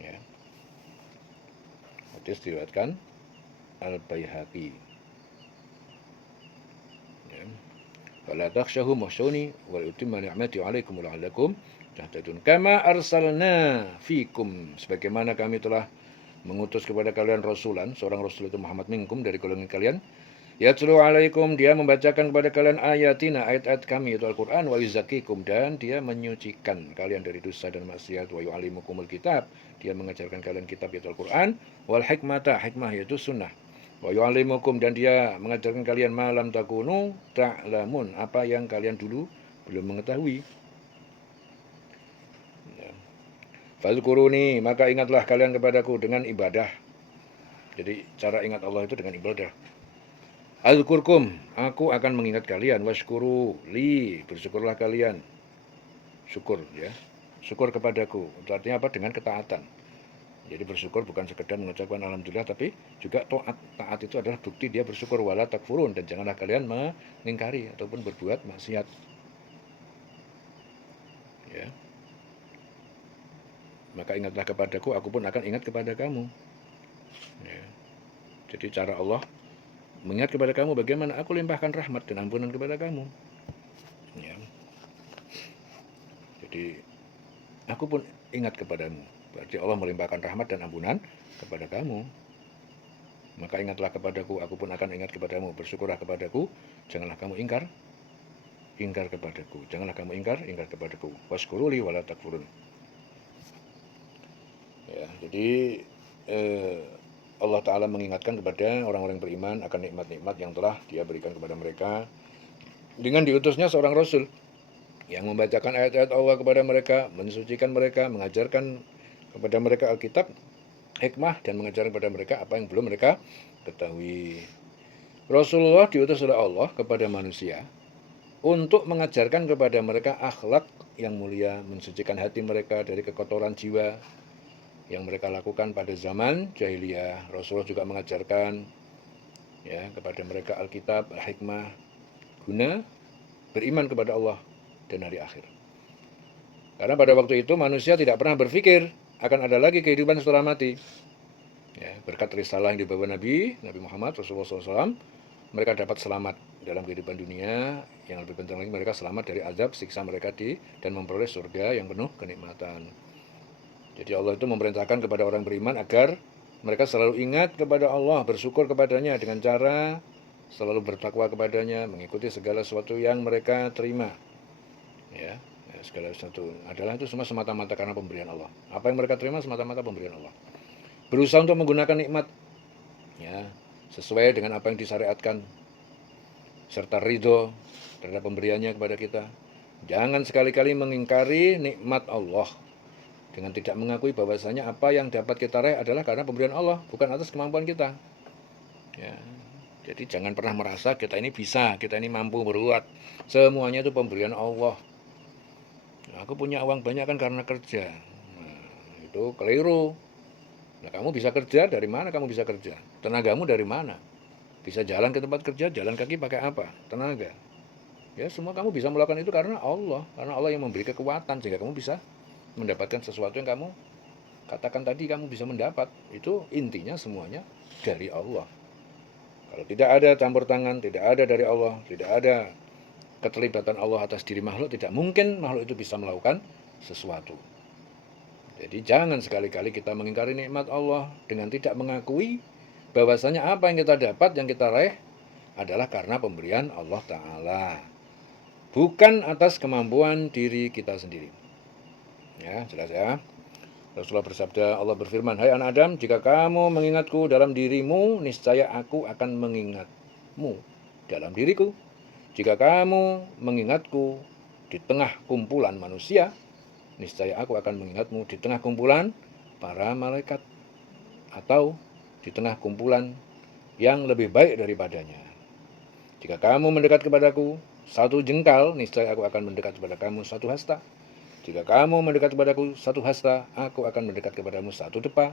Ya. Hadis diriwayatkan Al-Baihaqi. Ya. Fala takhshawhum wakhshawni wa utimma ni'mati 'alaikum la'allakum tahtadun. Kama arsalna fikum, sebagaimana kami telah mengutus kepada kalian rasulan, seorang rasul itu Muhammad minkum, dari golongan kalian. Yatlu 'alaikum, dia membacakan kepada kalian ayatina, ayat-ayat kami, itu Al-Qur'an, wa yuzakkikum, dan dia menyucikan kalian dari dosa dan maksiat, wa yu'allimukumul kitab, dia mengajarkan kalian kitab, yaitu Al-Qur'an, wal hikmata, hikmah yaitu sunnah, wa yu'allimukum, dan dia mengajarkan kalian malam takunu ta'lamun, apa yang kalian dulu belum mengetahui. Ya. Fazkuruni, maka ingatlah kalian kepadaku dengan ibadah. Jadi cara ingat Allah itu dengan ibadah. Azkurkum, aku akan mengingat kalian. Washkuru li, bersyukurlah kalian. Syukur ya. Syukur kepadaku. Itu artinya apa? Dengan ketaatan. Jadi bersyukur bukan sekedar mengucapkan alhamdulillah, tapi juga taat. Taat itu adalah bukti dia bersyukur. Wala takfurun, dan janganlah kalian mengingkari ataupun berbuat maksiat. Ya. Maka ingatlah kepadaku, aku pun akan ingat kepada kamu. Ya. Jadi cara Allah mengingat kepada kamu bagaimana aku limpahkan rahmat dan ampunan kepada kamu. Ya. Jadi aku pun ingat kepadamu. Berarti Allah melimpahkan rahmat dan ampunan kepada kamu. Maka ingatlah kepadaku, aku pun akan ingat kepadamu. Bersyukurlah kepadaku, janganlah kamu ingkar kepadaku. Janganlah kamu ingkar kepadaku. Waskuruli wala takfurun. Ya, jadi Allah Ta'ala mengingatkan kepada orang-orang beriman akan nikmat-nikmat yang telah Dia berikan kepada mereka dengan diutusnya seorang Rasul yang membacakan ayat-ayat Allah kepada mereka, mensucikan mereka, mengajarkan kepada mereka Alkitab, hikmah, dan mengajarkan kepada mereka apa yang belum mereka ketahui. Rasulullah diutus oleh Allah kepada manusia untuk mengajarkan kepada mereka akhlak yang mulia, mensucikan hati mereka dari kekotoran jiwa yang mereka lakukan pada zaman jahiliyah. Rasulullah juga mengajarkan ya kepada mereka Alkitab, hikmah, guna beriman kepada Allah dan hari akhir. Karena pada waktu itu manusia tidak pernah berpikir akan ada lagi kehidupan setelah mati. Ya, berkat risalah yang dibawa Nabi Muhammad Rasulullah SAW, mereka dapat selamat dalam kehidupan dunia. Yang lebih penting lagi, mereka selamat dari azab siksa mereka dan memperoleh surga yang penuh kenikmatan. Jadi Allah itu memerintahkan kepada orang beriman agar mereka selalu ingat kepada Allah, bersyukur kepadanya dengan cara selalu bertakwa kepadanya, mengikuti segala sesuatu yang mereka terima. Ya, segala sesuatu adalah itu semua semata-mata karena pemberian Allah. Apa yang mereka terima semata-mata pemberian Allah. Berusaha untuk menggunakan nikmat ya, sesuai dengan apa yang disyariatkan, serta ridho terhadap pemberiannya kepada kita. Jangan sekali-kali mengingkari nikmat Allah dengan tidak mengakui bahwasanya apa yang dapat kita raih adalah karena pemberian Allah, bukan atas kemampuan kita. Ya, jadi jangan pernah merasa kita ini bisa, kita ini mampu berbuat. Semuanya itu pemberian Allah. Nah, aku punya uang banyak kan karena kerja. Nah, itu keliru. Nah, kamu bisa kerja, dari mana kamu bisa kerja? Tenagamu dari mana? Bisa jalan ke tempat kerja, jalan kaki pakai apa? Tenaga. Ya, semua kamu bisa melakukan itu karena Allah yang memberi kekuatan sehingga kamu bisa mendapatkan sesuatu yang kamu katakan tadi kamu bisa mendapat. Itu intinya semuanya dari Allah. Kalau tidak ada campur tangan, tidak ada dari Allah, tidak ada keterlibatan Allah atas diri makhluk, tidak mungkin makhluk itu bisa melakukan sesuatu. Jadi jangan sekali-kali kita mengingkari nikmat Allah dengan tidak mengakui bahwasanya apa yang kita dapat, yang kita raih adalah karena pemberian Allah Ta'ala, bukan atas kemampuan diri kita sendiri. Ya, jelas ya. Rasulullah bersabda, Allah berfirman, hai anak Adam, jika kamu mengingatku dalam dirimu, niscaya aku akan mengingatmu dalam diriku. Jika kamu mengingatku di tengah kumpulan manusia, niscaya aku akan mengingatmu di tengah kumpulan para malaikat, atau di tengah kumpulan yang lebih baik daripadanya. Jika kamu mendekat kepadaku satu jengkal, niscaya aku akan mendekat kepada kamu satu hasta. Jika kamu mendekat kepadaku satu hasta, aku akan mendekat kepadamu satu depa.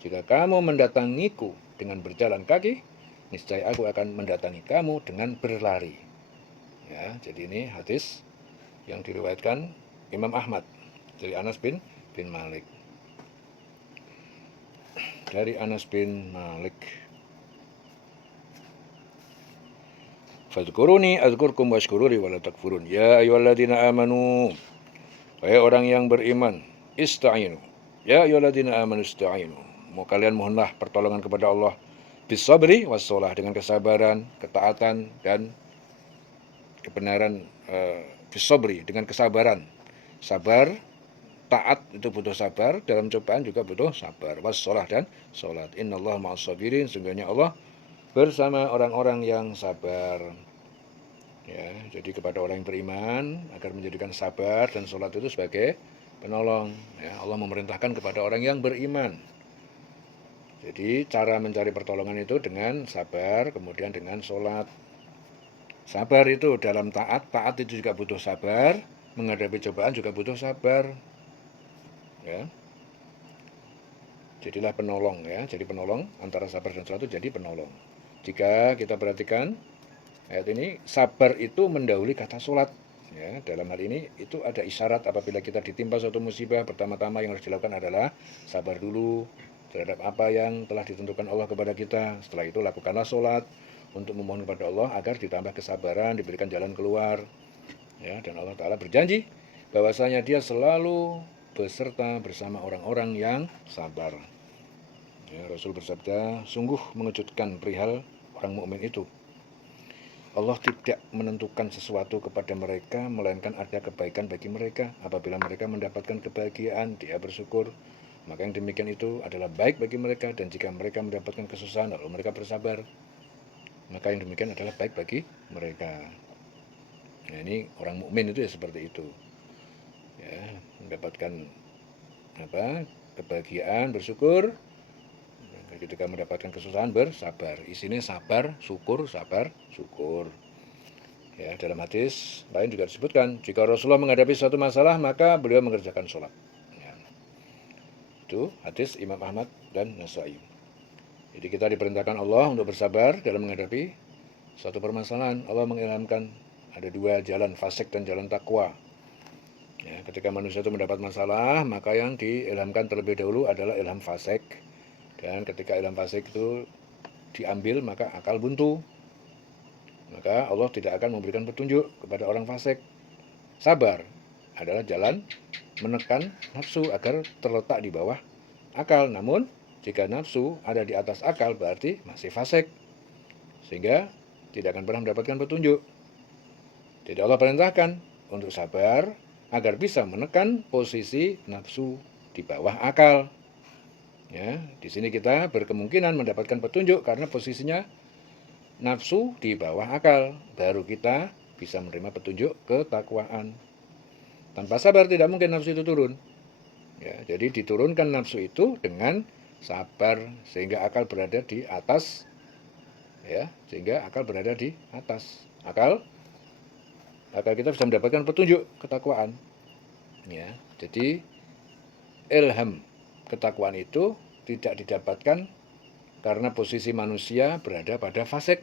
Jika kamu mendatangiku dengan berjalan kaki, niscaya aku akan mendatangi kamu dengan berlari. Ya, jadi ini hadis yang diriwayatkan Imam Ahmad dari Anas bin Malik. Dari Anas bin Malik. Fadhkuruni azkurkum washkuruli wala takfurun. Ya ayyuhalladzina amanu. Wahai orang yang beriman, ista'inu. Ya ayyuhalladzina amanu ista'inu. Mau kalian mohonlah pertolongan kepada Allah bisabri wassalah, dengan kesabaran, ketaatan, dan kebenaran. Bisabri, dengan kesabaran. Sabar, taat itu butuh sabar, dalam cobaan juga butuh sabar. Wassalah, dan sholat. Innallaha ma'as sabirin, sesungguhnya Allah bersama orang-orang yang sabar. Ya, jadi kepada orang yang beriman agar menjadikan sabar dan sholat itu sebagai penolong. Ya, Allah memerintahkan kepada orang yang beriman Jadi cara mencari pertolongan itu dengan sabar, kemudian dengan sholat. Sabar itu dalam taat, taat itu juga butuh sabar, menghadapi cobaan juga butuh sabar. Ya, jadilah penolong ya, jadi penolong antara sabar dan sholat itu jadi penolong. Jika kita perhatikan ayat ini, sabar itu mendahului kata sholat. Ya, dalam hal ini itu ada isyarat apabila kita ditimpa suatu musibah, pertama-tama yang harus dilakukan adalah sabar dulu terhadap apa yang telah ditentukan Allah kepada kita. Setelah itu lakukanlah sholat untuk memohon kepada Allah agar ditambah kesabaran, diberikan jalan keluar. Ya, dan Allah Ta'ala berjanji bahwasanya Dia selalu beserta bersama orang-orang yang sabar. Ya, Rasul bersabda, sungguh mengejutkan perihal orang mukmin itu. Allah tidak menentukan sesuatu kepada mereka, melainkan ada kebaikan bagi mereka. Apabila mereka mendapatkan kebahagiaan, dia bersyukur. Maka yang demikian itu adalah baik bagi mereka. Dan jika mereka mendapatkan kesusahan, lalu mereka bersabar, maka yang demikian adalah baik bagi mereka. Nah, ini orang mukmin itu ya seperti itu. Ya, mendapatkan kebahagiaan, bersyukur. Ketika mendapatkan kesusahan, bersabar. Isinya sabar, syukur, sabar, syukur. Ya, dalam hadis lain juga disebutkan, jika Rasulullah menghadapi suatu masalah, maka beliau mengerjakan sholat. Ya. Itu hadis Imam Ahmad dan Nasai. Jadi kita diperintahkan Allah untuk bersabar dalam menghadapi suatu permasalahan. Allah mengilhamkan ada dua jalan, fasik dan jalan takwa. Ya, ketika manusia itu mendapat masalah, maka yang diilhamkan terlebih dahulu adalah ilham fasik. Dan ketika ilham fasik itu diambil, maka akal buntu. Maka Allah tidak akan memberikan petunjuk kepada orang fasik. Sabar adalah jalan menekan nafsu agar terletak di bawah akal. Namun, jika nafsu ada di atas akal, berarti masih fasik. Sehingga tidak akan pernah mendapatkan petunjuk. Jadi Allah perintahkan untuk sabar agar bisa menekan posisi nafsu di bawah akal. Ya, di sini kita berkemungkinan mendapatkan petunjuk karena posisinya nafsu di bawah akal. Baru kita bisa menerima petunjuk ketakwaan. Tanpa sabar tidak mungkin nafsu itu turun. Ya, jadi diturunkan nafsu itu dengan sabar sehingga akal berada di atas. Ya, sehingga akal berada di atas. Akal kita bisa mendapatkan petunjuk ketakwaan. Ya, jadi ilham ketakwaan itu tidak didapatkan karena posisi manusia berada pada fasik.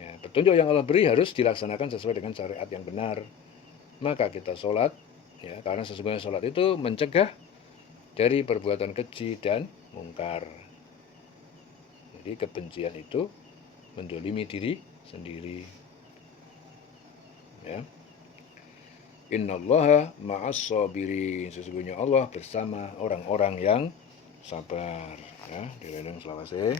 Ya, petunjuk yang Allah beri harus dilaksanakan sesuai dengan syariat yang benar. Maka kita sholat, ya, karena sesungguhnya sholat itu mencegah dari perbuatan keji dan mungkar. Jadi kebencian itu mendolimi diri sendiri. Ya. Innallaha ma'as-sabirin. Sesungguhnya Allah bersama orang-orang yang sabar. Ya, di selawase.